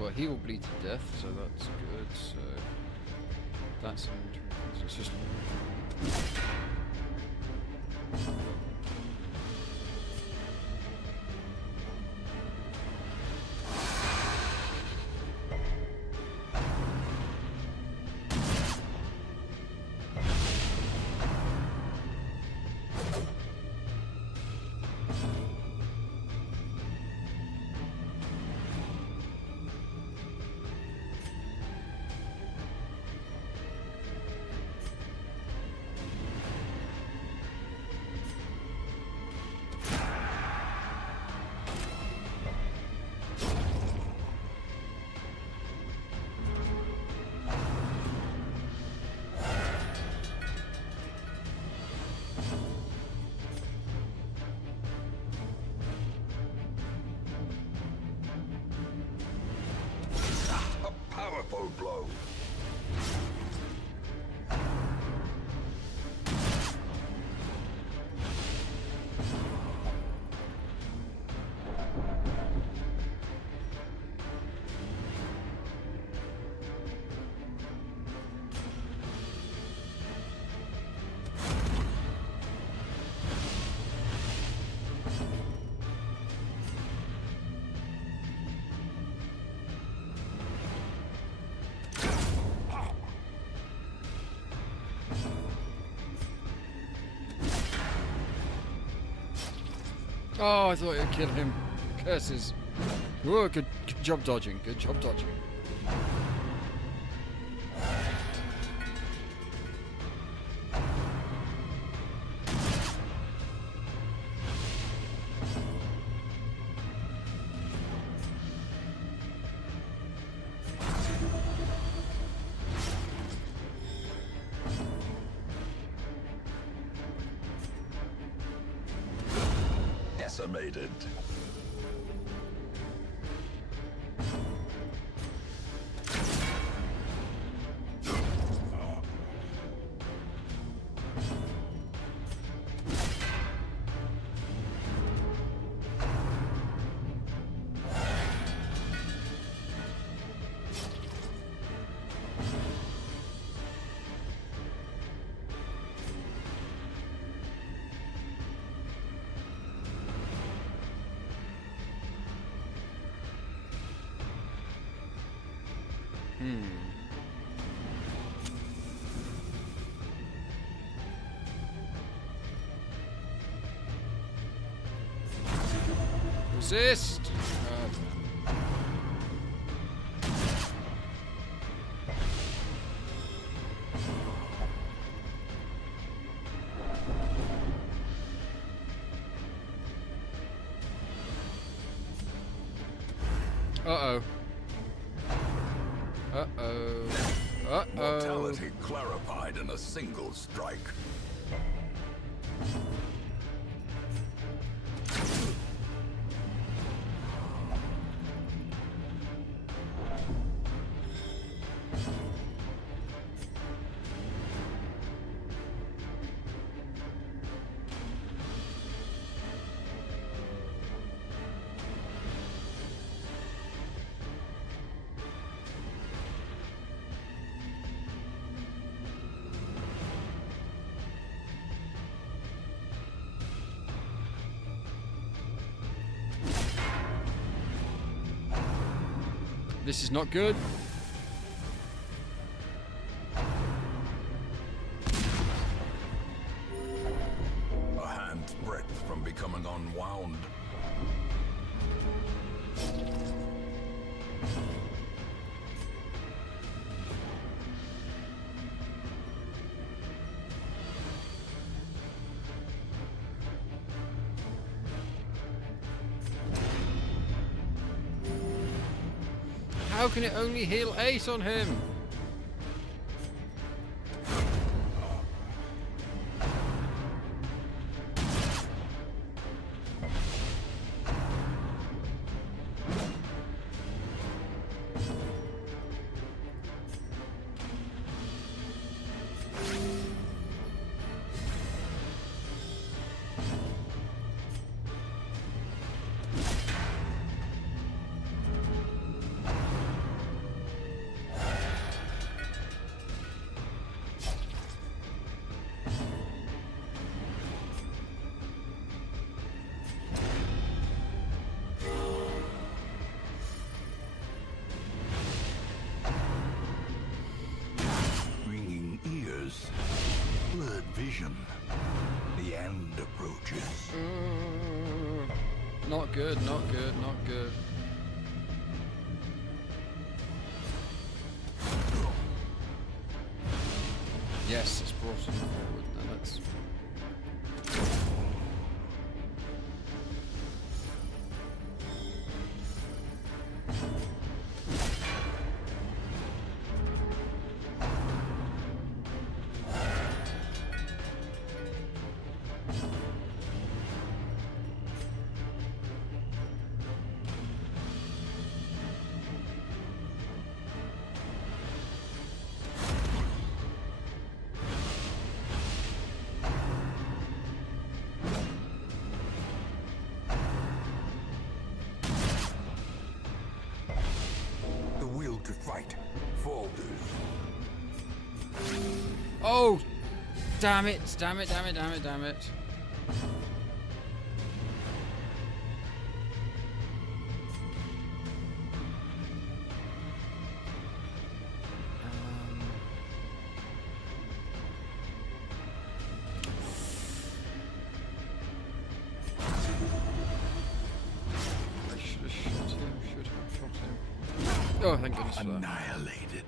Well, he will bleed to death, so that's good. So that's an it's just. Powerful blow. Oh, I thought you'd kill him. Curses. Oh, good job dodging. Good job dodging. Decimated. Resist! Uh-oh. Uh-oh. Uh-oh. Mortality clarified in a single strike. This is not good. A hand's breadth from becoming unwound. How can it only heal 8 on him? Blurred vision. The end approaches. Not good, not good, not good. Yes, it's brought him forward. Now let's... To fight falters. Oh! Damn it, damn it, damn it, damn it, damn it. I should have shot him, should have shot him. Oh, thank goodness for that. Annihilated.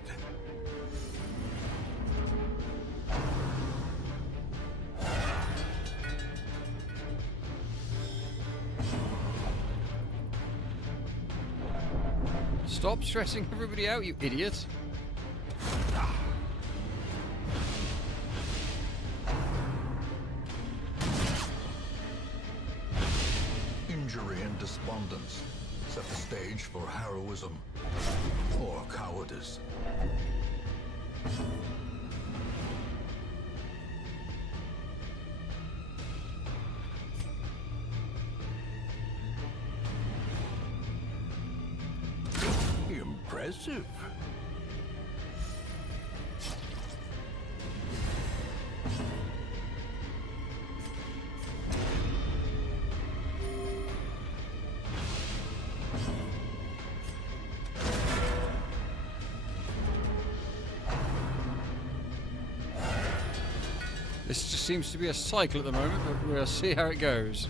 Stop stressing everybody out, you idiot. Injury and despondence set the stage for heroism or cowardice. Impressive. This just seems to be a cycle at the moment, but we'll see how it goes.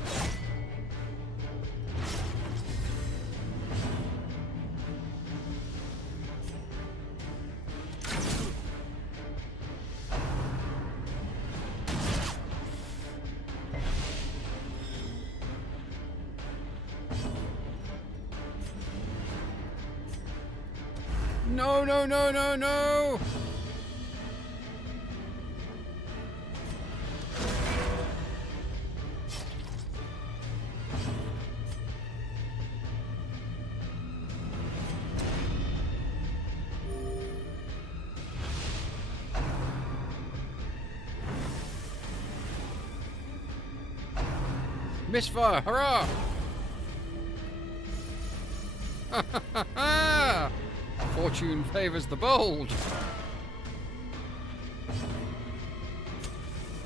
No, no, no, no, no! Misfire! Hurrah! Fortune favors the bold.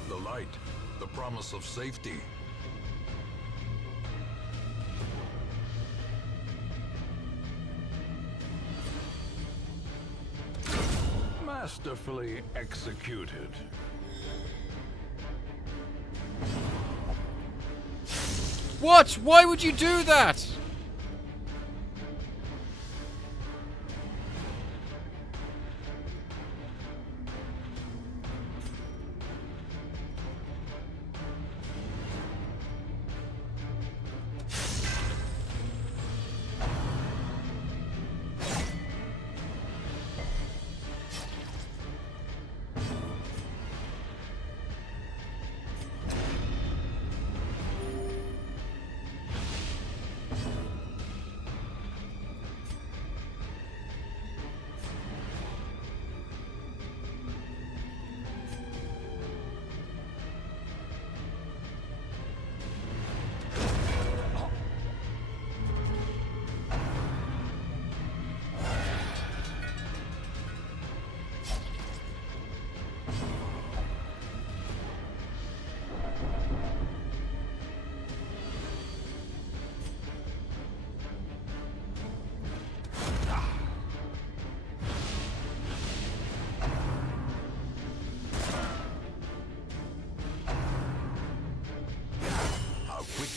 The light, the promise of safety. Masterfully executed. What? Why would you do that?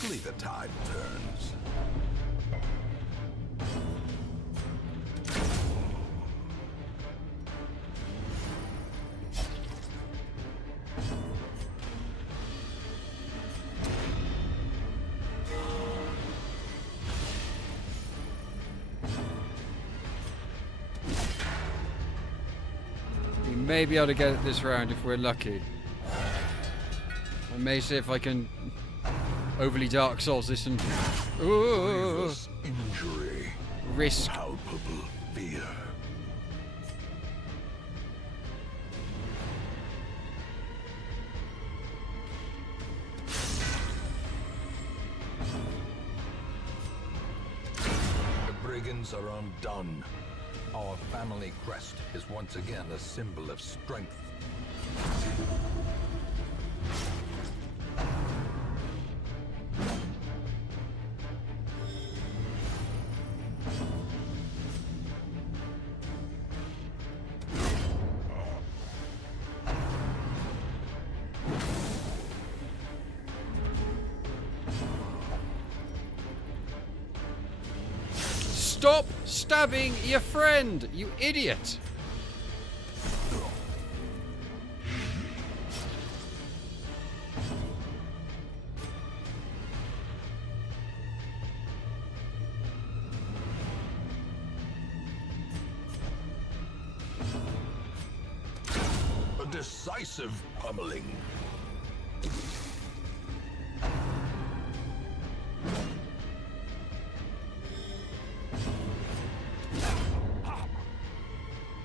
Quickly the tide turns. We may be able to get it this round if we're lucky. I may see if I can overly Dark Souls this and Grievous injury. risk. Palpable fear. The brigands are undone. Our family crest is once again a symbol of strength. Stop stabbing your friend, you idiot! A decisive pummeling.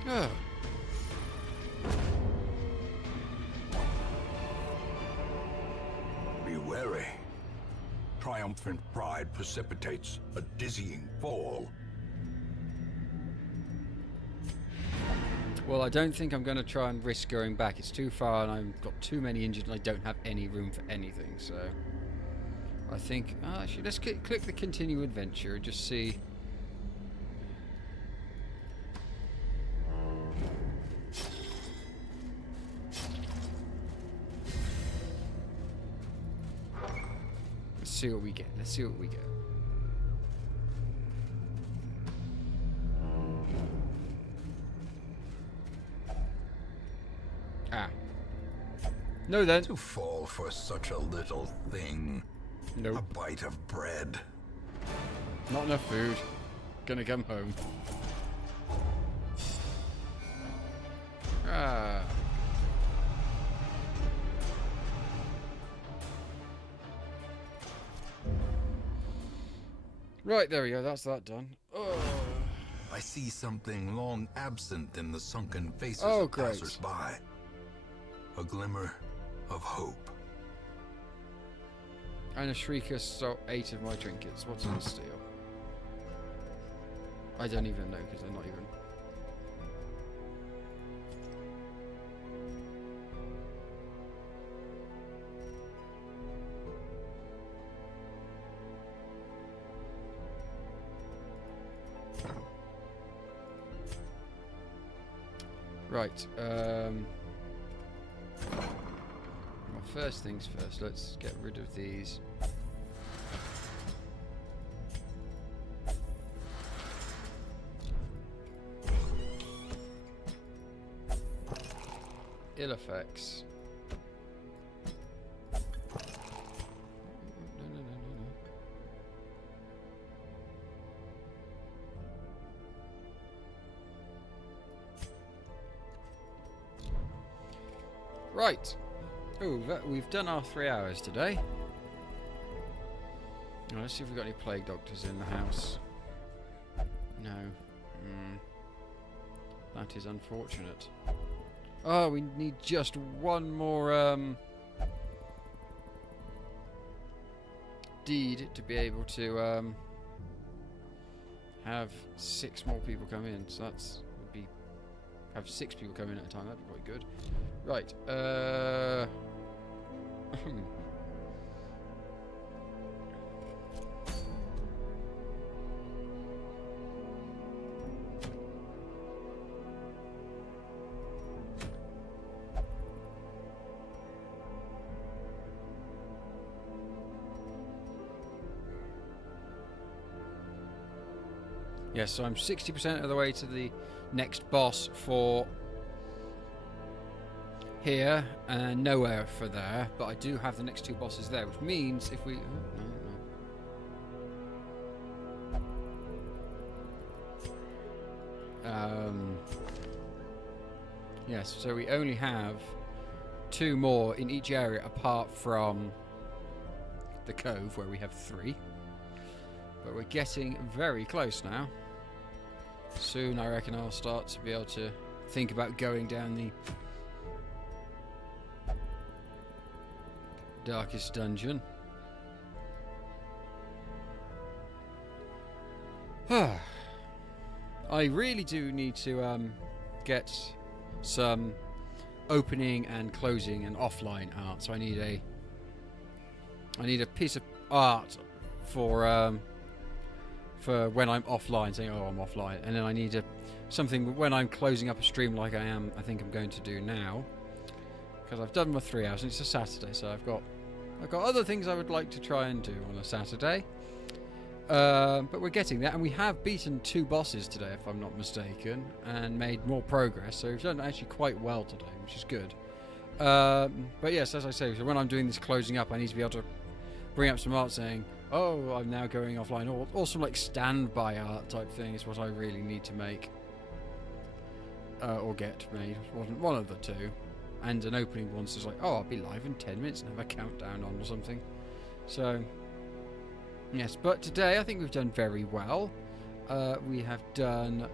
Ugh. Be wary. Triumphant pride precipitates a dizzying fall. Well, I don't think I'm going to try and risk going back. It's too far and I've got too many injured and I don't have any room for anything, so... I think... actually, let's click the continue adventure and just see... Let's see what we get. Let's see what we get. Ah. No then. To fall for such a little thing. Nope. A bite of bread. Not enough food. Gonna come home. Ah. Right, there we go. That's that done. Oh, I see something long absent in the sunken faces Oh, of great. passers-by. A glimmer of hope. and a shrieker stole 8 of my trinkets. What's in the steal? I don't even know because they're not even... Right. Well, first things first. Let's get rid of these. Ill effects. No. Right. Oh, we've done our 3 hours today. Now, let's see if we've got any plague doctors in the house. No. That is unfortunate. Oh, we need just one more deed to be able to have 6 more people come in. So that's would be have 6 people come in at a time. That'd be quite good. Right. Yes, so I'm 60% of the way to the next boss for here and nowhere for there, but I do have the next 2 bosses there, which means if we... yes, so we only have 2 more in each area apart from the cove where we have 3. But we're getting very close now. Soon I reckon I'll start to be able to think about going down the darkest dungeon. I really do need to get some opening and closing and offline art. So I need a piece of art for when I'm offline, saying, "Oh, I'm offline," and then I need something when I'm closing up a stream, like I think I'm going to do now, because I've done my 3 hours and it's a Saturday, so I've got other things I would like to try and do on a Saturday. But we're getting there, and we have beaten 2 bosses today, if I'm not mistaken, and made more progress. So we've done actually quite well today, which is good. But yes, as I say, so when I'm doing this closing up, I need to be able to bring up some art saying, "Oh, I'm now going offline," or some like standby art type thing is what I really need to make or get made. One of the 2, and an opening one says like, "Oh, I'll be live in 10 minutes," and have a countdown on or something. So yes, but today I think we've done very well. We have done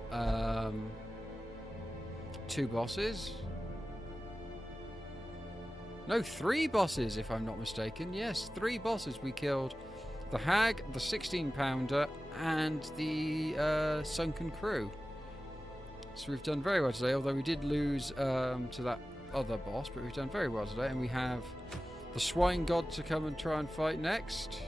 2 bosses. No, 3 bosses, if I'm not mistaken. Yes, 3 bosses. We killed the Hag, the 16-pounder, and the Sunken Crew. So we've done very well today, although we did lose to that other boss, but we've done very well today. And we have the Swine God to come and try and fight next.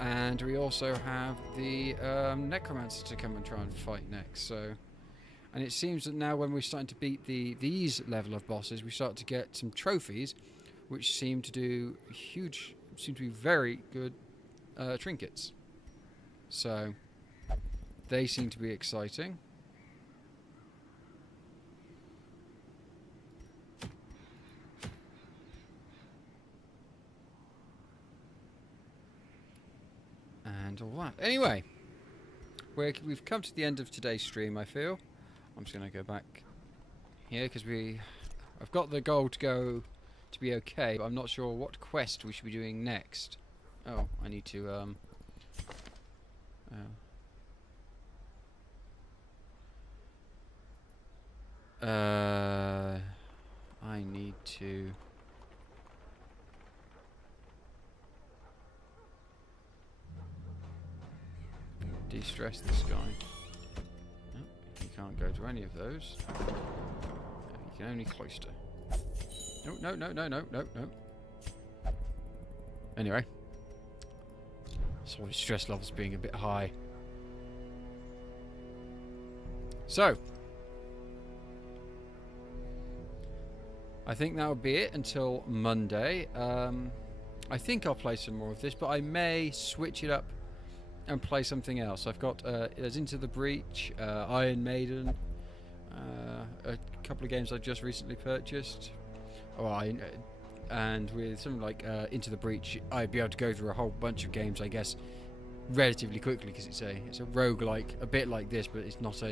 And we also have the Necromancer to come and try and fight next. So, and it seems that now when we're starting to beat these level of bosses, we start to get some trophies, which seem to be very good trinkets. So they seem to be exciting. And all that. Anyway, we've come to the end of today's stream, I feel. I'm just going to go back here because I've got the goal to be okay, but I'm not sure what quest we should be doing next. Oh, I need to I need to de-stress this guy. Nope, he can't go to any of those. He can only cloister. No. Anyway. Saw his stress levels being a bit high. So, I think that would be it until Monday. I think I'll play some more of this, but I may switch it up and play something else. I've got there's Into the Breach, Iron Maiden, a couple of games I've just recently purchased. And with something like Into the Breach, I'd be able to go through a whole bunch of games, I guess, relatively quickly, because it's a roguelike, a bit like this, but it's not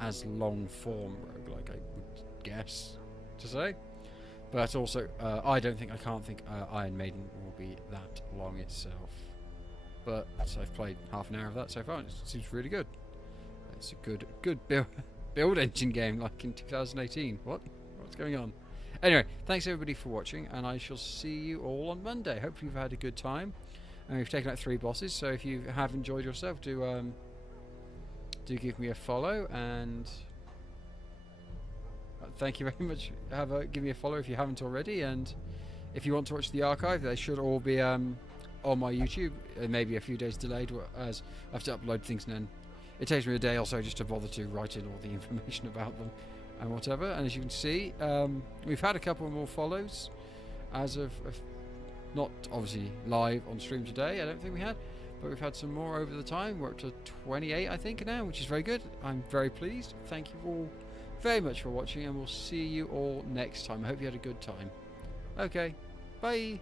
as long form roguelike, I would guess to say. But also, I can't think Iron Maiden will be that long itself. But I've played half an hour of that so far, and it seems really good. It's a good build engine game, like in 2018. What's going on? Anyway, thanks everybody for watching, and I shall see you all on Monday. Hopefully you've had a good time. And we've taken out 3 bosses, so if you have enjoyed yourself, do give me a follow, and thank you very much. Give me a follow if you haven't already, and if you want to watch the archive, they should all be on my YouTube. Maybe a few days delayed, as I have to upload things, and then it takes me a day or so just to bother to write in all the information about them and whatever. And as you can see, we've had a couple more follows as of not obviously live on stream today. I don't think we had, but we've had some more over the time. We're up to 28, I think, now, which is very good. I'm very pleased. Thank you all very much for watching, and we'll see you all next time. I hope you had a good time. Okay, bye.